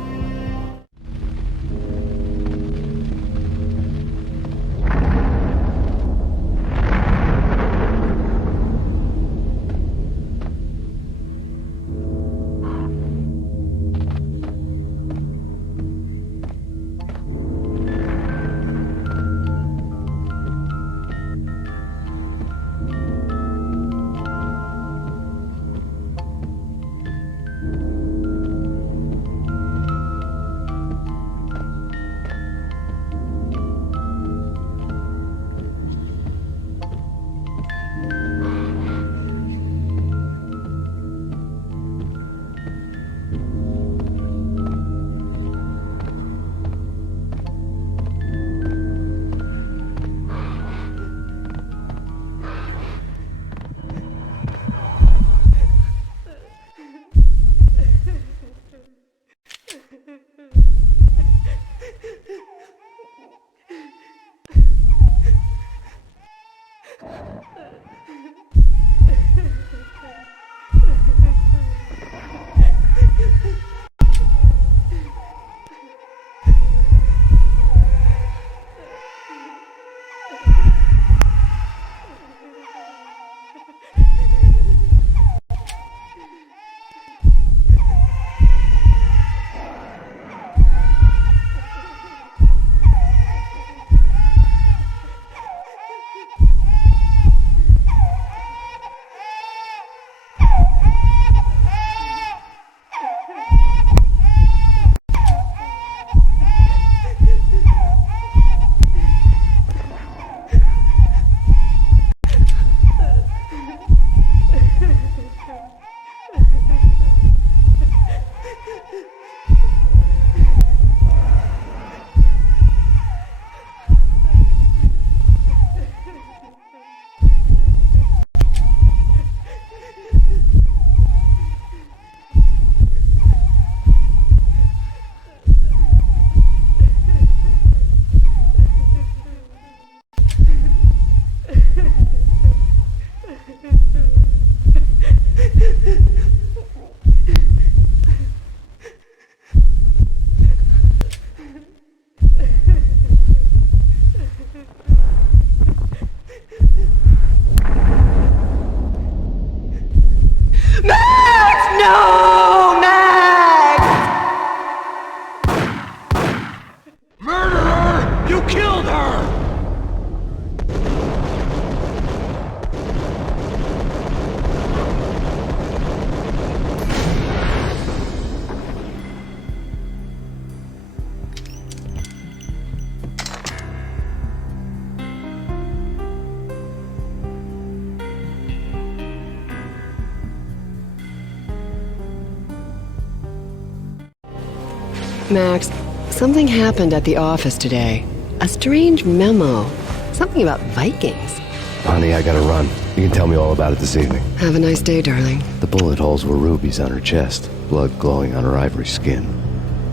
Max, something happened at the office today. A strange memo. Something about Vikings. Honey, I gotta run. You can tell me all about it this evening. Have a nice day, darling. The bullet holes were rubies on her chest, blood glowing on her ivory skin.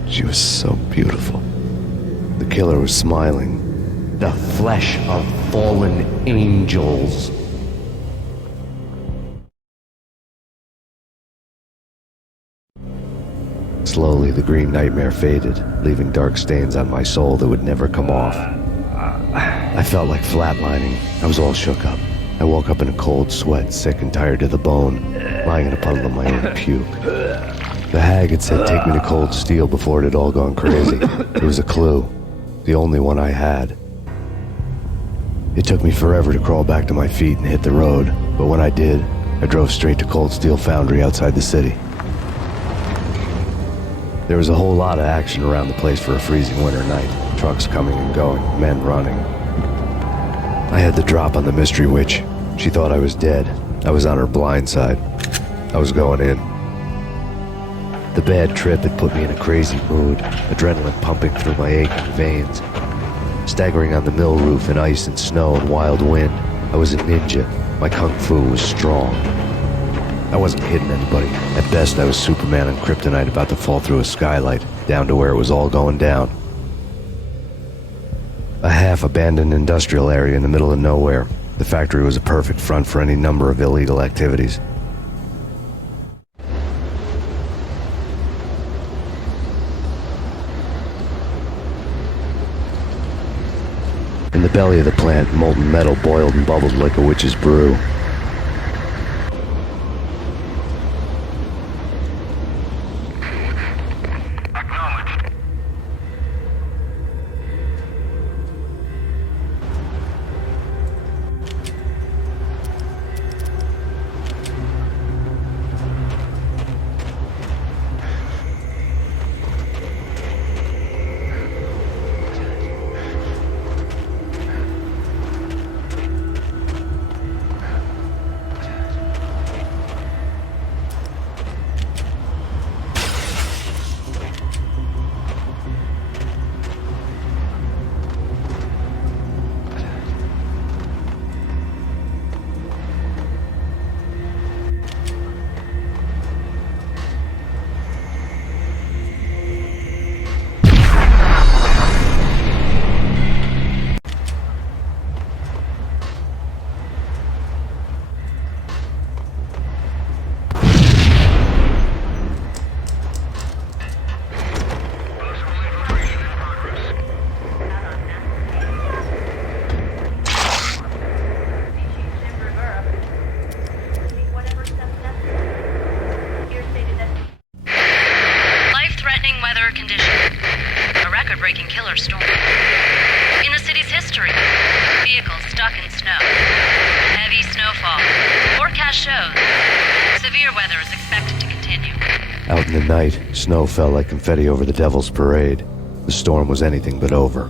She was so beautiful. The killer was smiling. The flesh of fallen angels. Slowly, the green nightmare faded, leaving dark stains on my soul that would never come off. I felt like flatlining. I was all shook up. I woke up in a cold sweat, sick and tired to the bone, lying in a puddle of my own puke. The hag had said take me to Cold Steel before it had all gone crazy. It was a clue. The only one I had. It took me forever to crawl back to my feet and hit the road, but when I did, I drove straight to Cold Steel Foundry outside the city. There was a whole lot of action around the place for a freezing winter night. Trucks coming and going, men running. I had the drop on the mystery witch. She thought I was dead. I was on her blind side. I was going in. The bad trip had put me in a crazy mood, adrenaline pumping through my aching veins. Staggering on the mill roof in ice and snow and wild wind, I was a ninja. My kung fu was strong. I wasn't hitting anybody. At best, I was Superman on kryptonite about to fall through a skylight, down to where it was all going down. A half-abandoned industrial area in the middle of nowhere. The factory was a perfect front for any number of illegal activities. In the belly of the plant, molten metal boiled and bubbled like a witch's brew. Out in the night, snow fell like confetti over the Devil's Parade. The storm was anything but over.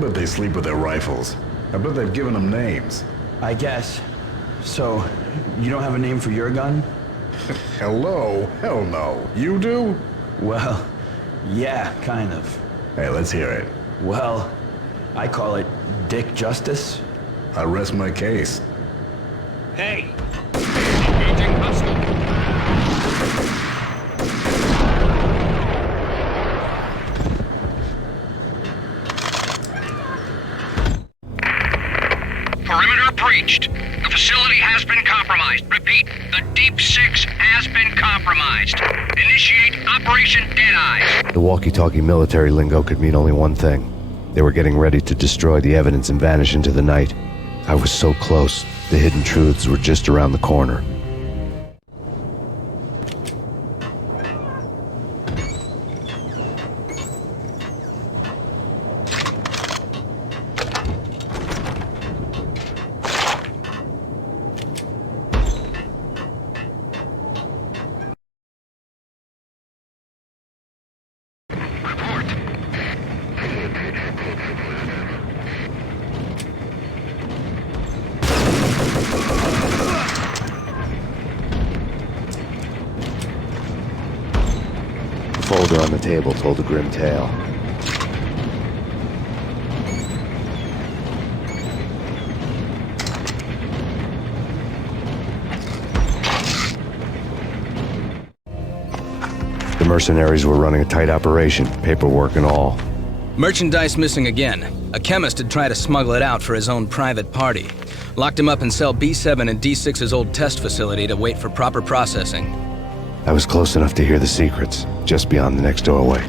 bet they sleep with their rifles. I bet they've given them names. I guess. So, you don't have a name for your gun? Hello? Hell no. You do? Well, yeah, kind of. Hey, let's hear it. Well, I call it Dick Justice. I rest my case. Hey! Engaging hostile. Perimeter breached. The facility has been compromised. Repeat, the Deep Six has been compromised. Initiate Operation Deadeye. The walkie-talkie military lingo could mean only one thing. They were getting ready to destroy the evidence and vanish into the night. I was so close. The hidden truths were just around the corner. The folder on the table told a grim tale. The mercenaries were running a tight operation, paperwork and all. Merchandise missing again. A chemist had tried to smuggle it out for his own private party. Locked him up in cell B7 in D6's old test facility to wait for proper processing. I was close enough to hear the secrets, just beyond the next doorway.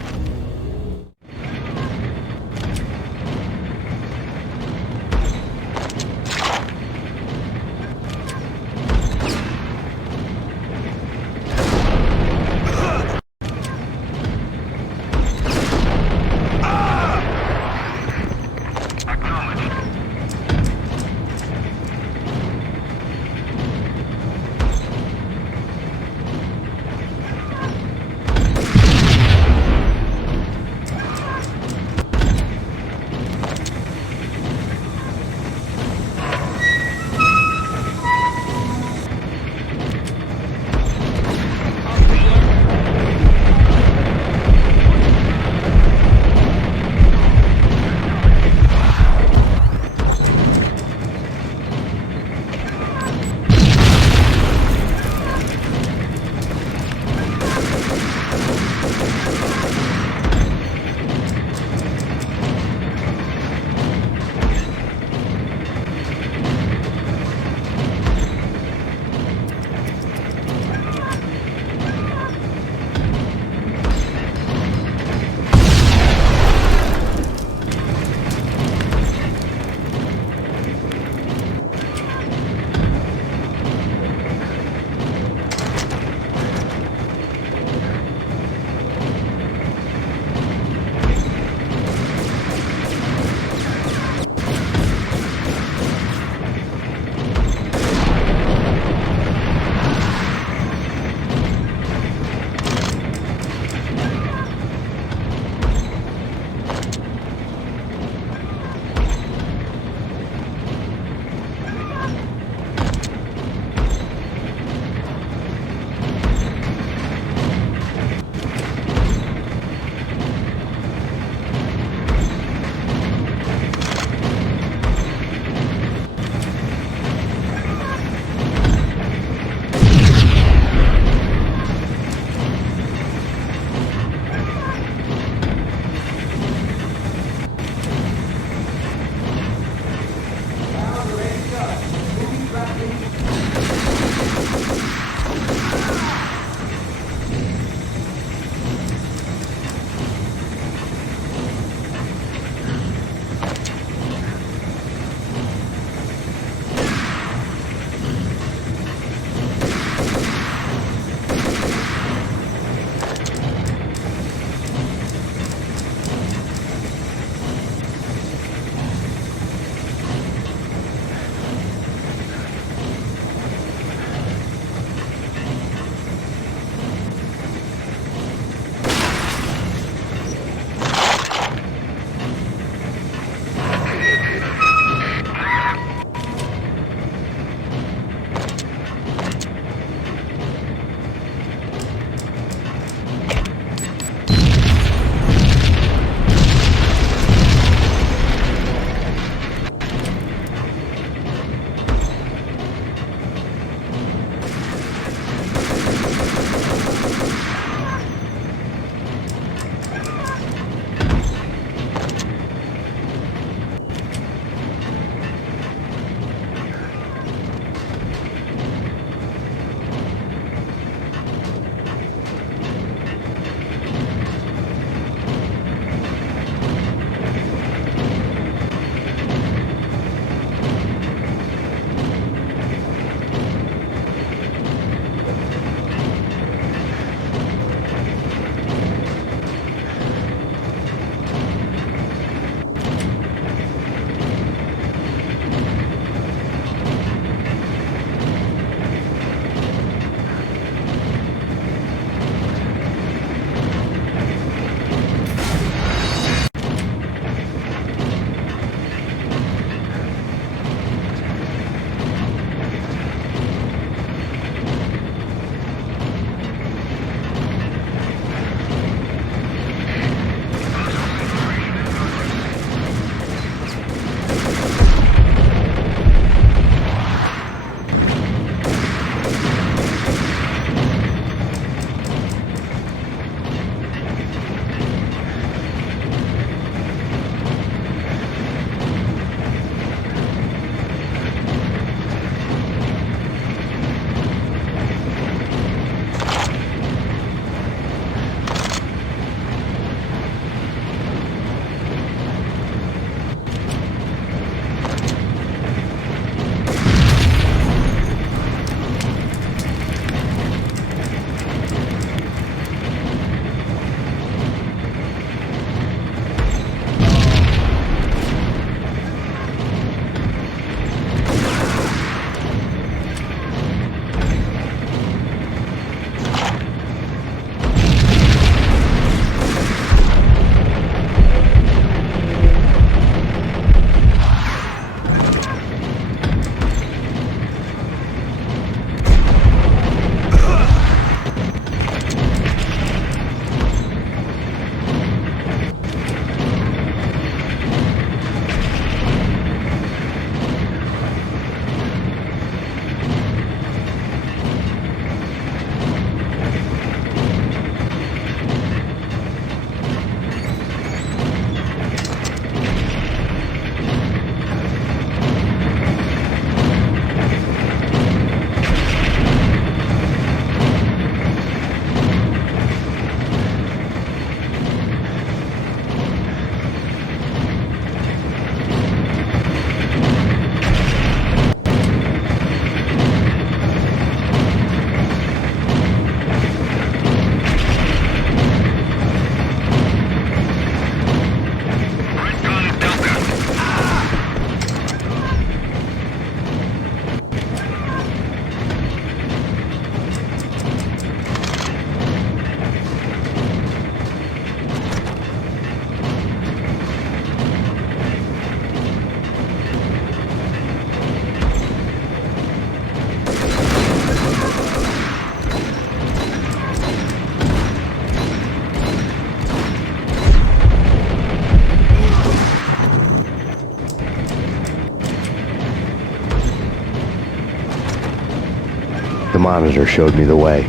monitor showed me the way.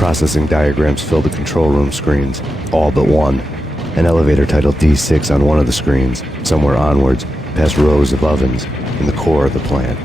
Processing diagrams filled the control room screens, all but one. An elevator titled D6 on one of the screens, somewhere onwards, past rows of ovens, in the core of the plant.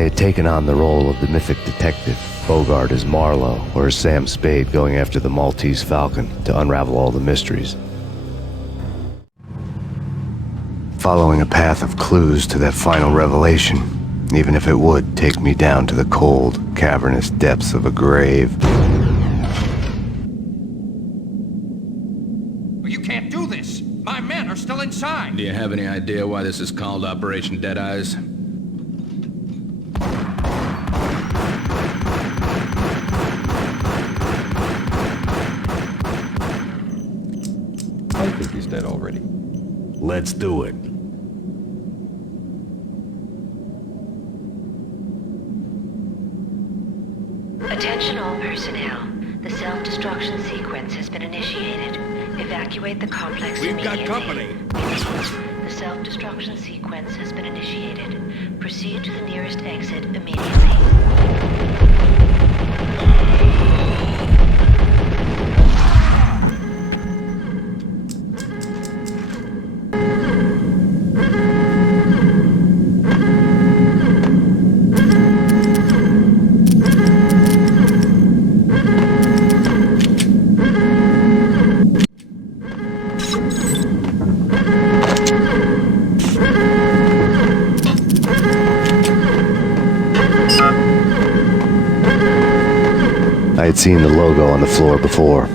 I had taken on the role of the mythic detective, Bogart as Marlowe or as Sam Spade going after the Maltese Falcon to unravel all the mysteries. Following a path of clues to that final revelation, even if it would take me down to the cold, cavernous depths of a grave. You can't do this! My men are still inside! Do you have any idea why this is called Operation Dead Eyes? I think he's dead already. Let's do it. Attention all personnel. The self-destruction sequence has been initiated. Evacuate the complex We've immediately. got company. The self-destruction sequence has been initiated. Proceed to the nearest exit immediately. I had seen the logo on the floor before.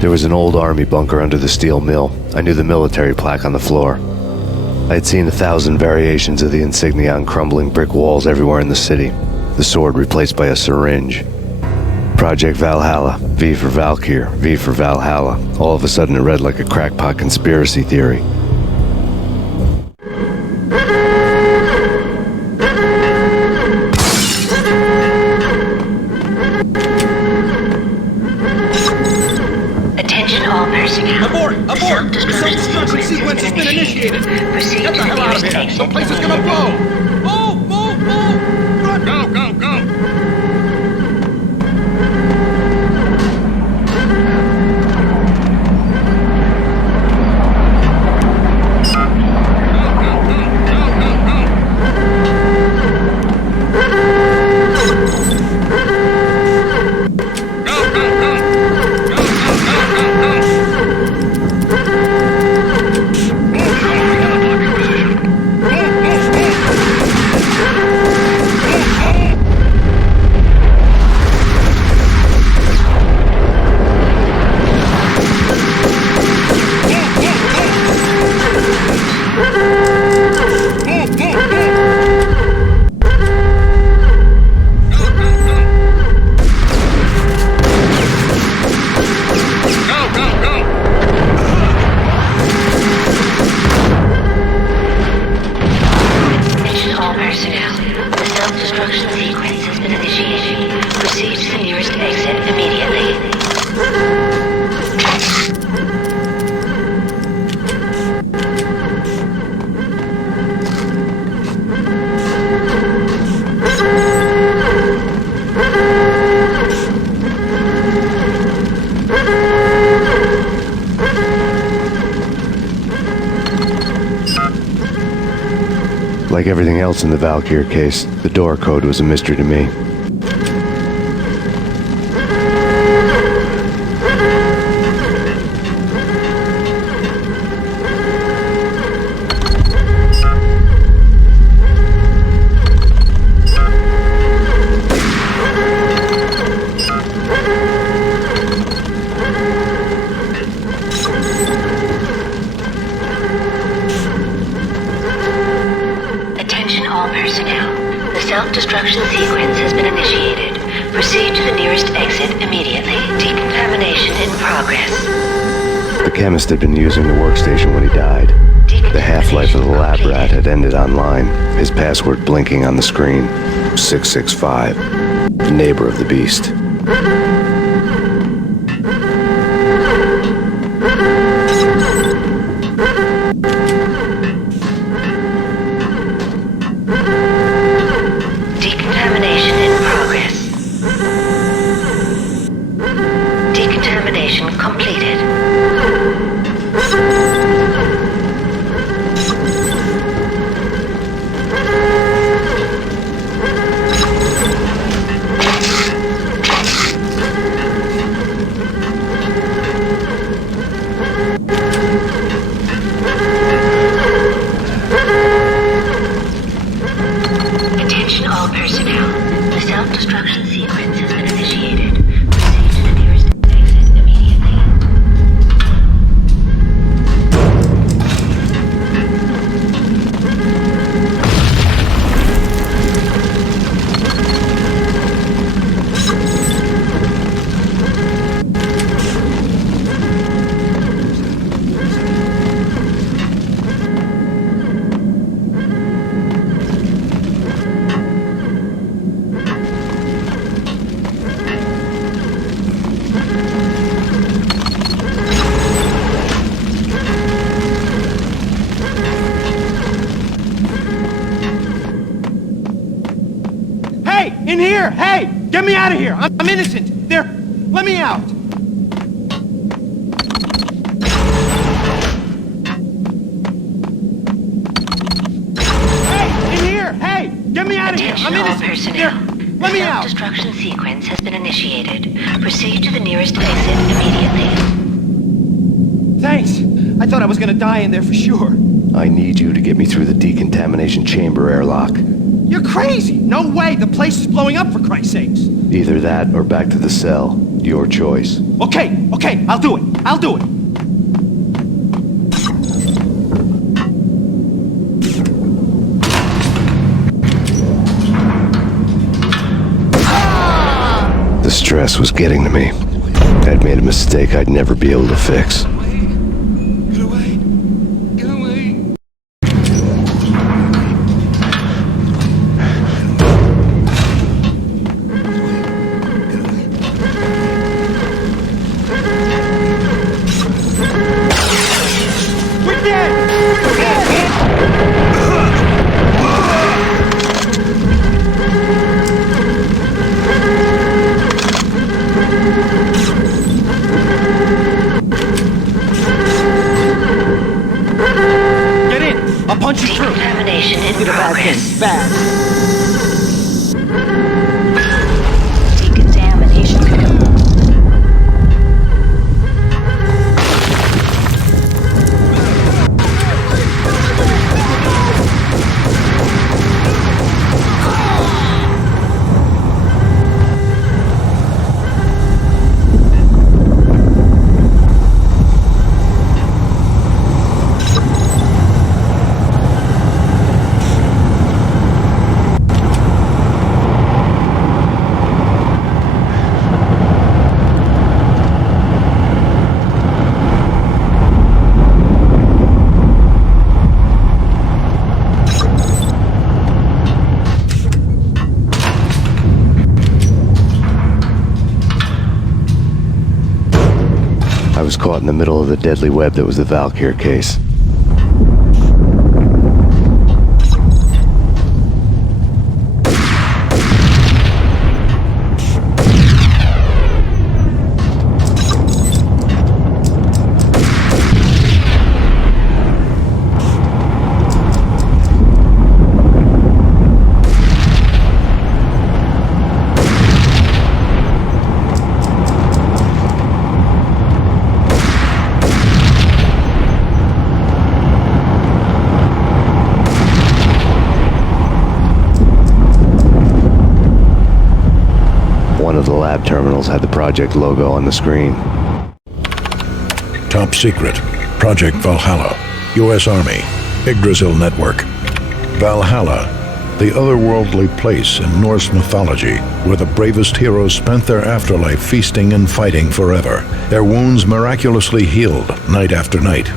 There was an old army bunker under the steel mill. I knew the military plaque on the floor. I had seen 1,000 variations of the insignia on crumbling brick walls everywhere in the city. The sword replaced by a syringe. Project Valhalla, V for Valkyr, V for Valhalla. All of a sudden it read like a crackpot conspiracy theory. Attention all personnel. Abort! Abort! The self-destruction sequence has been initiated! Proceed Get the hell out of here! The place is gonna blow! Move! Move! Move! Run! Go! Go! Go! Like everything else in the Valkyr case, the door code was a mystery to me. Self-destruction sequence has been initiated. Proceed to the nearest exit immediately. Decontamination in progress. The chemist had been using the workstation when he died. The half-life of the lab rat had ended online, his password blinking on the screen. 665. Neighbor of the beast. Decontamination in progress. Decontamination completed. Hey! Get me out of here! I'm innocent! There! Let me out! Hey! In here! Hey! Get me out of here! I'm innocent! Personnel. Let me out! The self-destruction sequence has been initiated. Proceed to the nearest exit immediately. Thanks! I thought I was gonna die in there for sure. I need you to get me through the decontamination chamber airlock. You're crazy! No way! The place is blowing up, for Christ's sakes! Either that or back to the cell. Your choice. Okay, I'll do it! I'll do it! The stress was getting to me. I'd made a mistake I'd never be able to fix. Decontamination in progress. Decontamination. I was caught in the middle of the deadly web that was the Valkyr case. One of the lab terminals had the project logo on the screen. Top secret. Project Valhalla. U.S. Army. Yggdrasil Network. Valhalla, the otherworldly place in Norse mythology where the bravest heroes spent their afterlife feasting and fighting forever, their wounds miraculously healed night after night.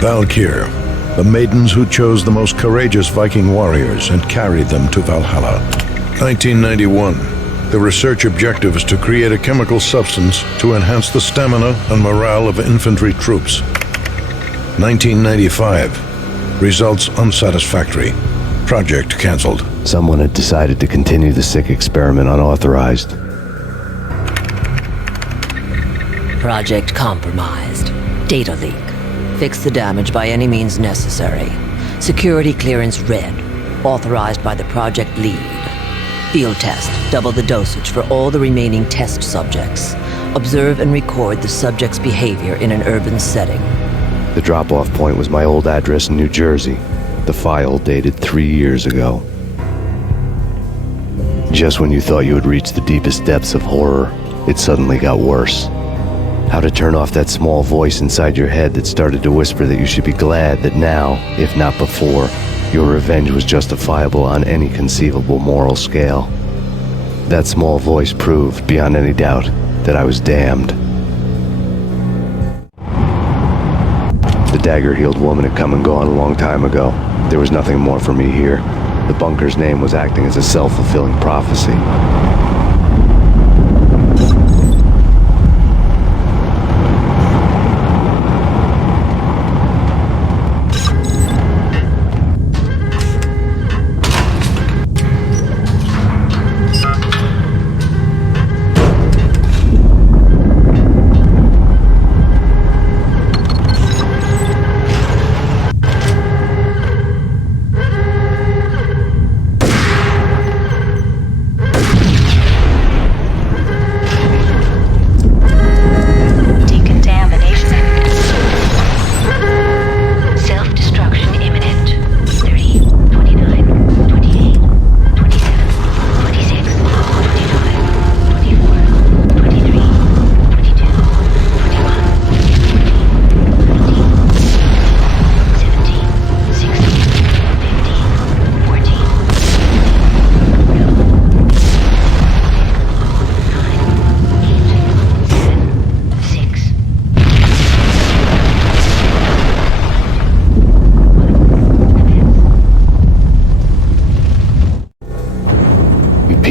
Valkyr, the maidens who chose the most courageous Viking warriors and carried them to Valhalla. 1991. The research objective is to create a chemical substance to enhance the stamina and morale of infantry troops. 1995. Results unsatisfactory. Project cancelled. Someone had decided to continue the sick experiment unauthorized. Project compromised. Data leak. Fix the damage by any means necessary. Security clearance red. Authorized by the project lead. Field test. Double the dosage for all the remaining test subjects. Observe and record the subject's behavior in an urban setting. The drop-off point was my old address in New Jersey. The file dated 3 years ago. Just when you thought you had reached the deepest depths of horror, it suddenly got worse. How to turn off that small voice inside your head that started to whisper that you should be glad that now, if not before, your revenge was justifiable on any conceivable moral scale. That small voice proved, beyond any doubt, that I was damned. The dagger-heeled woman had come and gone a long time ago. There was nothing more for me here. The bunker's name was acting as a self-fulfilling prophecy.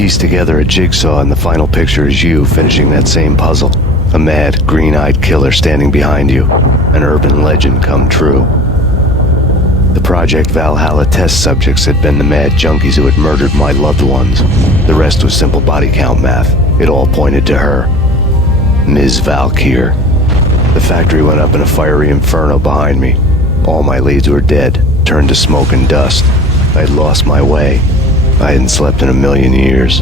piece together a jigsaw, and the final picture is you finishing that same puzzle. A mad, green-eyed killer standing behind you. An urban legend come true. The Project Valhalla test subjects had been the mad junkies who had murdered my loved ones. The rest was simple body count math. It all pointed to her. Ms. Valkyr. The factory went up in a fiery inferno behind me. All my leads were dead, turned to smoke and dust. I had lost my way. I hadn't slept in a million years.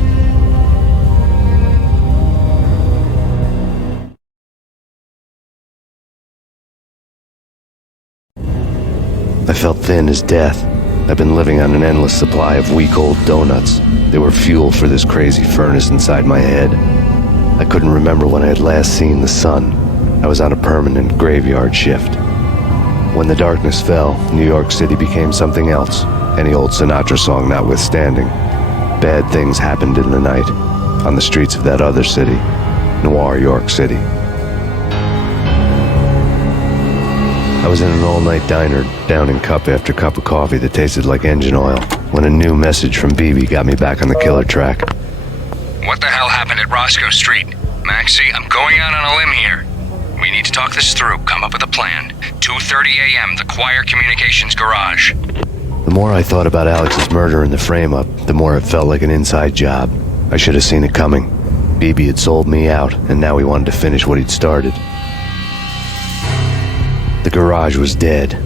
I felt thin as death. I've been living on an endless supply of week-old donuts. They were fuel for this crazy furnace inside my head. I couldn't remember when I had last seen the sun. I was on a permanent graveyard shift. When the darkness fell, New York City became something else, any old Sinatra song notwithstanding. Bad things happened in the night, on the streets of that other city, Noir York City. I was in an all-night diner, downing cup after cup of coffee that tasted like engine oil, when a new message from BB got me back on the killer track. What the hell happened at Roscoe Street? Maxie, I'm going out on a limb here. We need to talk this through, come up with a plan. 2:30 a.m., the Choir Communications Garage. The more I thought about Alex's murder and the frame-up, the more it felt like an inside job. I should have seen it coming. BB had sold me out, and now he wanted to finish what he'd started. The garage was dead.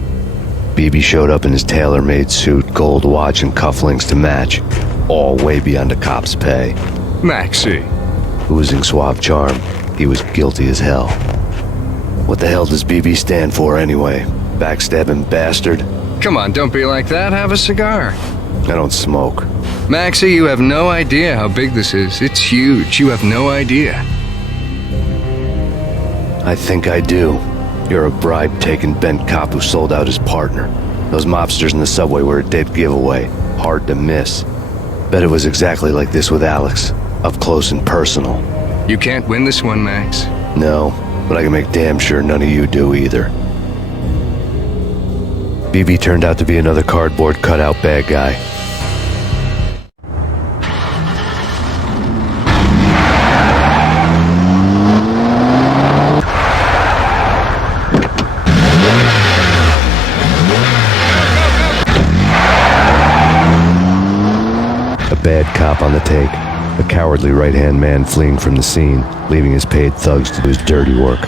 BB showed up in his tailor-made suit, gold watch, and cufflinks to match, all way beyond a cop's pay. Maxie. Oozing suave charm, he was guilty as hell. What the hell does BB stand for anyway? Backstabbing bastard? Come on, don't be like that. Have a cigar. I don't smoke. Maxie, you have no idea how big this is. It's huge. You have no idea. I think I do. You're a bribe-taking bent cop who sold out his partner. Those mobsters in the subway were a dead giveaway. Hard to miss. Bet it was exactly like this with Alex. Up close and personal. You can't win this one, Max. No, but I can make damn sure none of you do either. BB turned out to be another cardboard cutout bad guy. A bad cop on the take. A cowardly right-hand man fleeing from the scene, leaving his paid thugs to do his dirty work.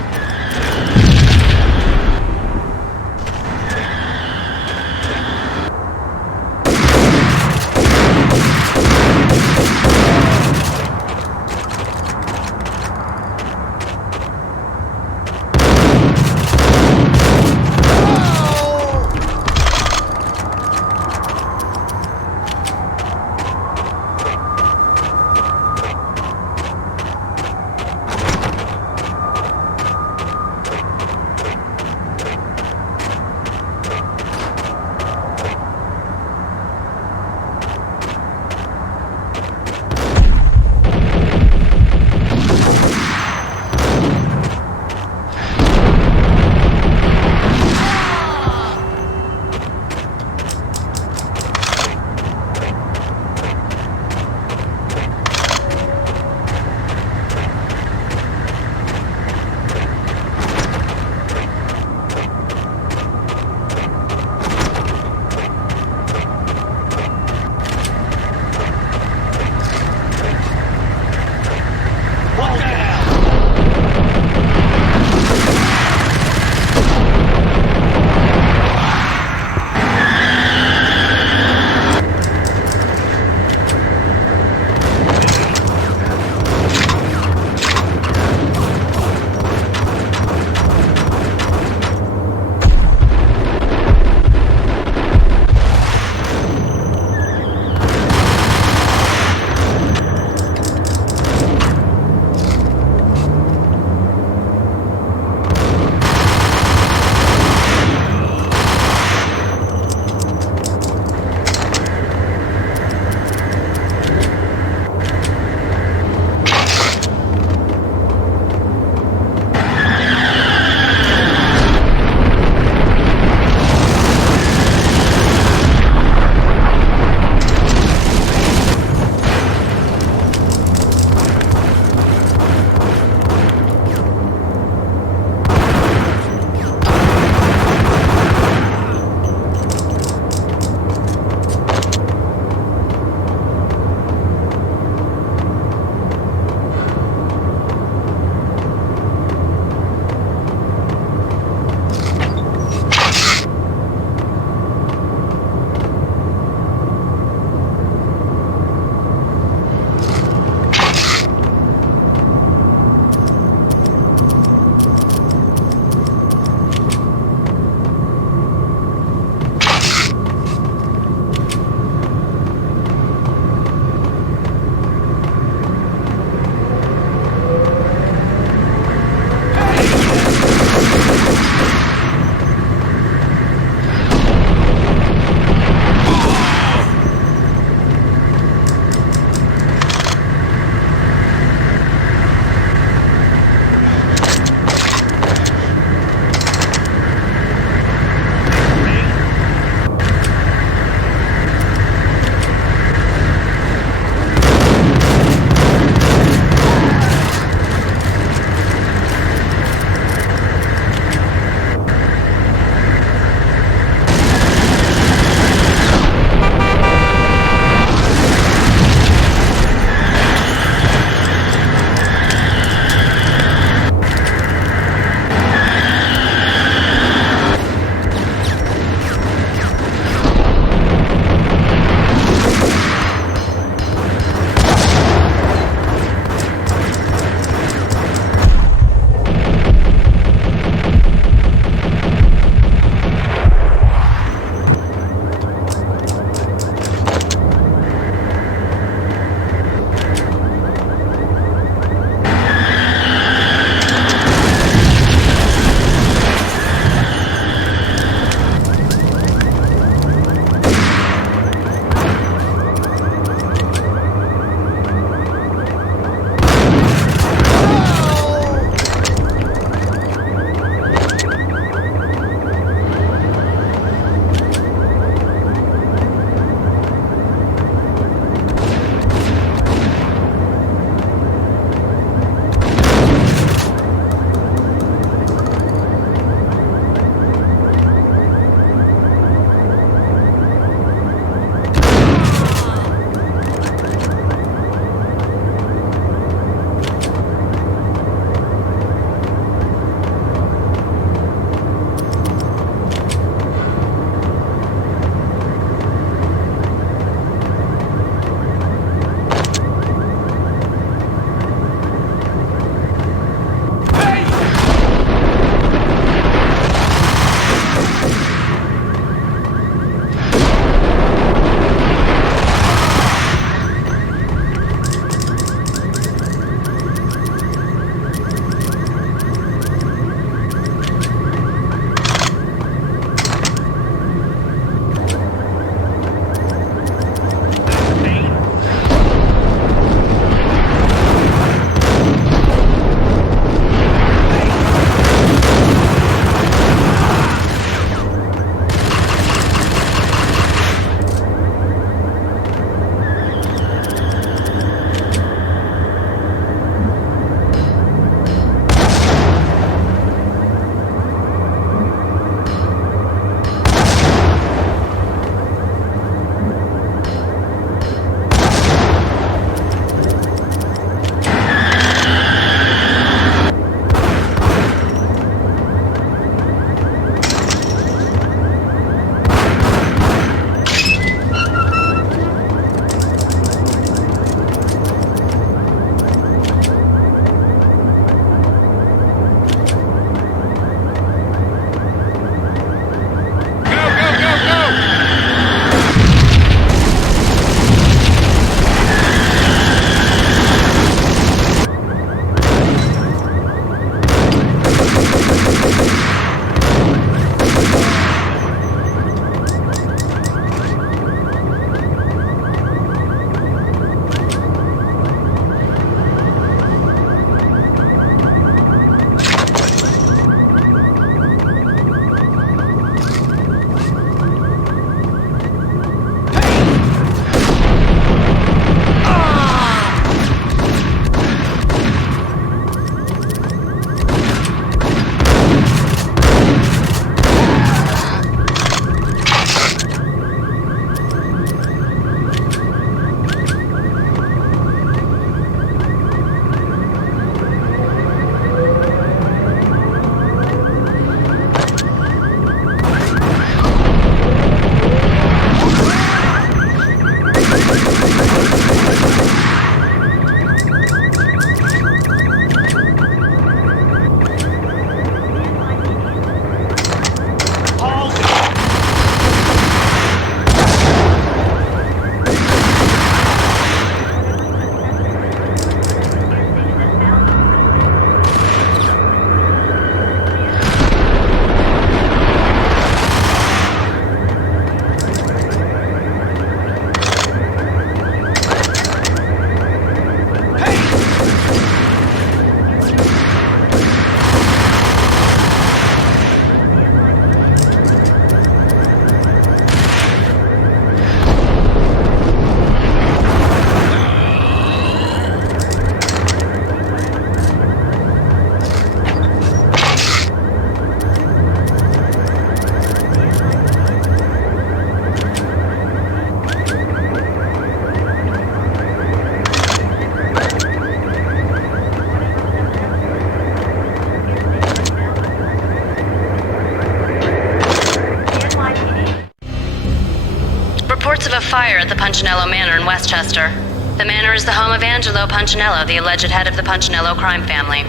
fire at the Punchinello Manor in Westchester. The manor is the home of Angelo Punchinello, the alleged head of the Punchinello crime family.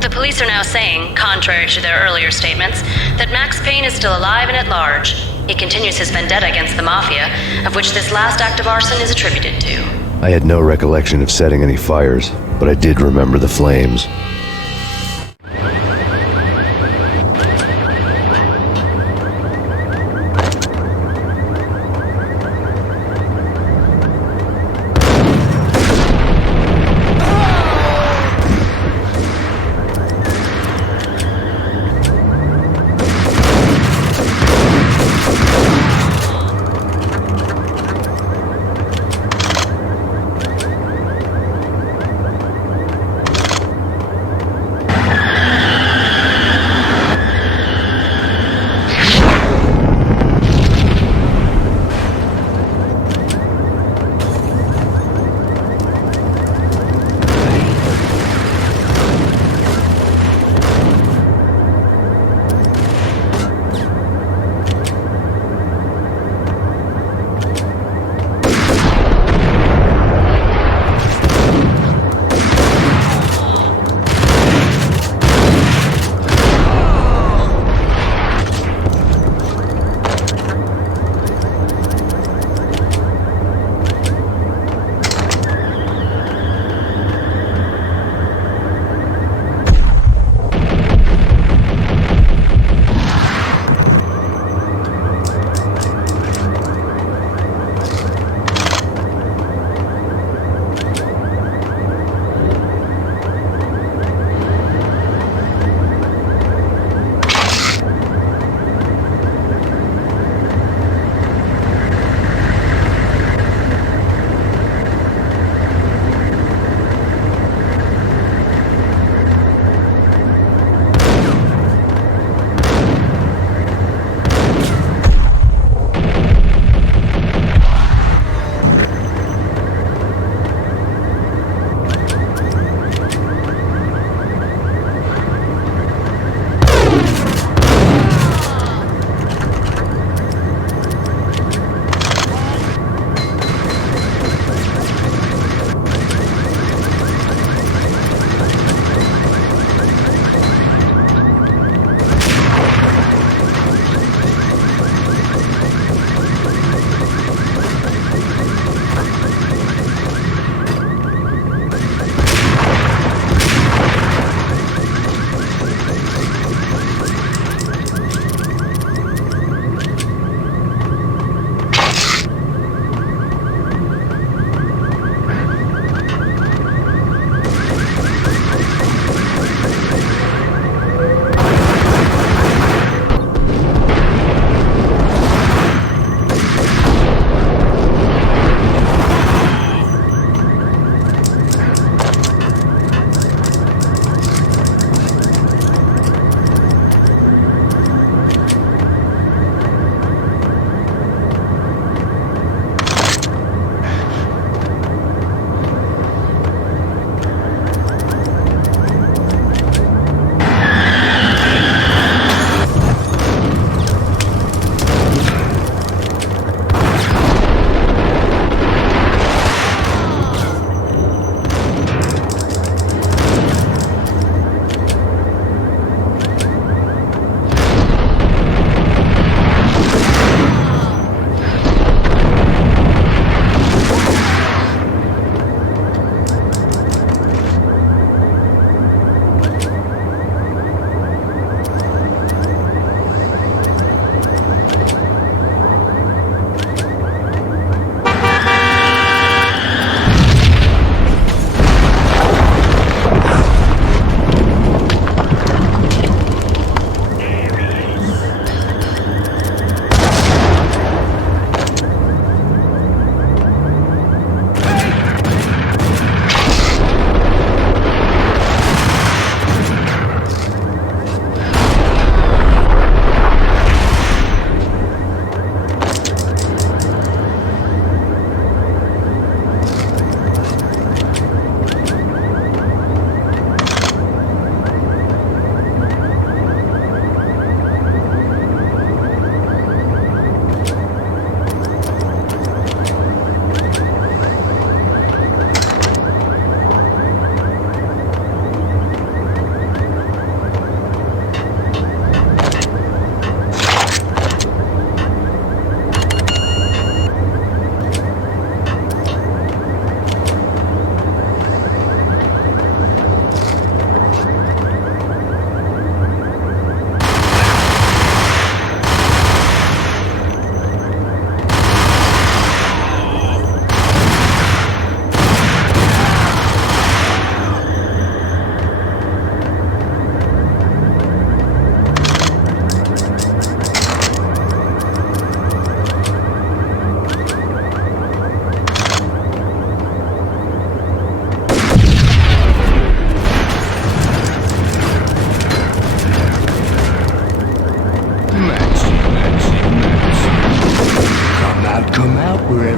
The police are now saying, contrary to their earlier statements, that Max Payne is still alive and at large. He continues his vendetta against the Mafia, of which this last act of arson is attributed to. I had no recollection of setting any fires, but I did remember the flames.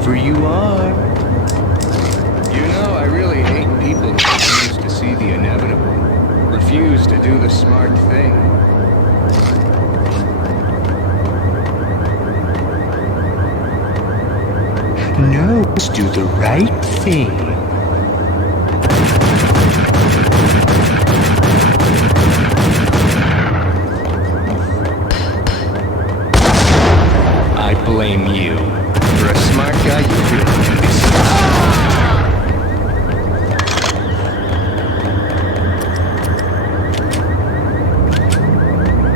whoever you are. You know, I really hate people who refuse to see the inevitable, refuse to do the smart thing. No, let's do the right thing. I blame you. For a smart guy, you really can be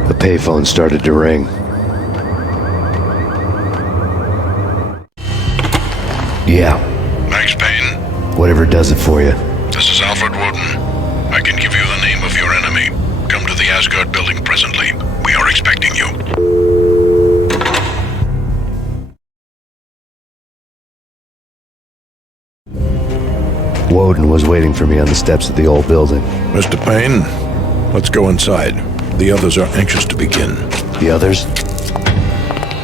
The payphone started to ring. Yeah. Thanks, Payne. Whatever does it for you. This is Alfred Woden. I can give you the name of your enemy. Come to the Asgard building presently. We are expecting you. Woden was waiting for me on the steps of the old building. Mr. Payne, let's go inside. The others are anxious to begin. The others?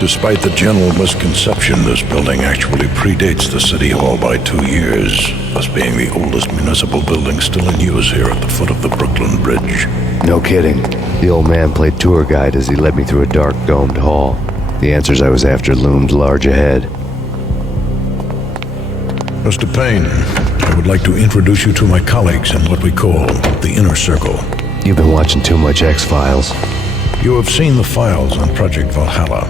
Despite the general misconception, this building actually predates the City Hall by 2 years, thus being the oldest municipal building still in use here at the foot of the Brooklyn Bridge. No kidding. The old man played tour guide as he led me through a dark, domed hall. The answers I was after loomed large ahead. Mr. Payne, I would like to introduce you to my colleagues in what we call the Inner Circle. You've been watching too much X-Files. You have seen the files on Project Valhalla.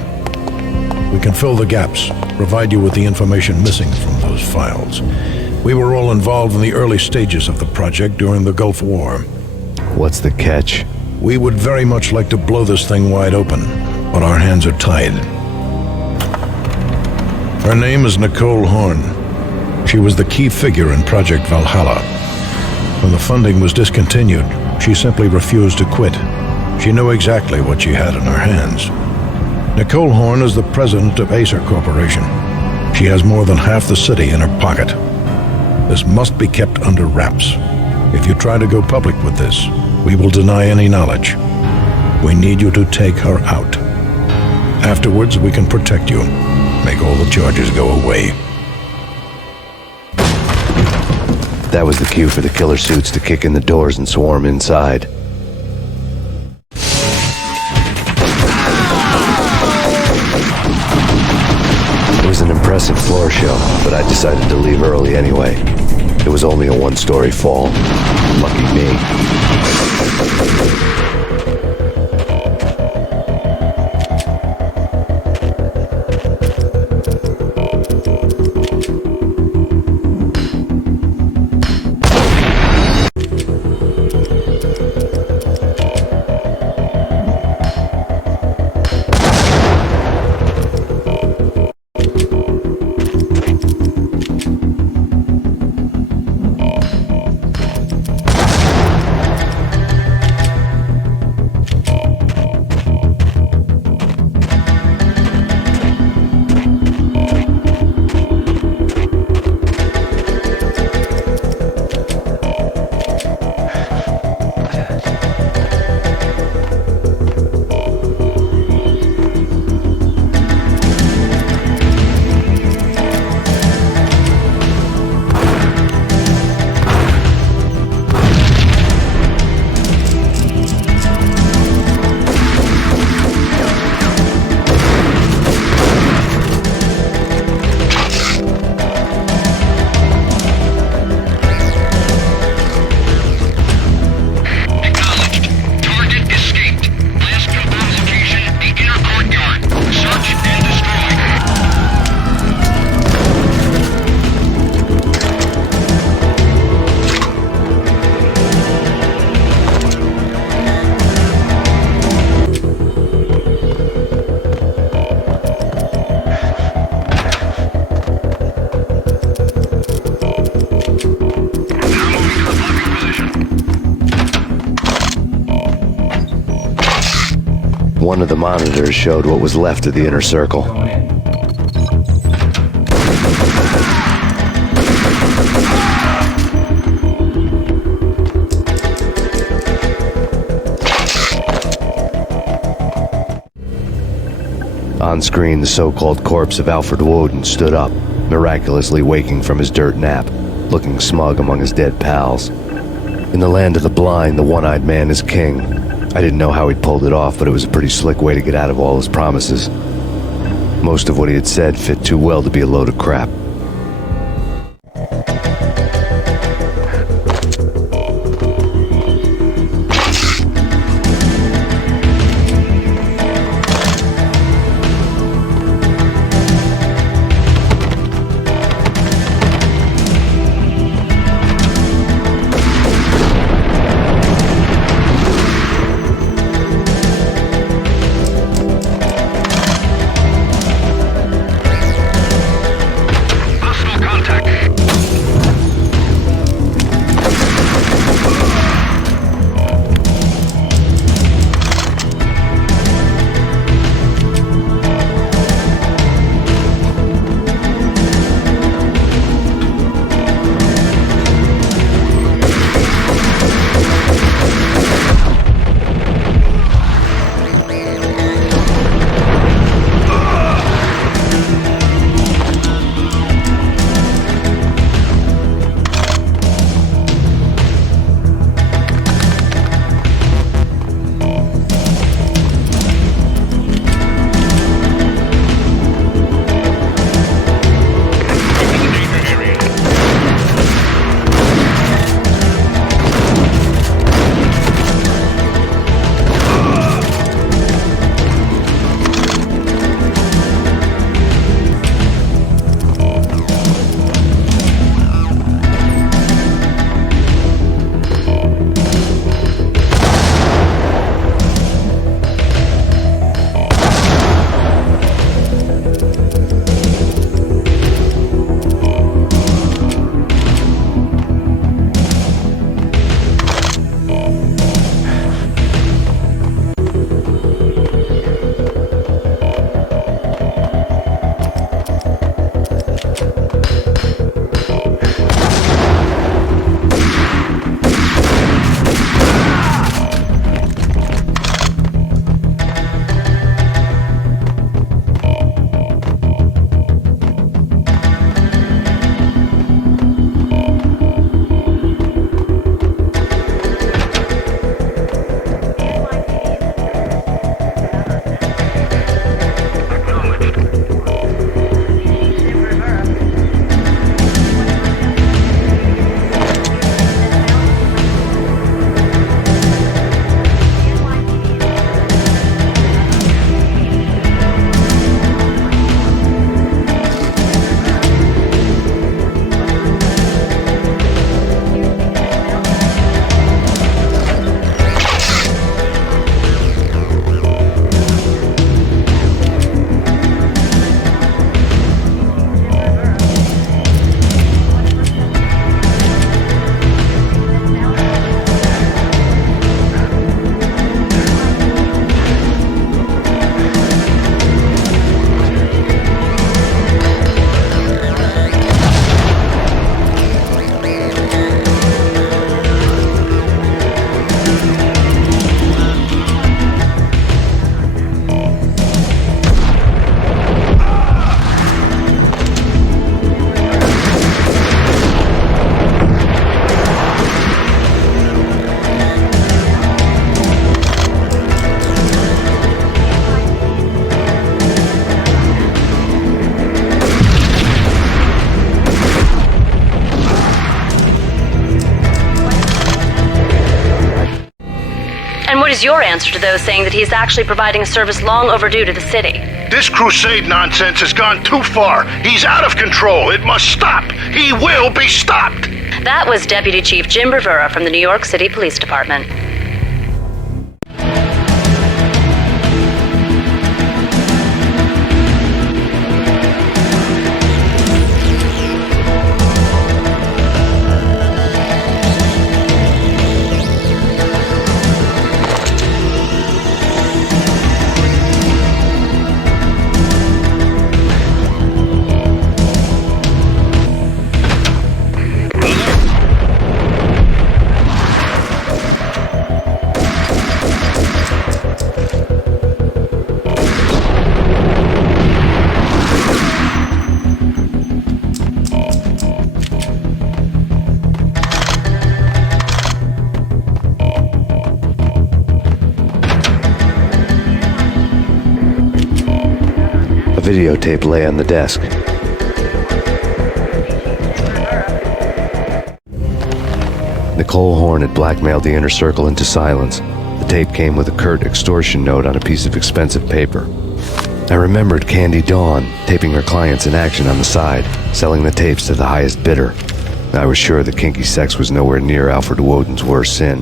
We can fill the gaps, provide you with the information missing from those files. We were all involved in the early stages of the project during the Gulf War. What's the catch? We would very much like to blow this thing wide open, but our hands are tied. Her name is Nicole Horn. She was the key figure in Project Valhalla. When the funding was discontinued, she simply refused to quit. She knew exactly what she had in her hands. Nicole Horn is the president of Acer Corporation. She has more than half the city in her pocket. This must be kept under wraps. If you try to go public with this, we will deny any knowledge. We need you to take her out. Afterwards, we can protect you, make all the charges go away. That was the cue for the killer suits to kick in the doors and swarm inside. It was an impressive floor show, but I decided to leave early anyway. It was only a one-story fall. Lucky me. One of the monitors showed what was left of the inner circle. On screen, the so-called corpse of Alfred Woden stood up, miraculously waking from his dirt nap, looking smug among his dead pals. In the land of the blind, the one-eyed man is king. I didn't know how he'd pulled it off, but it was a pretty slick way to get out of all his promises. Most of what he had said fit too well to be a load of crap. is your answer to those saying that he is actually providing a service long overdue to the city? This crusade nonsense has gone too far. He's out of control. It must stop. He will be stopped. That was Deputy Chief Jim Rivera from the New York City Police Department. videotape lay on the desk. Nicole Horn had blackmailed the inner circle into silence. The tape came with a curt extortion note on a piece of expensive paper. I remembered Candy Dawn taping her clients in action on the side, selling the tapes to the highest bidder. I was sure that kinky sex was nowhere near Alfred Woden's worst sin.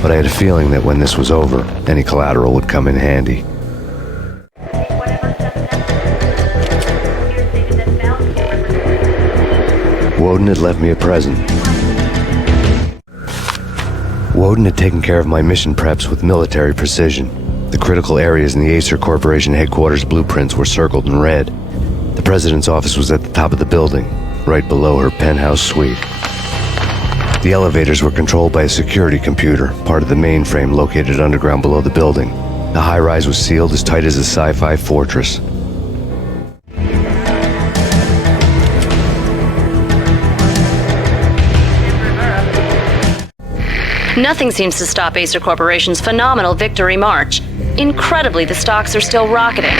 But I had a feeling that when this was over, any collateral would come in handy. Woden had left me a present. Woden had taken care of my mission preps with military precision. The critical areas in the Acer Corporation headquarters blueprints were circled in red. The president's office was at the top of the building, right below her penthouse suite. The elevators were controlled by a security computer, part of the mainframe located underground below the building. The high-rise was sealed as tight as a sci-fi fortress. Nothing seems to stop Acer Corporation's phenomenal victory march. Incredibly, the stocks are still rocketing.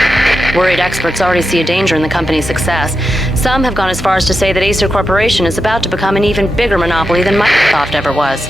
Worried experts already see a danger in the company's success. Some have gone as far as to say that Acer Corporation is about to become an even bigger monopoly than Microsoft ever was.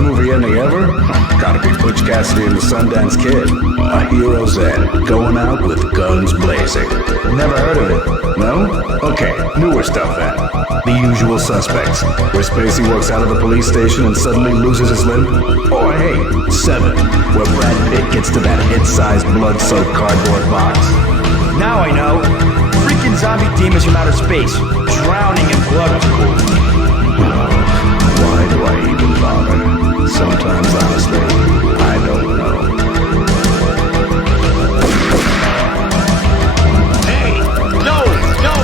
movie ending ever? Gotta be Butch Cassidy and the Sundance Kid. A hero's end, going out with guns blazing. Never heard of it? No? Okay, newer stuff then. The Usual Suspects, where Spacey walks out of the police station and suddenly loses his limb. Or hey, Seven, where Brad Pitt gets to that hit-sized blood-soaked cardboard box. Now I know. Freaking zombie demons from outer space. Drowning in blood was cool. Why do I even bother? Sometimes, honestly, I don't know. Hey! No! No!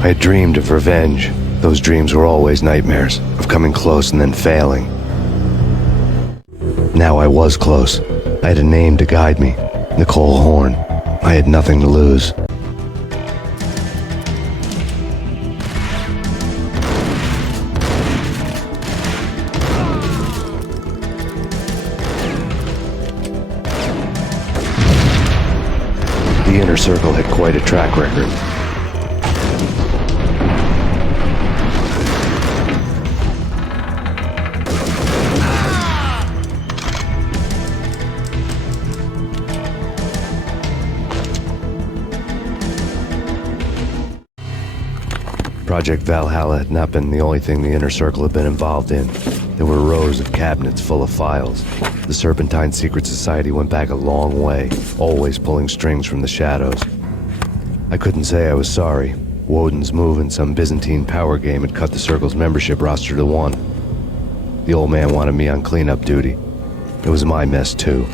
I had dreamed of revenge. Those dreams were always nightmares, of coming close and then failing. Now I was close. I had a name to guide me. Nicole Horn. I had nothing to lose. The Inner Circle had quite a track record. Project Valhalla had not been the only thing the Inner Circle had been involved in. There were rows of cabinets full of files. The Serpentine Secret Society went back a long way, always pulling strings from the shadows. I couldn't say I was sorry. Woden's move in some Byzantine power game had cut the Circle's membership roster to 1. The old man wanted me on cleanup duty. It was my mess, too.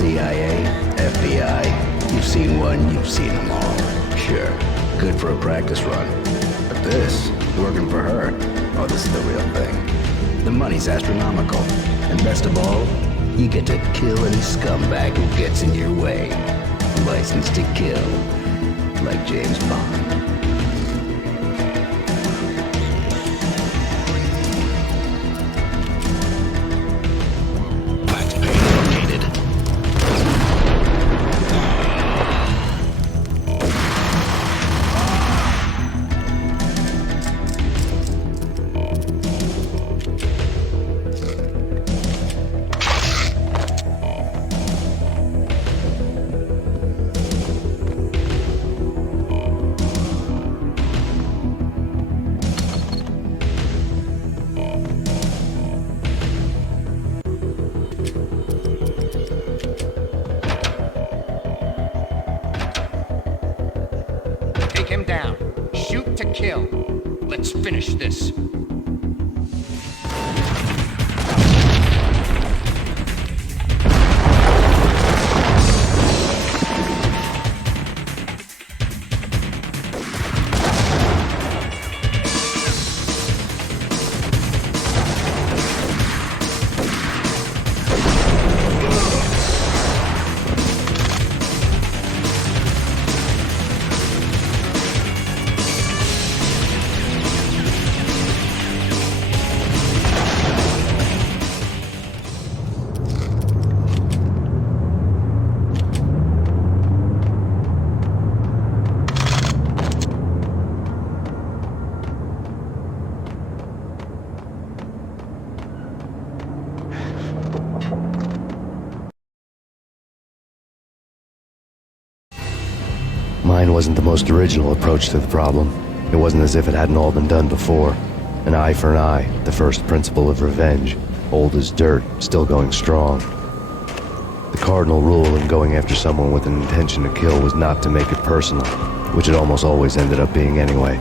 CIA, FBI. You've seen one, you've seen them all. Sure, good for a practice run. But this, working for her, oh, this is the real thing. The money's astronomical. And best of all, you get to kill any scumbag who gets in your way. License to kill. Like James Bond. Him down. Shoot to kill. Let's finish this. Mine wasn't the most original approach to the problem. It wasn't as if it hadn't all been done before. An eye for an eye, the first principle of revenge. Old as dirt, still going strong. The cardinal rule in going after someone with an intention to kill was not to make it personal, which it almost always ended up being anyway.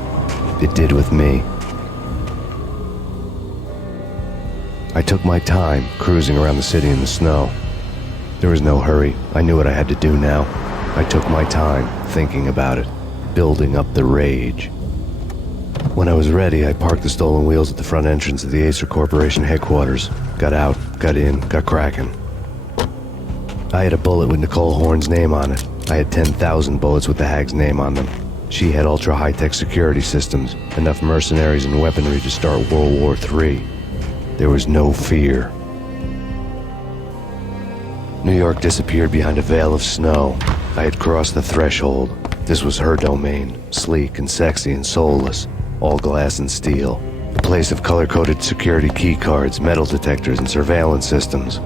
It did with me. I took my time, cruising around the city in the snow. There was no hurry. I knew what I had to do now. I took my time, thinking about it, building up the rage. When I was ready, I parked the stolen wheels at the front entrance of the Acer Corporation headquarters. Got out, got in, got cracking. I had a bullet with Nicole Horn's name on it. I had 10,000 bullets with the Hag's name on them. She had ultra-high-tech security systems, enough mercenaries and weaponry to start World War III. There was no fear. New York disappeared behind a veil of snow. I had crossed the threshold. This was her domain, sleek and sexy and soulless, all glass and steel. A place of color-coded security key cards, metal detectors, and surveillance systems.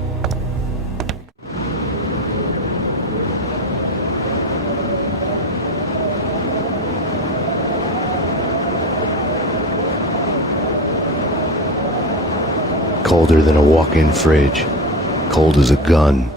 Colder than a walk-in fridge. Cold as a gun.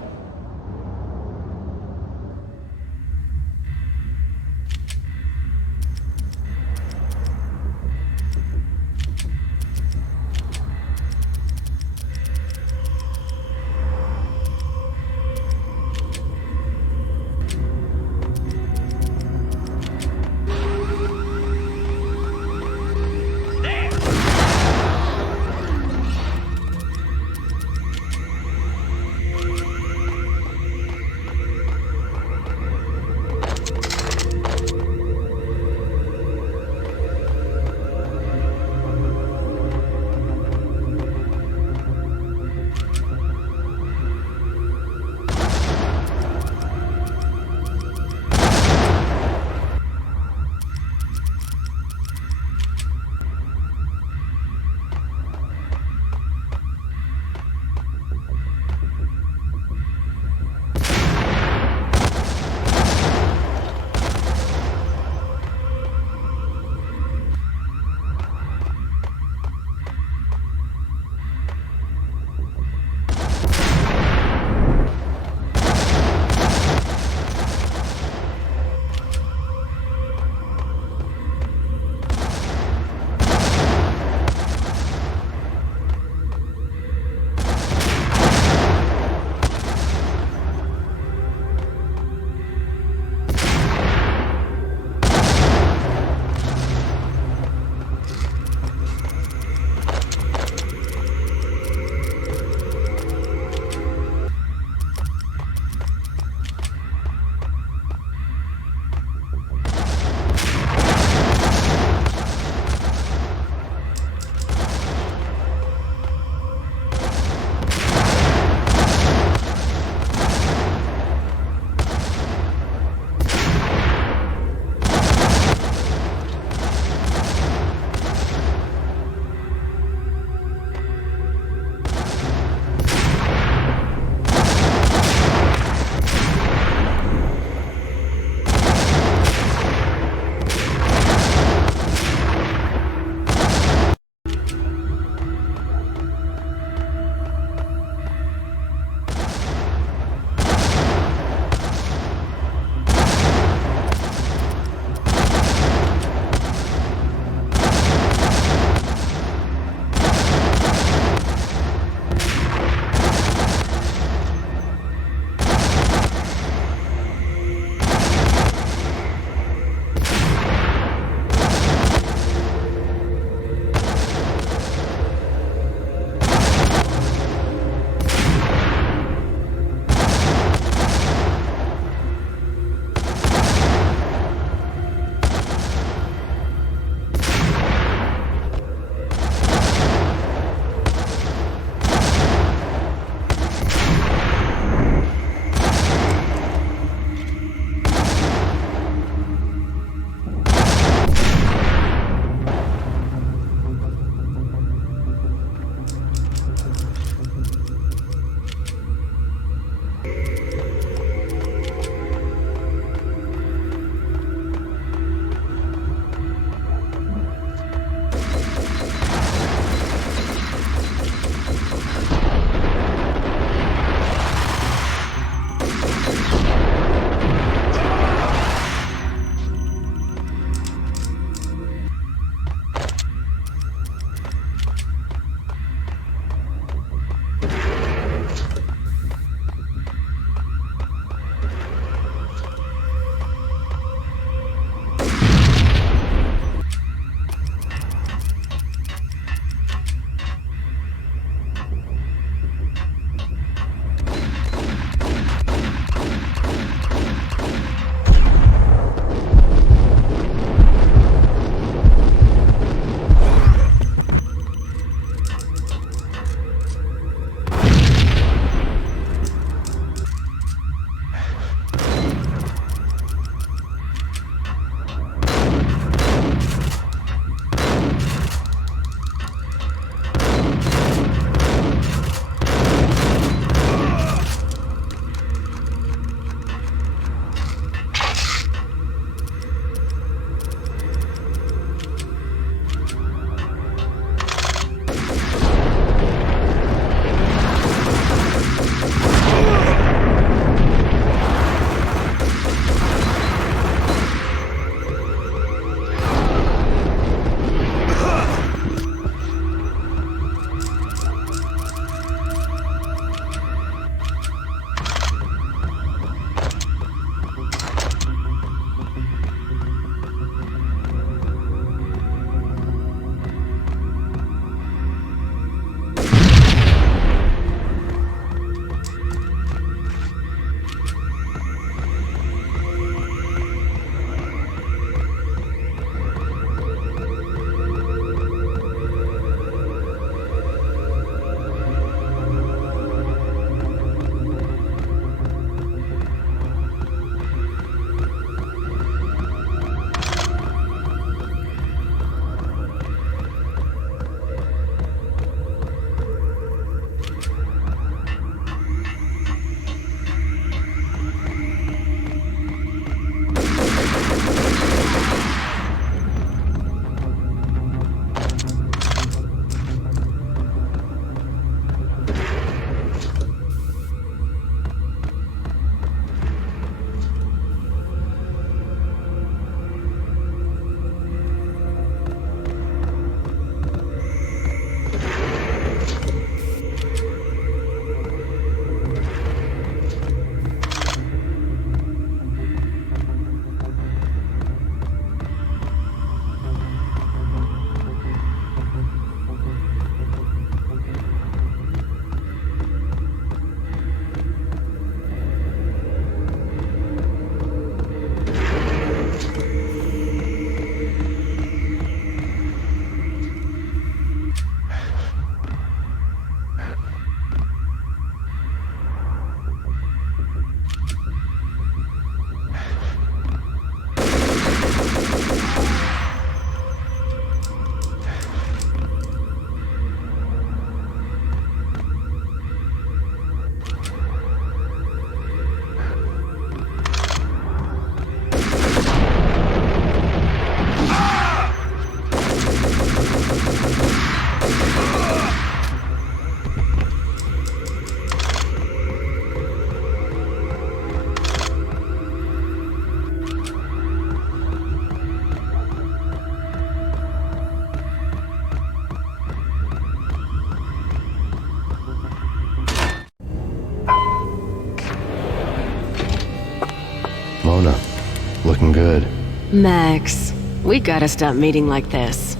good. Max, we gotta stop meeting like this.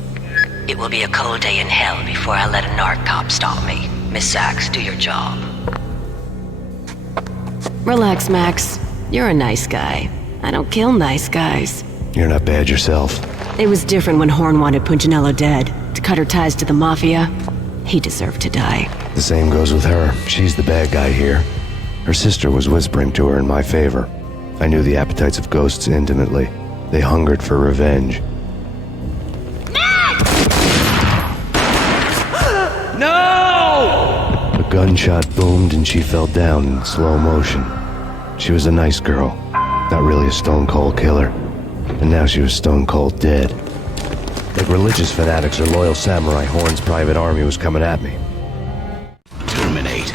It will be a cold day in hell before I let a narc cop stop me. Miss Sachs, do your job. Relax, Max. You're a nice guy. I don't kill nice guys. You're not bad yourself. It was different when Horn wanted Punchinello dead. To cut her ties to the Mafia, he deserved to die. The same goes with her. She's the bad guy here. Her sister was whispering to her in my favor. I knew the appetites of ghosts intimately. They hungered for revenge. No! A gunshot boomed and she fell down in slow motion. She was a nice girl, not really a stone-cold killer. And now she was stone-cold dead. Like religious fanatics or loyal samurai, Horn's private army was coming at me. Terminate.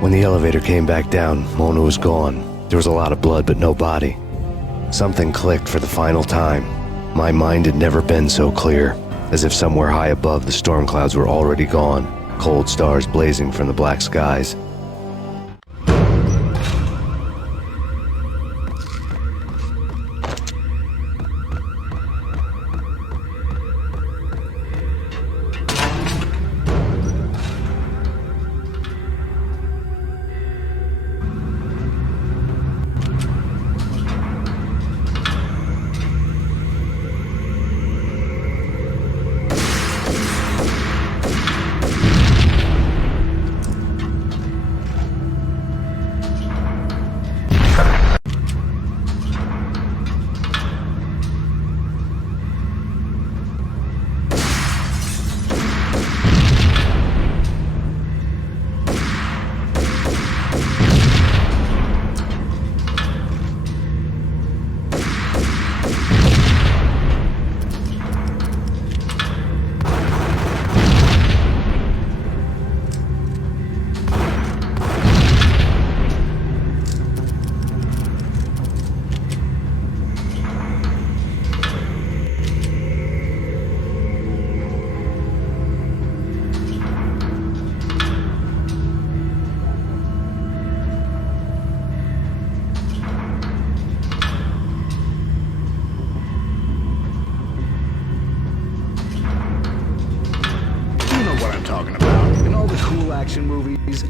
When the elevator came back down, Mona was gone. There was a lot of blood, but no body. Something clicked for the final time. My mind had never been so clear, as if somewhere high above the storm clouds were already gone, cold stars blazing from the black skies.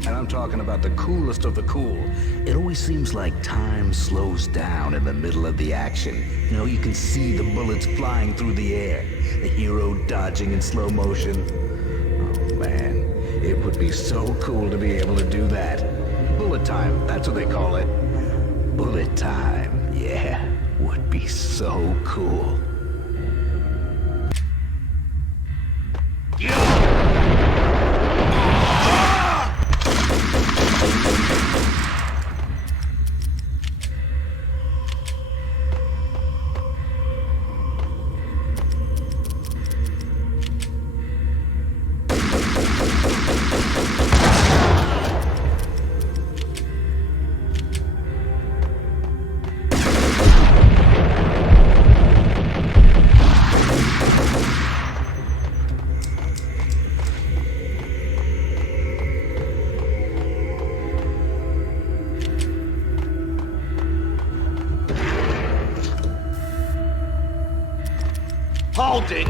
And I'm talking about the coolest of the cool. It always seems like time slows down in the middle of the action. You know, you can see the bullets flying through the air, the hero dodging in slow motion. Oh man, it would be so cool to be able to do that. Bullet time, that's what they call it. Bullet time, yeah, would be so cool. Hold it!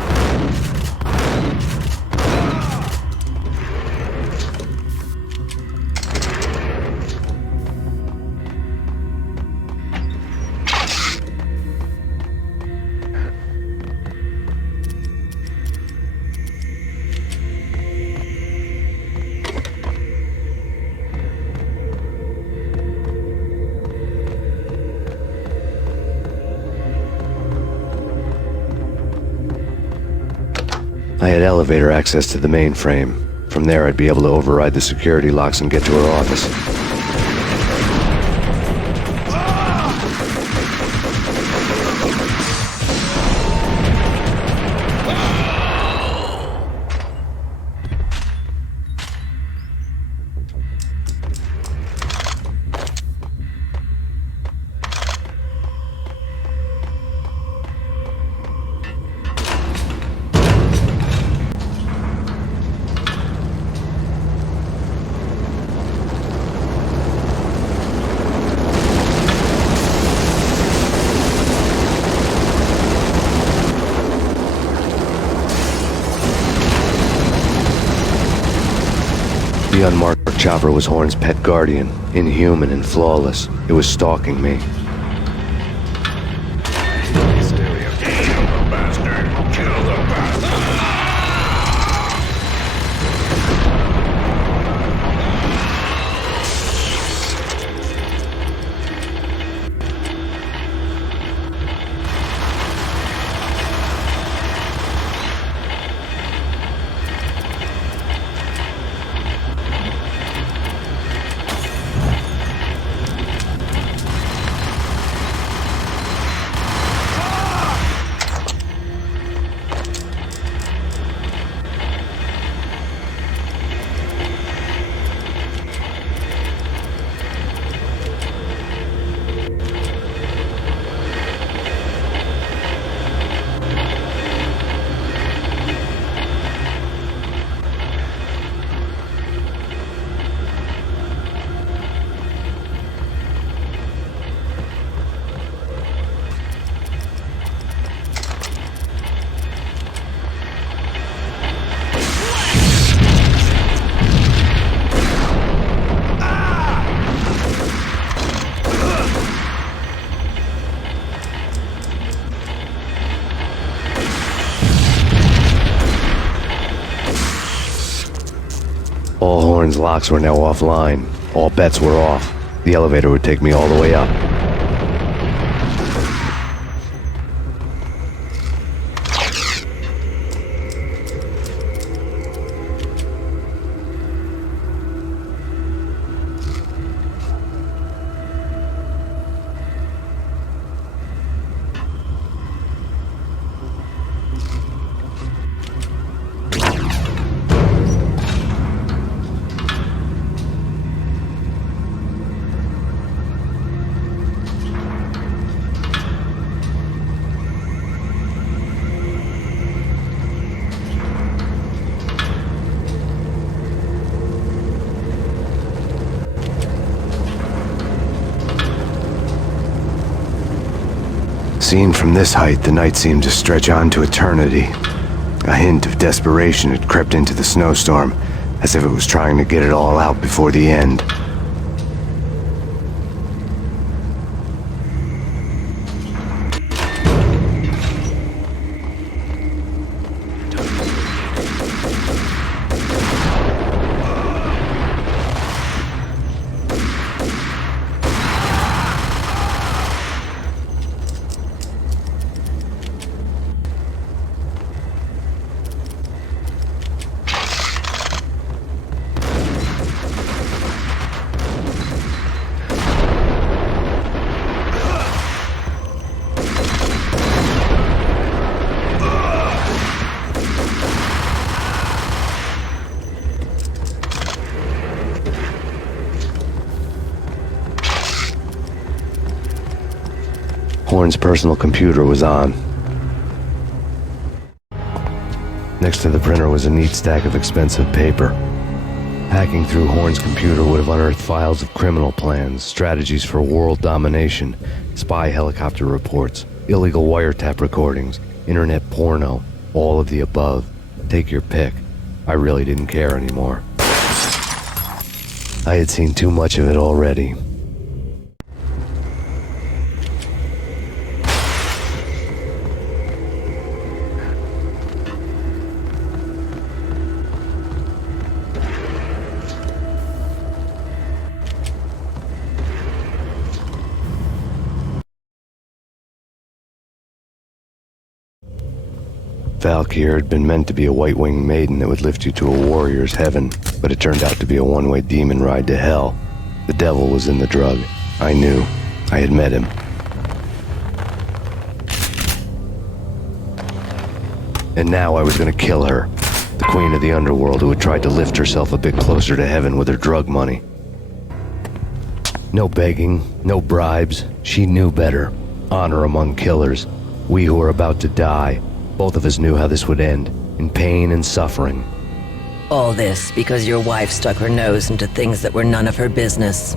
I had elevator access to the mainframe. From there, I'd be able to override the security locks and get to her office. The unmarked chopper was Horn's pet guardian, inhuman and flawless. It was stalking me. All Horn's locks were now offline. All bets were off. The elevator would take me all the way up. Seen from this height, the night seemed to stretch on to eternity. A hint of desperation had crept into the snowstorm, as if it was trying to get it all out before the end. Horn's personal computer was on. Next to the printer was a neat stack of expensive paper. Hacking through Horn's computer would have unearthed files of criminal plans, strategies for world domination, spy helicopter reports, illegal wiretap recordings, internet porno, all of the above. Take your pick. I really didn't care anymore. I had seen too much of it already. Valkyr had been meant to be a white-winged maiden that would lift you to a warrior's heaven, but it turned out to be a one-way demon ride to hell. The devil was in the drug. I knew. I had met him. And now I was gonna kill her. The queen of the underworld who had tried to lift herself a bit closer to heaven with her drug money. No begging, no bribes. She knew better. Honor among killers. We who were about to die. Both of us knew how this would end, in pain and suffering. All this because your wife stuck her nose into things that were none of her business.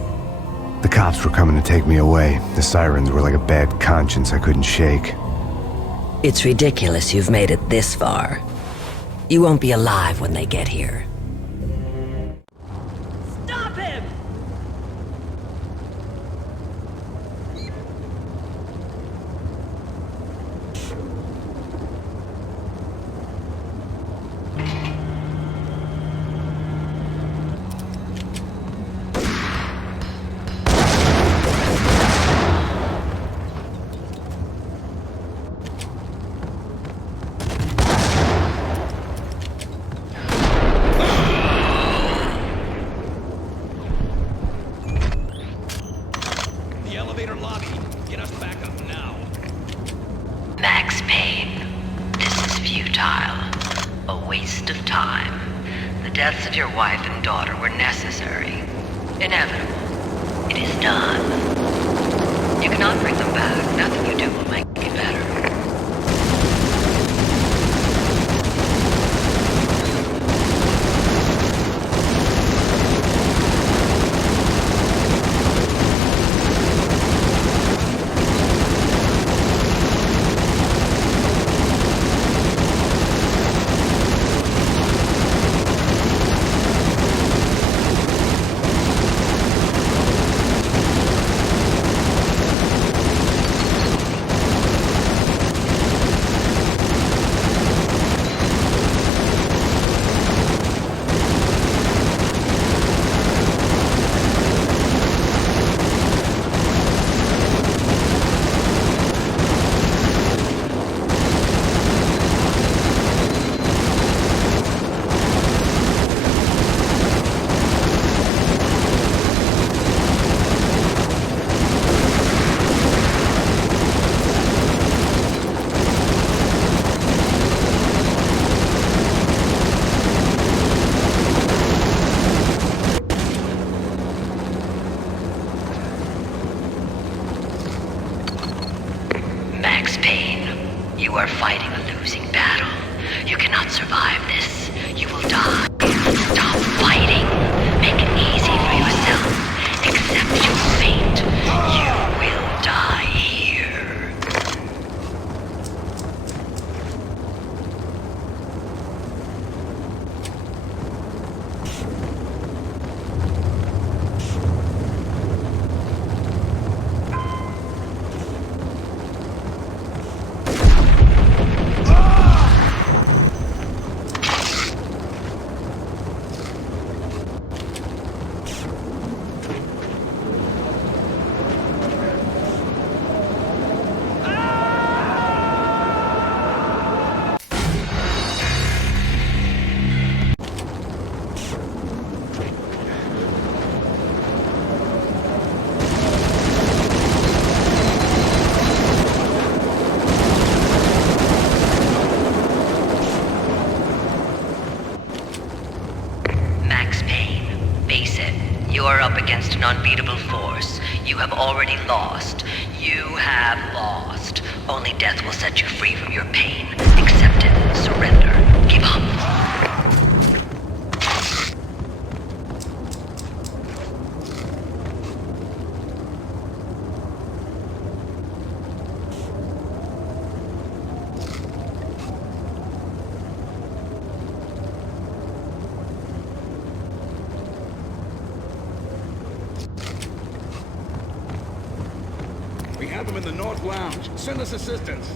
The cops were coming to take me away. The sirens were like a bad conscience I couldn't shake. It's ridiculous you've made it this far. You won't be alive when they get here. A waste of time. The deaths of your wife and daughter were necessary. Inevitable. It is done. You cannot bring them back. Nothing you do will make it better. An unbeatable force. You have already lost. You have lost. Only death will set you free from your pain. Accept it. Surrender. Give up. We have them in the North Lounge. Send us assistance.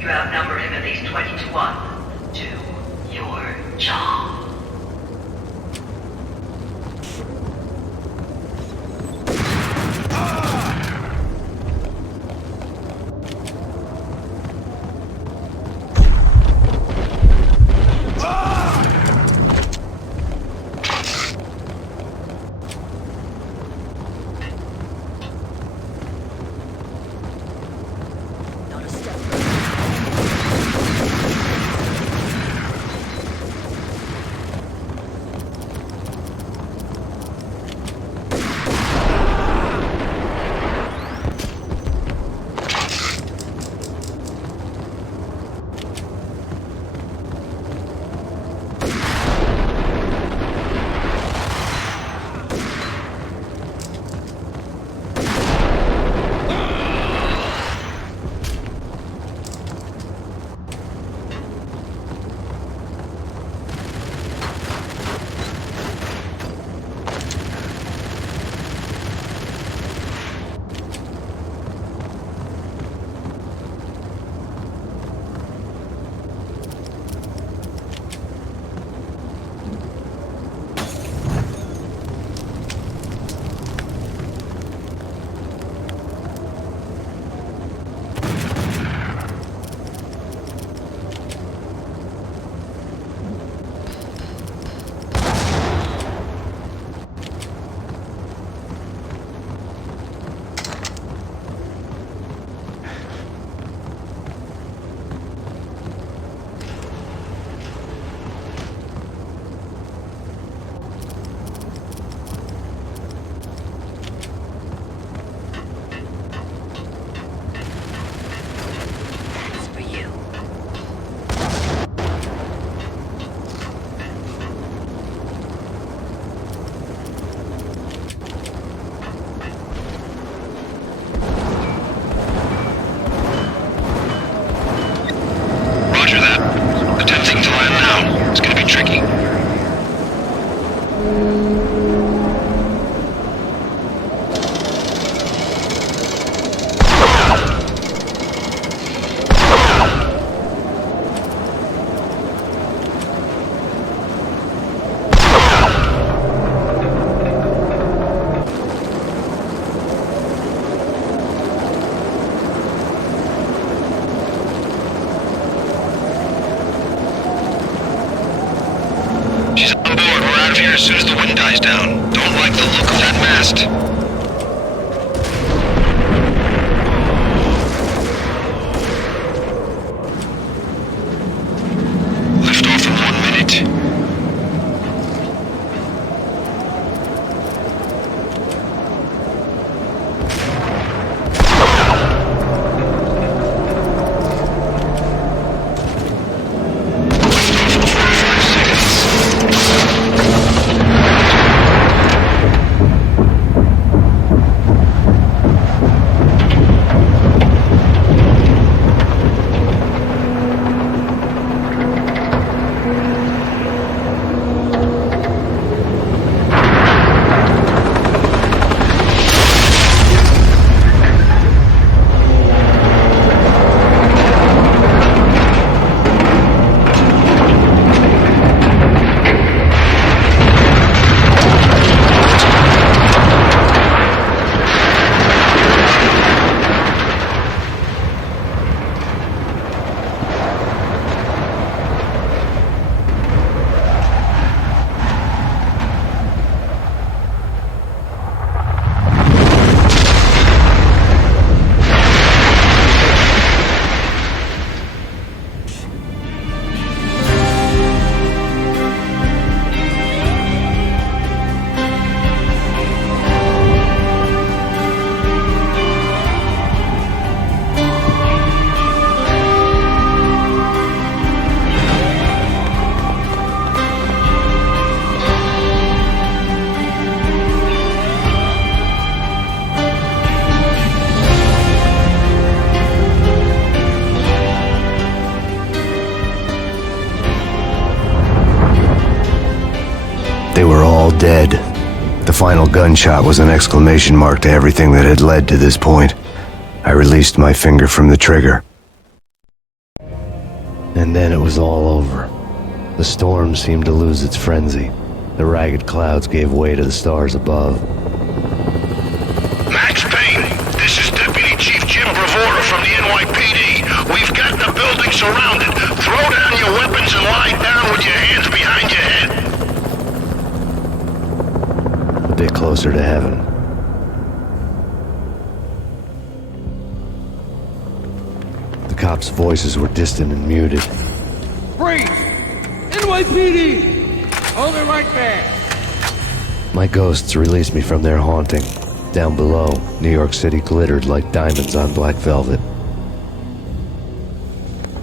You outnumber him at least 20 to 1. Do your job. As soon as the wind dies down. Don't like the look of that mast. Lift off in 1 minute. They were all dead. The final gunshot was an exclamation mark to everything that had led to this point. I released my finger from the trigger. And then it was all over. The storm seemed to lose its frenzy. The ragged clouds gave way to the stars above. Max Payne, this is Deputy Chief Jim Bravura from the NYPD. We've got the building surrounded. Throw down your weapons and lie down with your hands behind your head. A bit closer to heaven. The cops' voices were distant and muted. Freeze! NYPD! Hold it right there! My ghosts released me from their haunting. Down below, New York City glittered like diamonds on black velvet.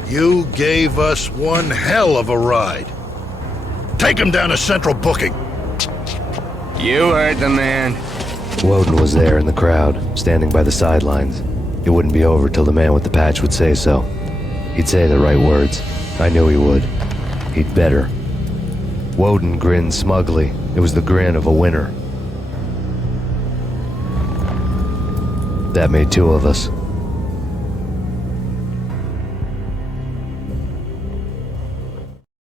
You gave us one hell of a ride. Take him down to Central Booking. You heard the man. Woden was there in the crowd, standing by the sidelines. It wouldn't be over till the man with the patch would say so. He'd say the right words. I knew he would. He'd better. Woden grinned smugly. It was the grin of a winner. That made two of us.